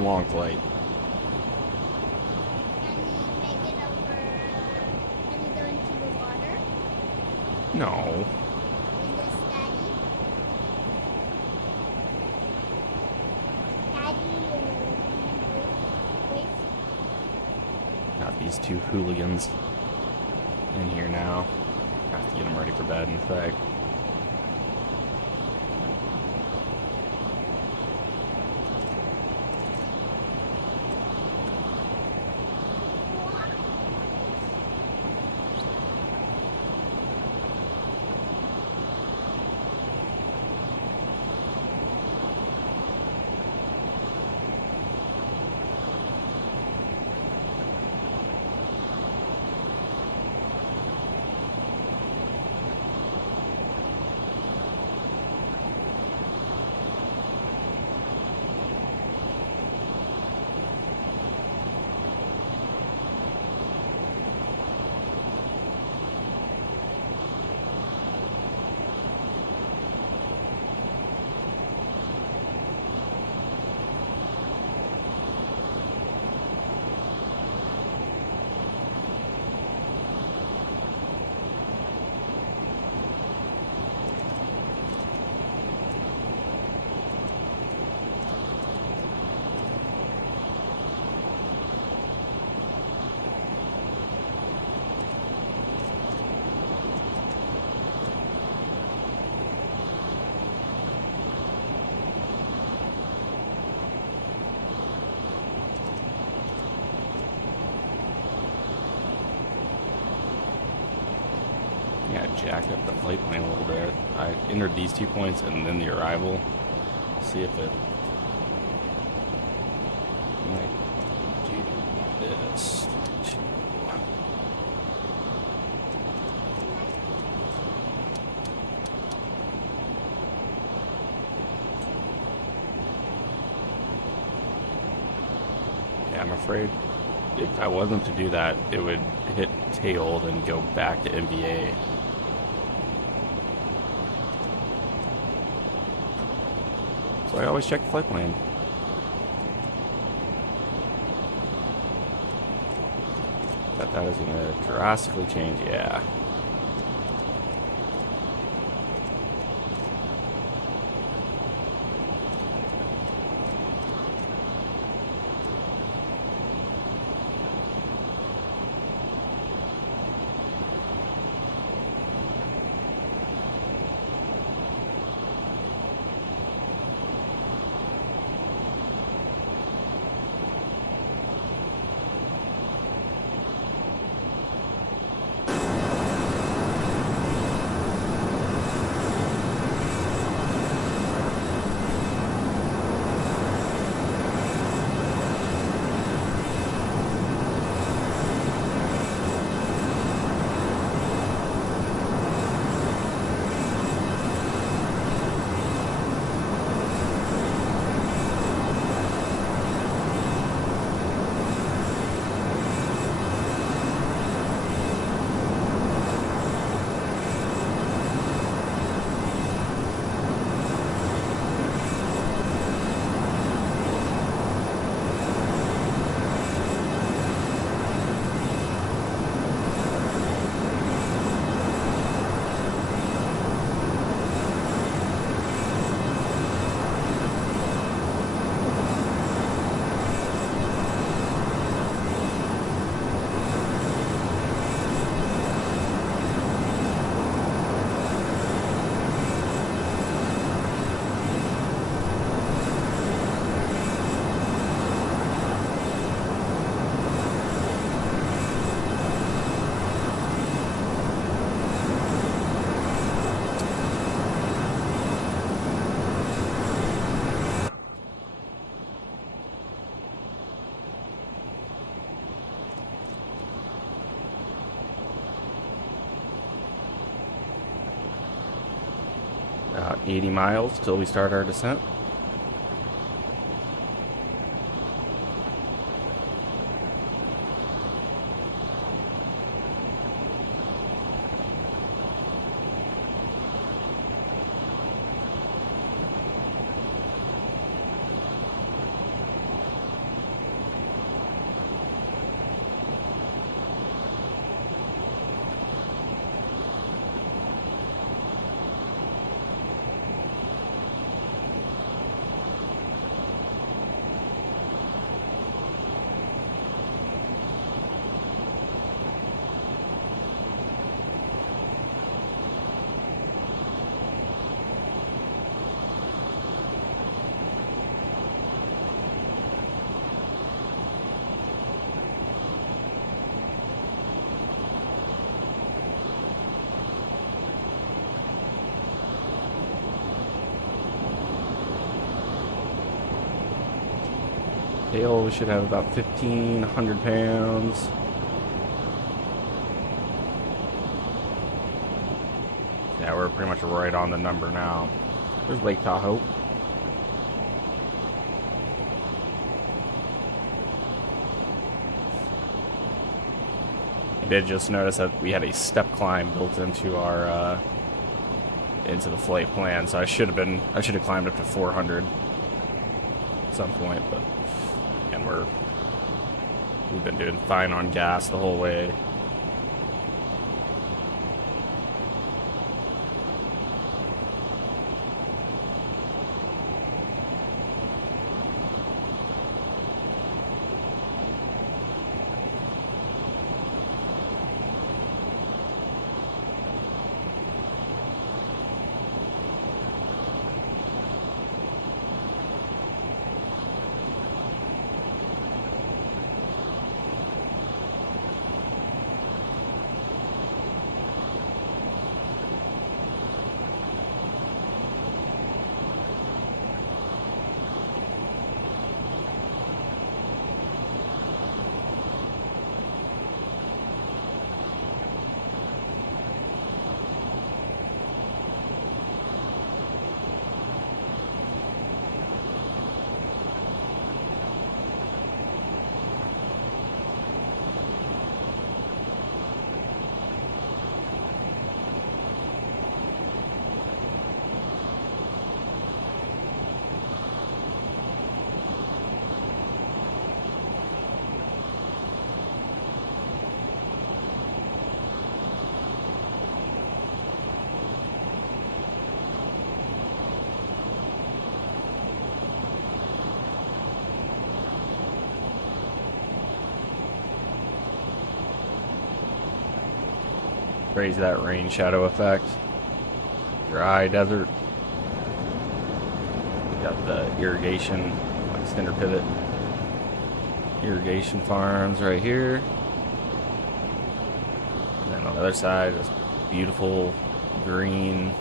long flight. Can you go into the water? No. Is this Daddy? Daddy, wait. Got these two hooligans in here now. Have to get them ready for bed, in fact. Yeah, jacked up the flight plan a little bit. I entered these 2 points and then the arrival. See if it might do this. Yeah, I'm afraid if I wasn't to do that, it would hit tail and go back to NVA. So I always check the flight plan. That is going to drastically change, yeah. About 80 miles till we start our descent. Tail, we should have about 1,500 pounds. Yeah, we're pretty much right on the number now. There's Lake Tahoe. I did just notice that we had a step climb built into our into the flight plan, so I should have climbed up to 400 at some point, but again, we've been doing fine on gas the whole way. Crazy that rain shadow effect. Dry desert. Got the irrigation, extender pivot. Irrigation farms right here. And then on the other side, this beautiful green.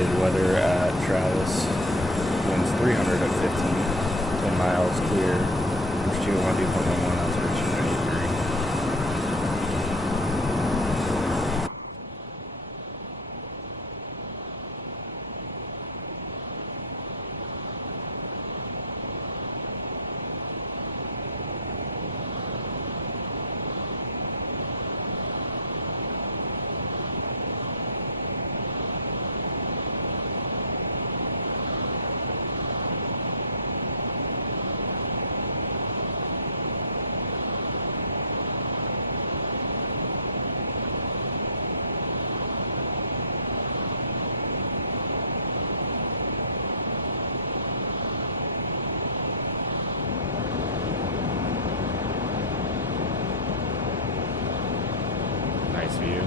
shaded weather at Travis. Winds 300 at 15. 10 miles clear. Push 2 1 altitude 293. Nice view.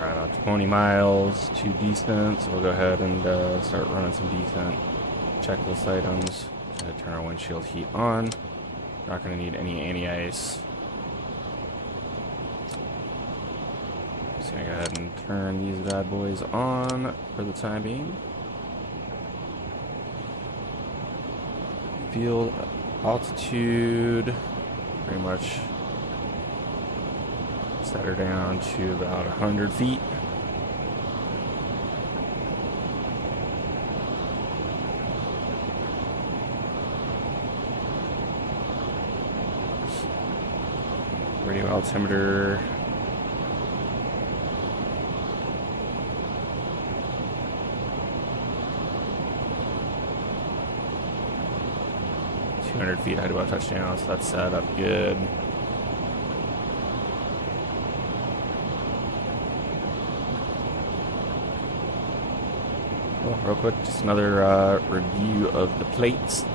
Alright, about 20 miles to decent, so we'll go ahead and start running some decent checklist items. Turn our windshield heat on. Not going to need any anti-ice. Just going to go ahead and turn these bad boys on for the time being. Field altitude, pretty much set her down to about 100 feet. Radio altimeter. Feet height above touchdown, so that's set up good. Oh, real quick, just another review of the plates.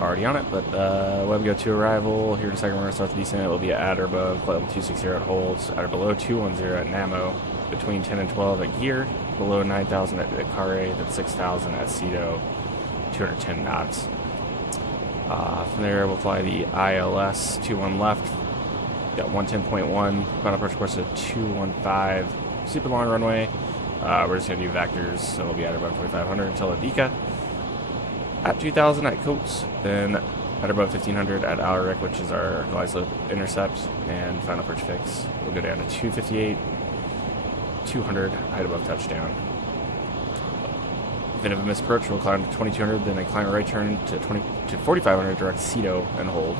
Already on it, but WebGo 2 arrival. Here in a second, we're going to start the descent. It will be at or above flight level 260 at holds, at or below 210 at NAMO, between 10 and 12 at gear, below 9,000 at Carre, then 6,000 at Cedo, 210 knots. From there, we'll fly the ILS 21 left. Got 110.1, final approach course at 215, super long runway. We're just going to do vectors, so we'll be at about 2,500 until Adika. At 2,000 at Coates, then at above 1,500 at Alaric, which is our glide slope intercept, and final approach fix. We'll go down to 258, 200, height above touchdown. If of a misapproach, we'll climb to 2,200, then a climb a right turn to 4,500 direct Cedo and hold.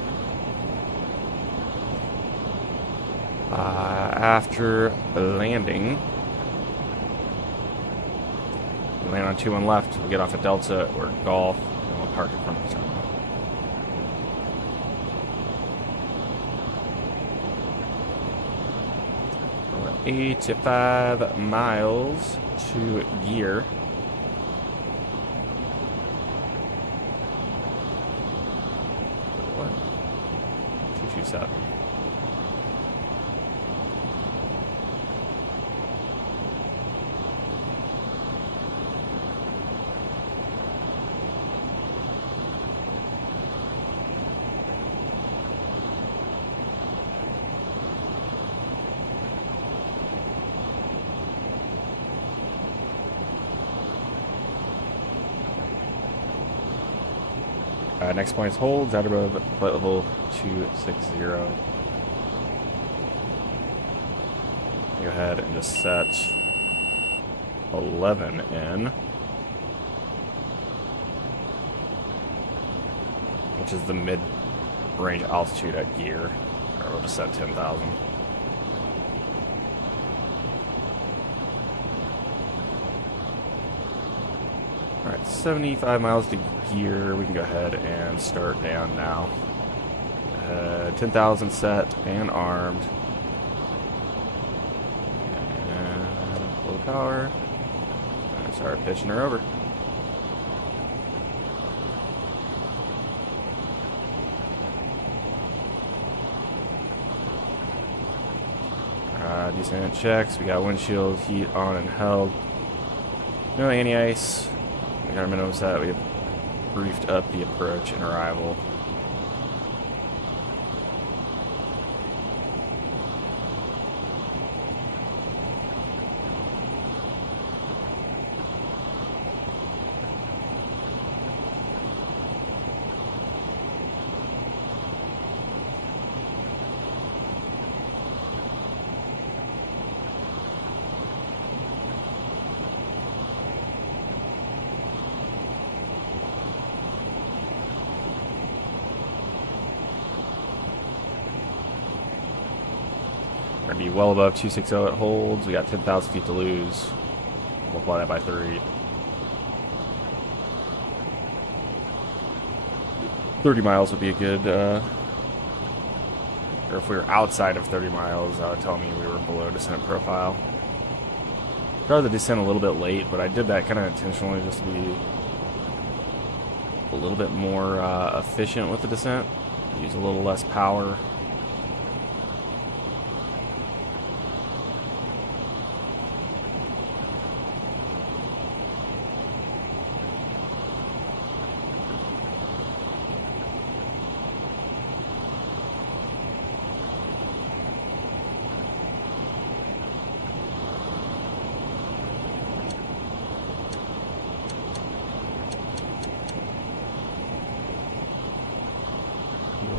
After landing, we land on 2-1 left, we'll get off at Delta or Golf, and we'll park in front of the terminal. We're at 85 miles to gear. What? 227. Next points holds at above flight level 260. Go ahead and just set 11 in, which is the mid-range altitude at gear. Or we'll just set 10,000. Alright, 75 miles to gear. We can go ahead and start down now. 10,000 set and armed. And low power. And start pitching her over. Descent checks. We got windshield heat on and held. No anti-ice. We got our minimum set. We have briefed up the approach and arrival. We're going to be well above 260 at holds. We got 10,000 feet to lose. Multiply that by 3. 30 miles would be a good, or if we were outside of 30 miles, that would tell me we were below descent profile. Started the descent a little bit late, but I did that kind of intentionally just to be a little bit more efficient with the descent. Use a little less power.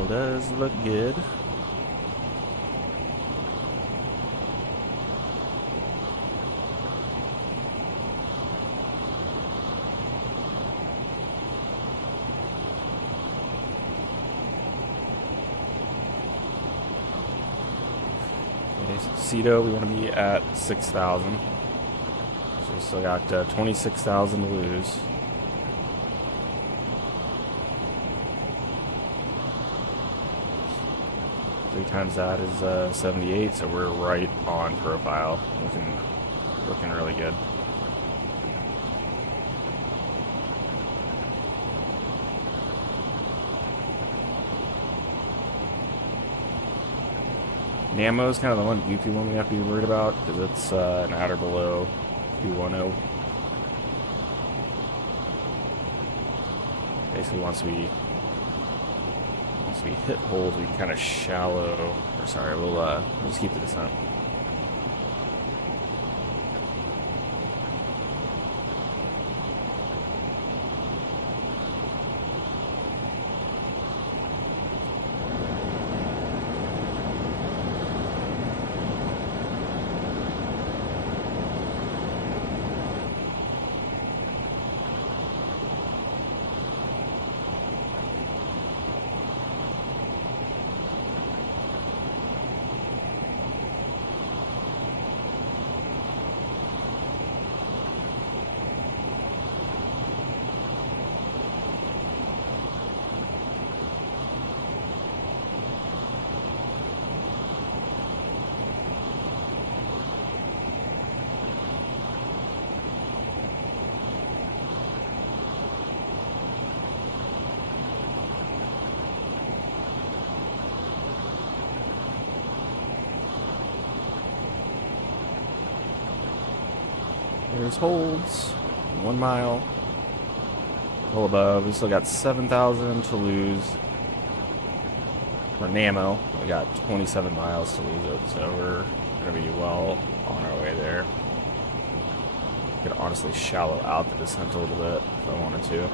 Does look good. Okay, so CETO, we want to be at 6,000. So we still got 26,000 to lose. 3 times that is 78, so we're right on profile. Looking really good. Namo is kind of the one goofy one we have to be worried about because it's an at or below 210. Basically, once we hit hold, we can kind of shallow. Or sorry, we'll just keep the descent. There's holds, 1 mile, well above. We still got 7,000 to lose. For Namo, we got 27 miles to lose it, so we're going to be well on our way there. Could honestly shallow out the descent a little bit if I wanted to.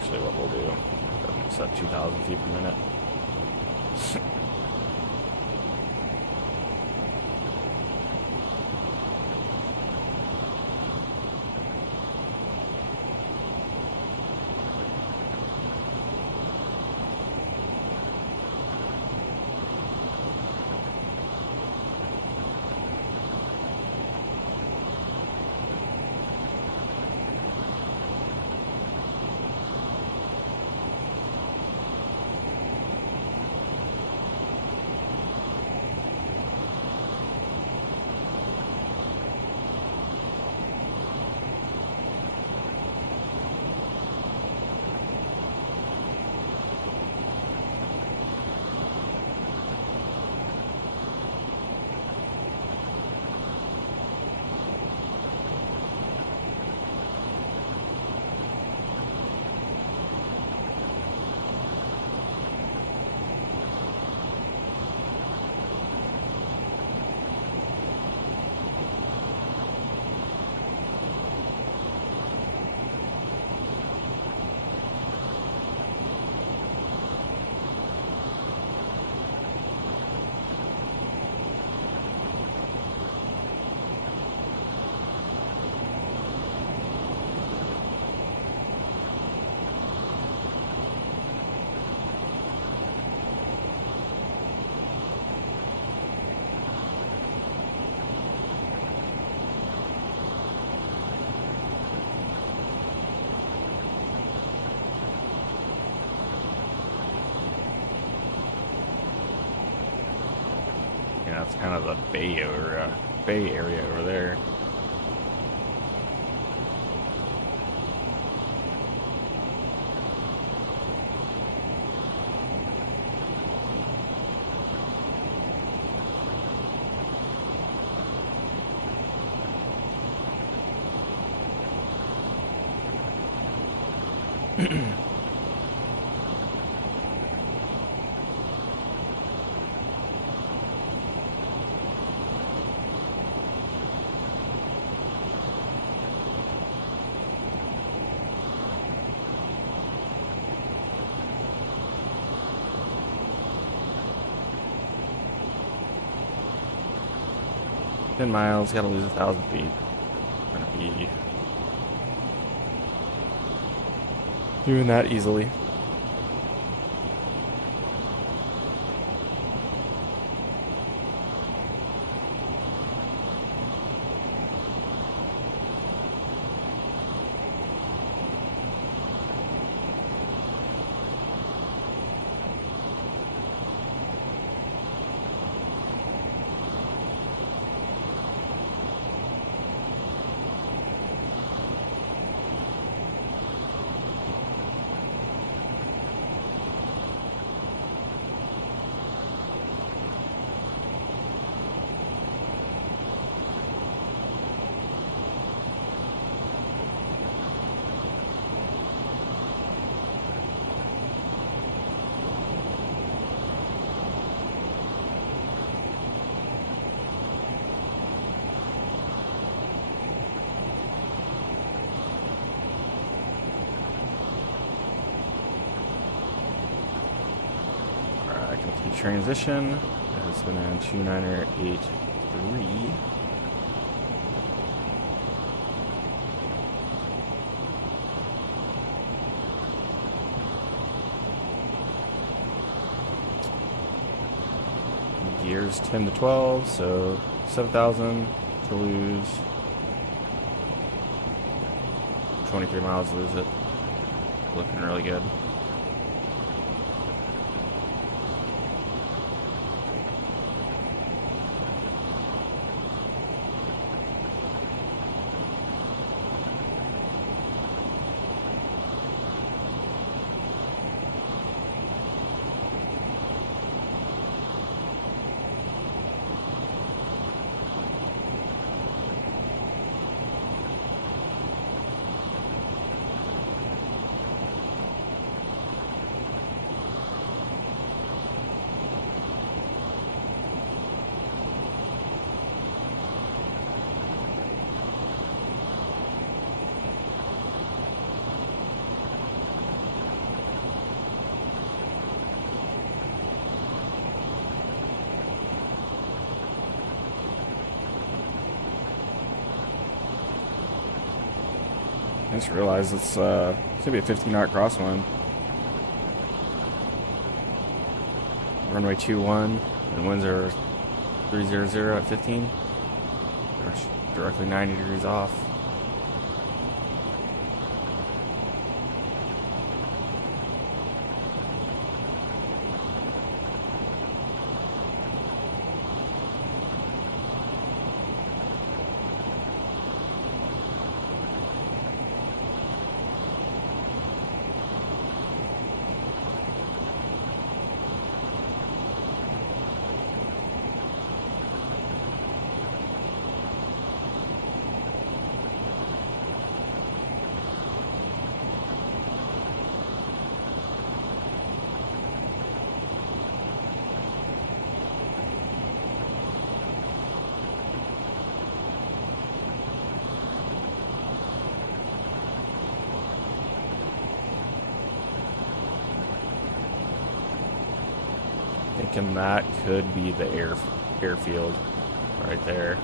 actually what we'll do. Set 2,000 feet per minute. Yeah, it's kind of the Bay Area over there. Miles, gotta lose 1,000 feet. Gonna be doing that easily. Transition has been on 2983. Gears 10 to 12, so 7,000 to lose. 23 miles to lose it. Looking really good. just realized it's gonna be a 15-knot crosswind. Runway 21, and winds are 300 at 15. They're directly 90 degrees off. Thinking that could be the airfield right there.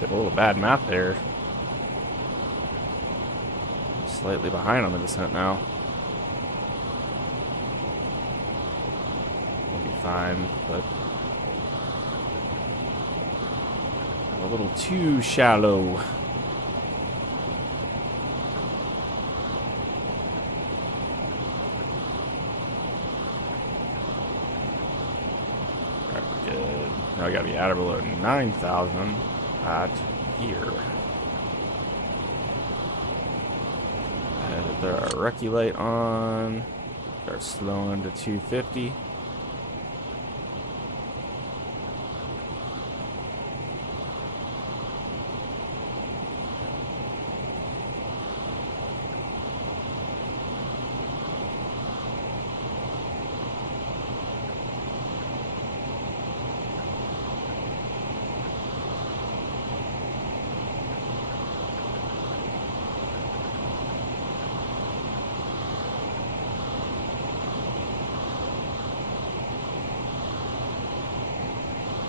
Did a little bad map there. Slightly behind on the descent now. We'll be fine, but a little too shallow. Alright, we're good. Now we gotta be at or below 9,000 at here. There are recce light on. Start slowing to 250.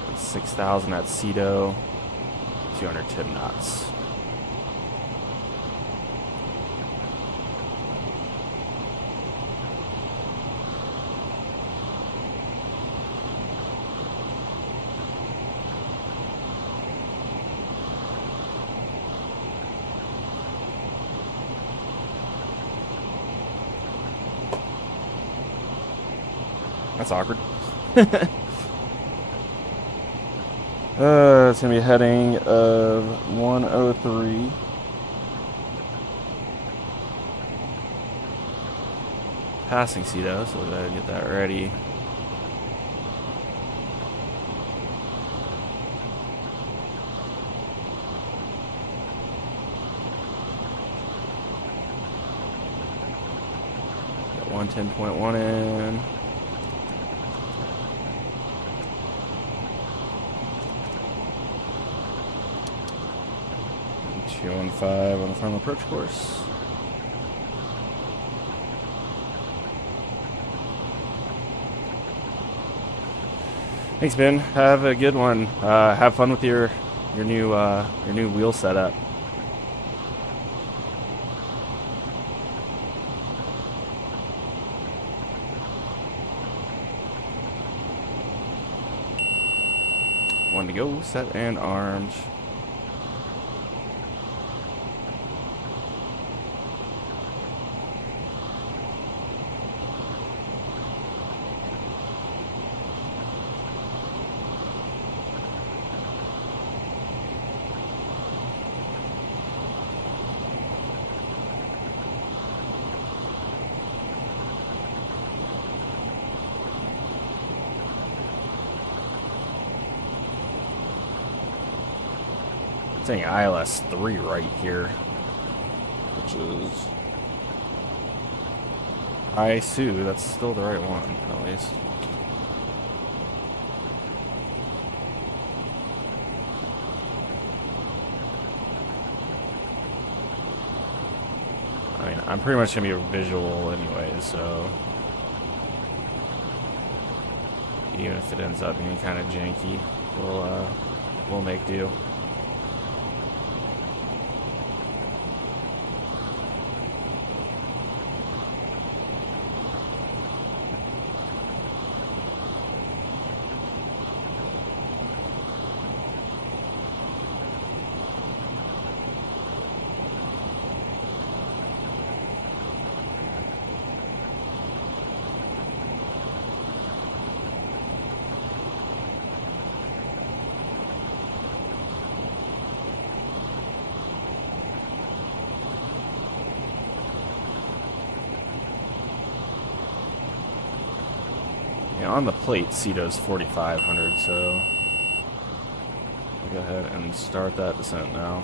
That's 6,000 at Cedo, 210 knots. That's awkward. It's going to be a heading of 103. Passing Cedo, so we gotta get that ready. Got 110.1 in. .215 on the final approach course. Thanks, Ben. Have a good one. Have fun with your new wheel setup. One to go. Set and armed. saying ILS 3 right here, which is KSUU. That's still the right one, at least. I mean, I'm pretty much gonna be a visual anyway, so even if it ends up being kind of janky, we'll make do. On the plate, CETO's 4,500, so we'll go ahead and start that descent now.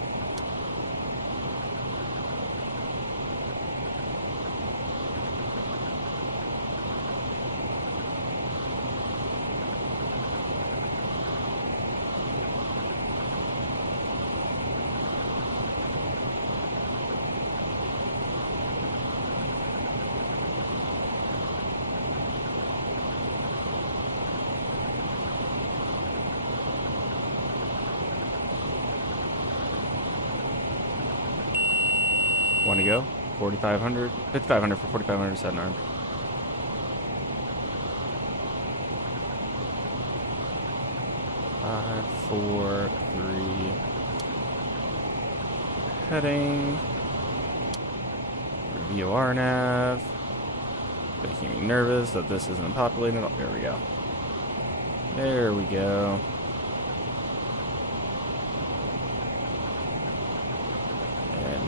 One to go. 4,500. 5,500 for 4,500 set and armed. Five, four, three. Heading. VOR nav. Making me nervous that this isn't populated. Oh, there we go. There we go.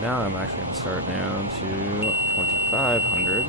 Now I'm actually going to start down to 2,500.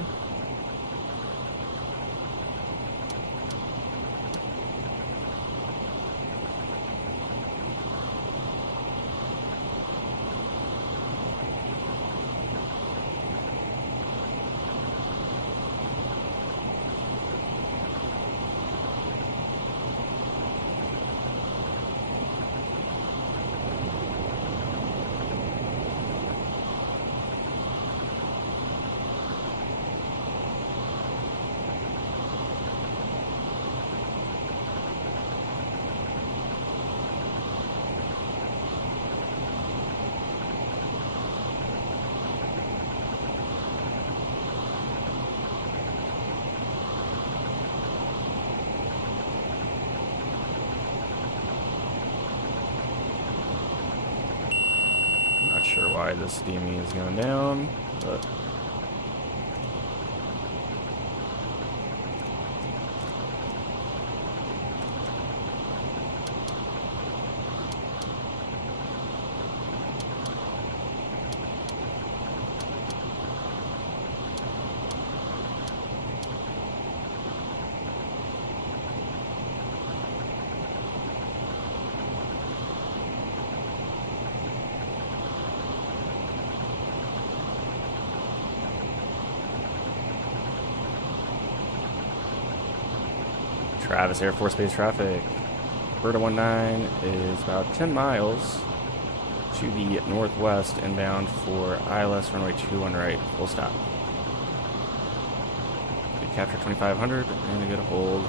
Not sure why this DME is going down, but Travis Air Force Base traffic. FERDA 19 is about 10 miles to the northwest inbound for ILS runway 21 right, full stop. We capture 2,500 and a good hold.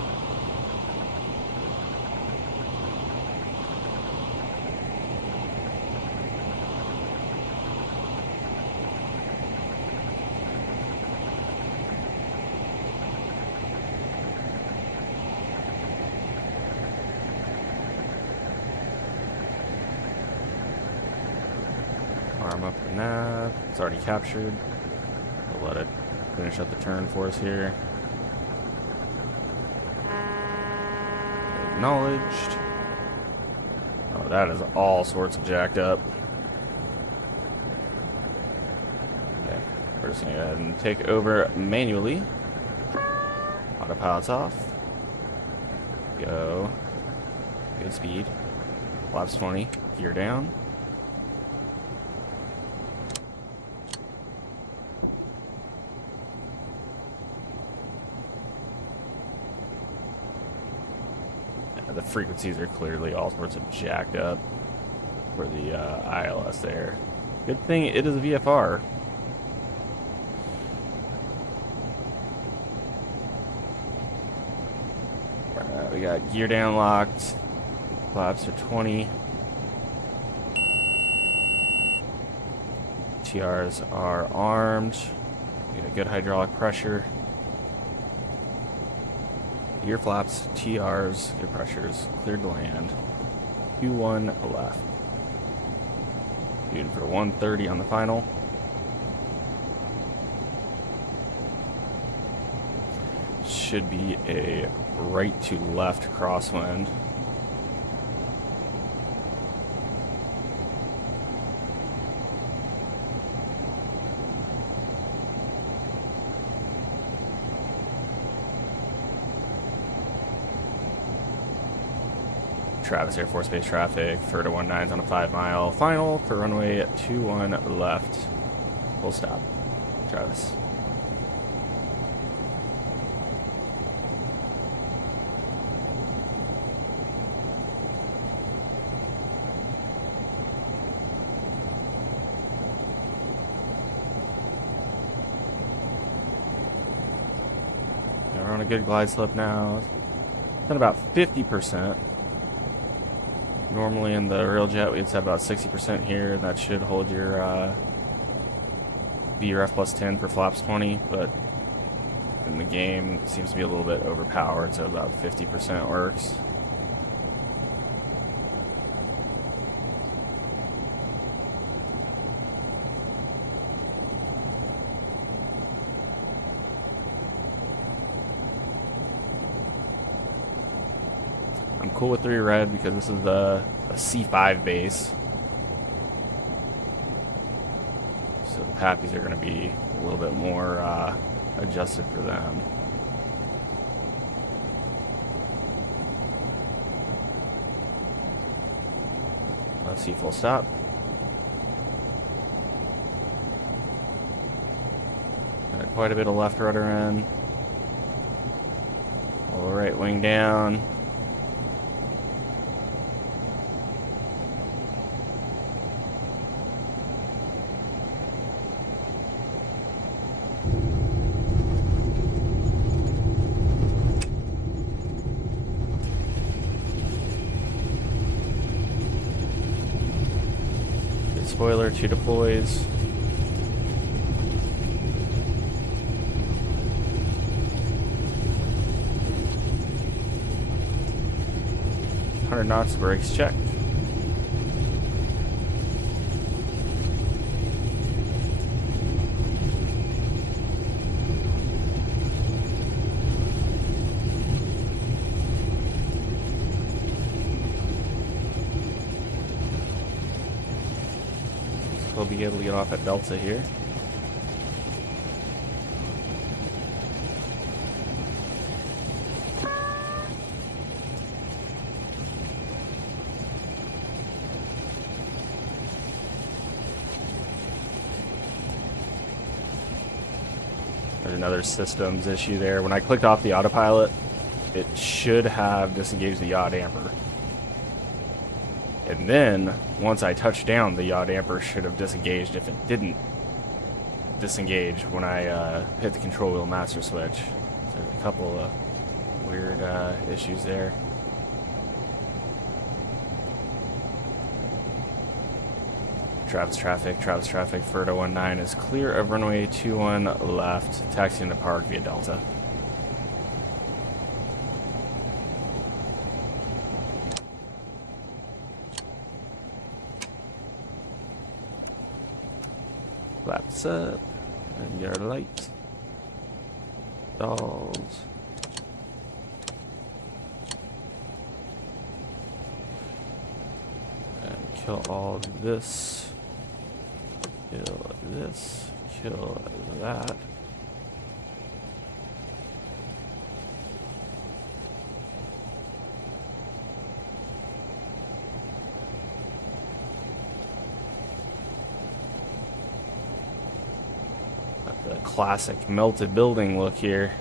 Arm up the nav. It's already captured. We'll let it finish up the turn for us here. Acknowledged. Oh, that is all sorts of jacked up. Okay, we're just gonna go ahead and take over manually. Autopilot's off. Go. Good speed. Flaps 20. Gear down. The frequencies are clearly all sorts of jacked up for the ILS there. Good thing it is a VFR. We got gear down locked. Flaps are 20. TRs are armed. We got good hydraulic pressure. Gear flaps, TRs, gear pressures, cleared to land. Q1 left. Shooting for 130 on the final. Should be a right to left crosswind. Travis Air Force Base traffic, FERDA 19's on a 5-mile final for runway 21 left. Full stop. Travis. Now we're on a good glide slope now. It's at about 50%. Normally in the Railjet we'd set about 60% here, and that should hold your VRF plus 10 for flaps 20, but in the game it seems to be a little bit overpowered, so about 50% works. I'm cool with 3 red because this is a C5 base. So the Pappies are going to be a little bit more adjusted for them. Let's see, full stop. Got quite a bit of left rudder in. All the right wing down. Spoiler 2 deploys. $100 knots, brakes checked. We'll be able to get off at Delta here. There's another systems issue there. When I clicked off the autopilot, it should have disengaged the yaw damper. And then, once I touched down, the yaw damper should have disengaged if it didn't disengage when I hit the control wheel master switch. So there's a couple of weird issues there. Travis traffic, FERDA 19 is clear of runway 21 left, taxiing to park via Delta. Flaps up, and your light, stalls. And kill all this, kill this, kill that. The classic melted building look here.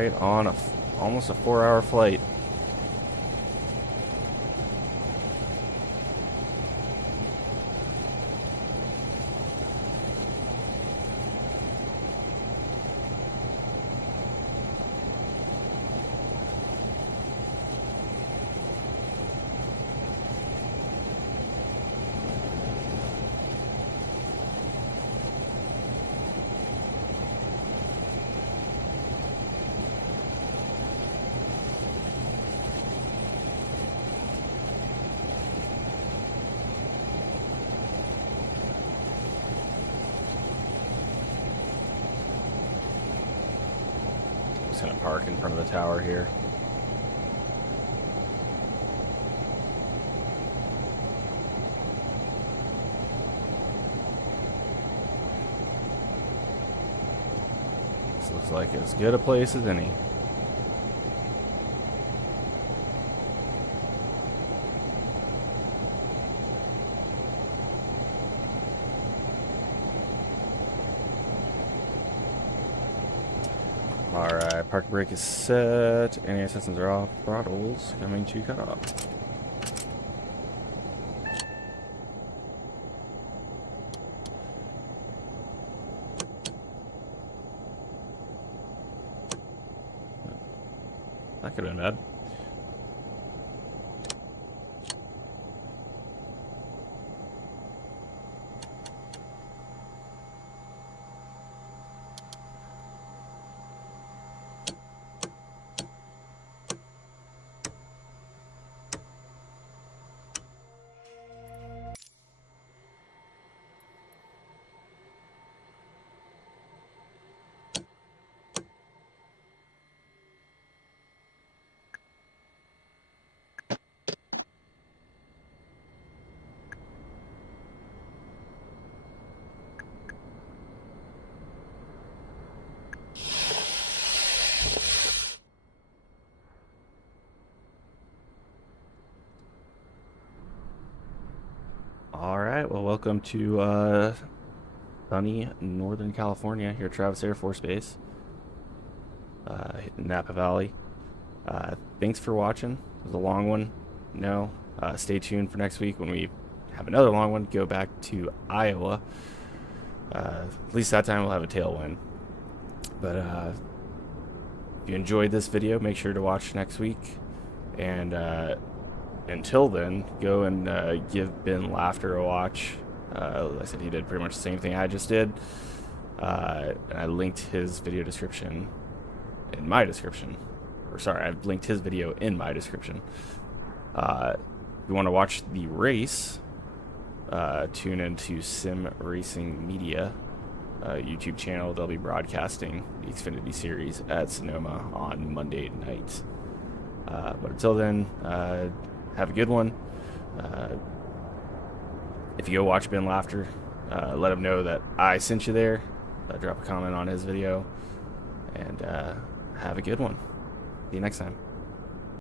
right on almost a 4-hour flight. Just gonna park in front of the tower here. This looks like as good a place as any. Alright, park brake is set, any systems are off, throttles coming to cut off. That could have been bad. Alright, well, welcome to sunny Northern California here at Travis Air Force Base, Napa Valley. Thanks for watching. It was a long one. Stay tuned for next week when we have another long one. Go back to Iowa. At least that time we'll have a tailwind. But if you enjoyed this video, make sure to watch next week. And until then, go and give Ben Laughter a watch. Like I said, he did pretty much the same thing I just did. And I linked his video description in my description. Or sorry, I've linked his video in my description. If you want to watch the race, tune into Sim Racing Media YouTube channel. They'll be broadcasting the Xfinity Series at Sonoma on Monday night. But until then, have a good one. If you go watch Ben Laughter, let him know that I sent you there. Drop a comment on his video. And have a good one. See you next time.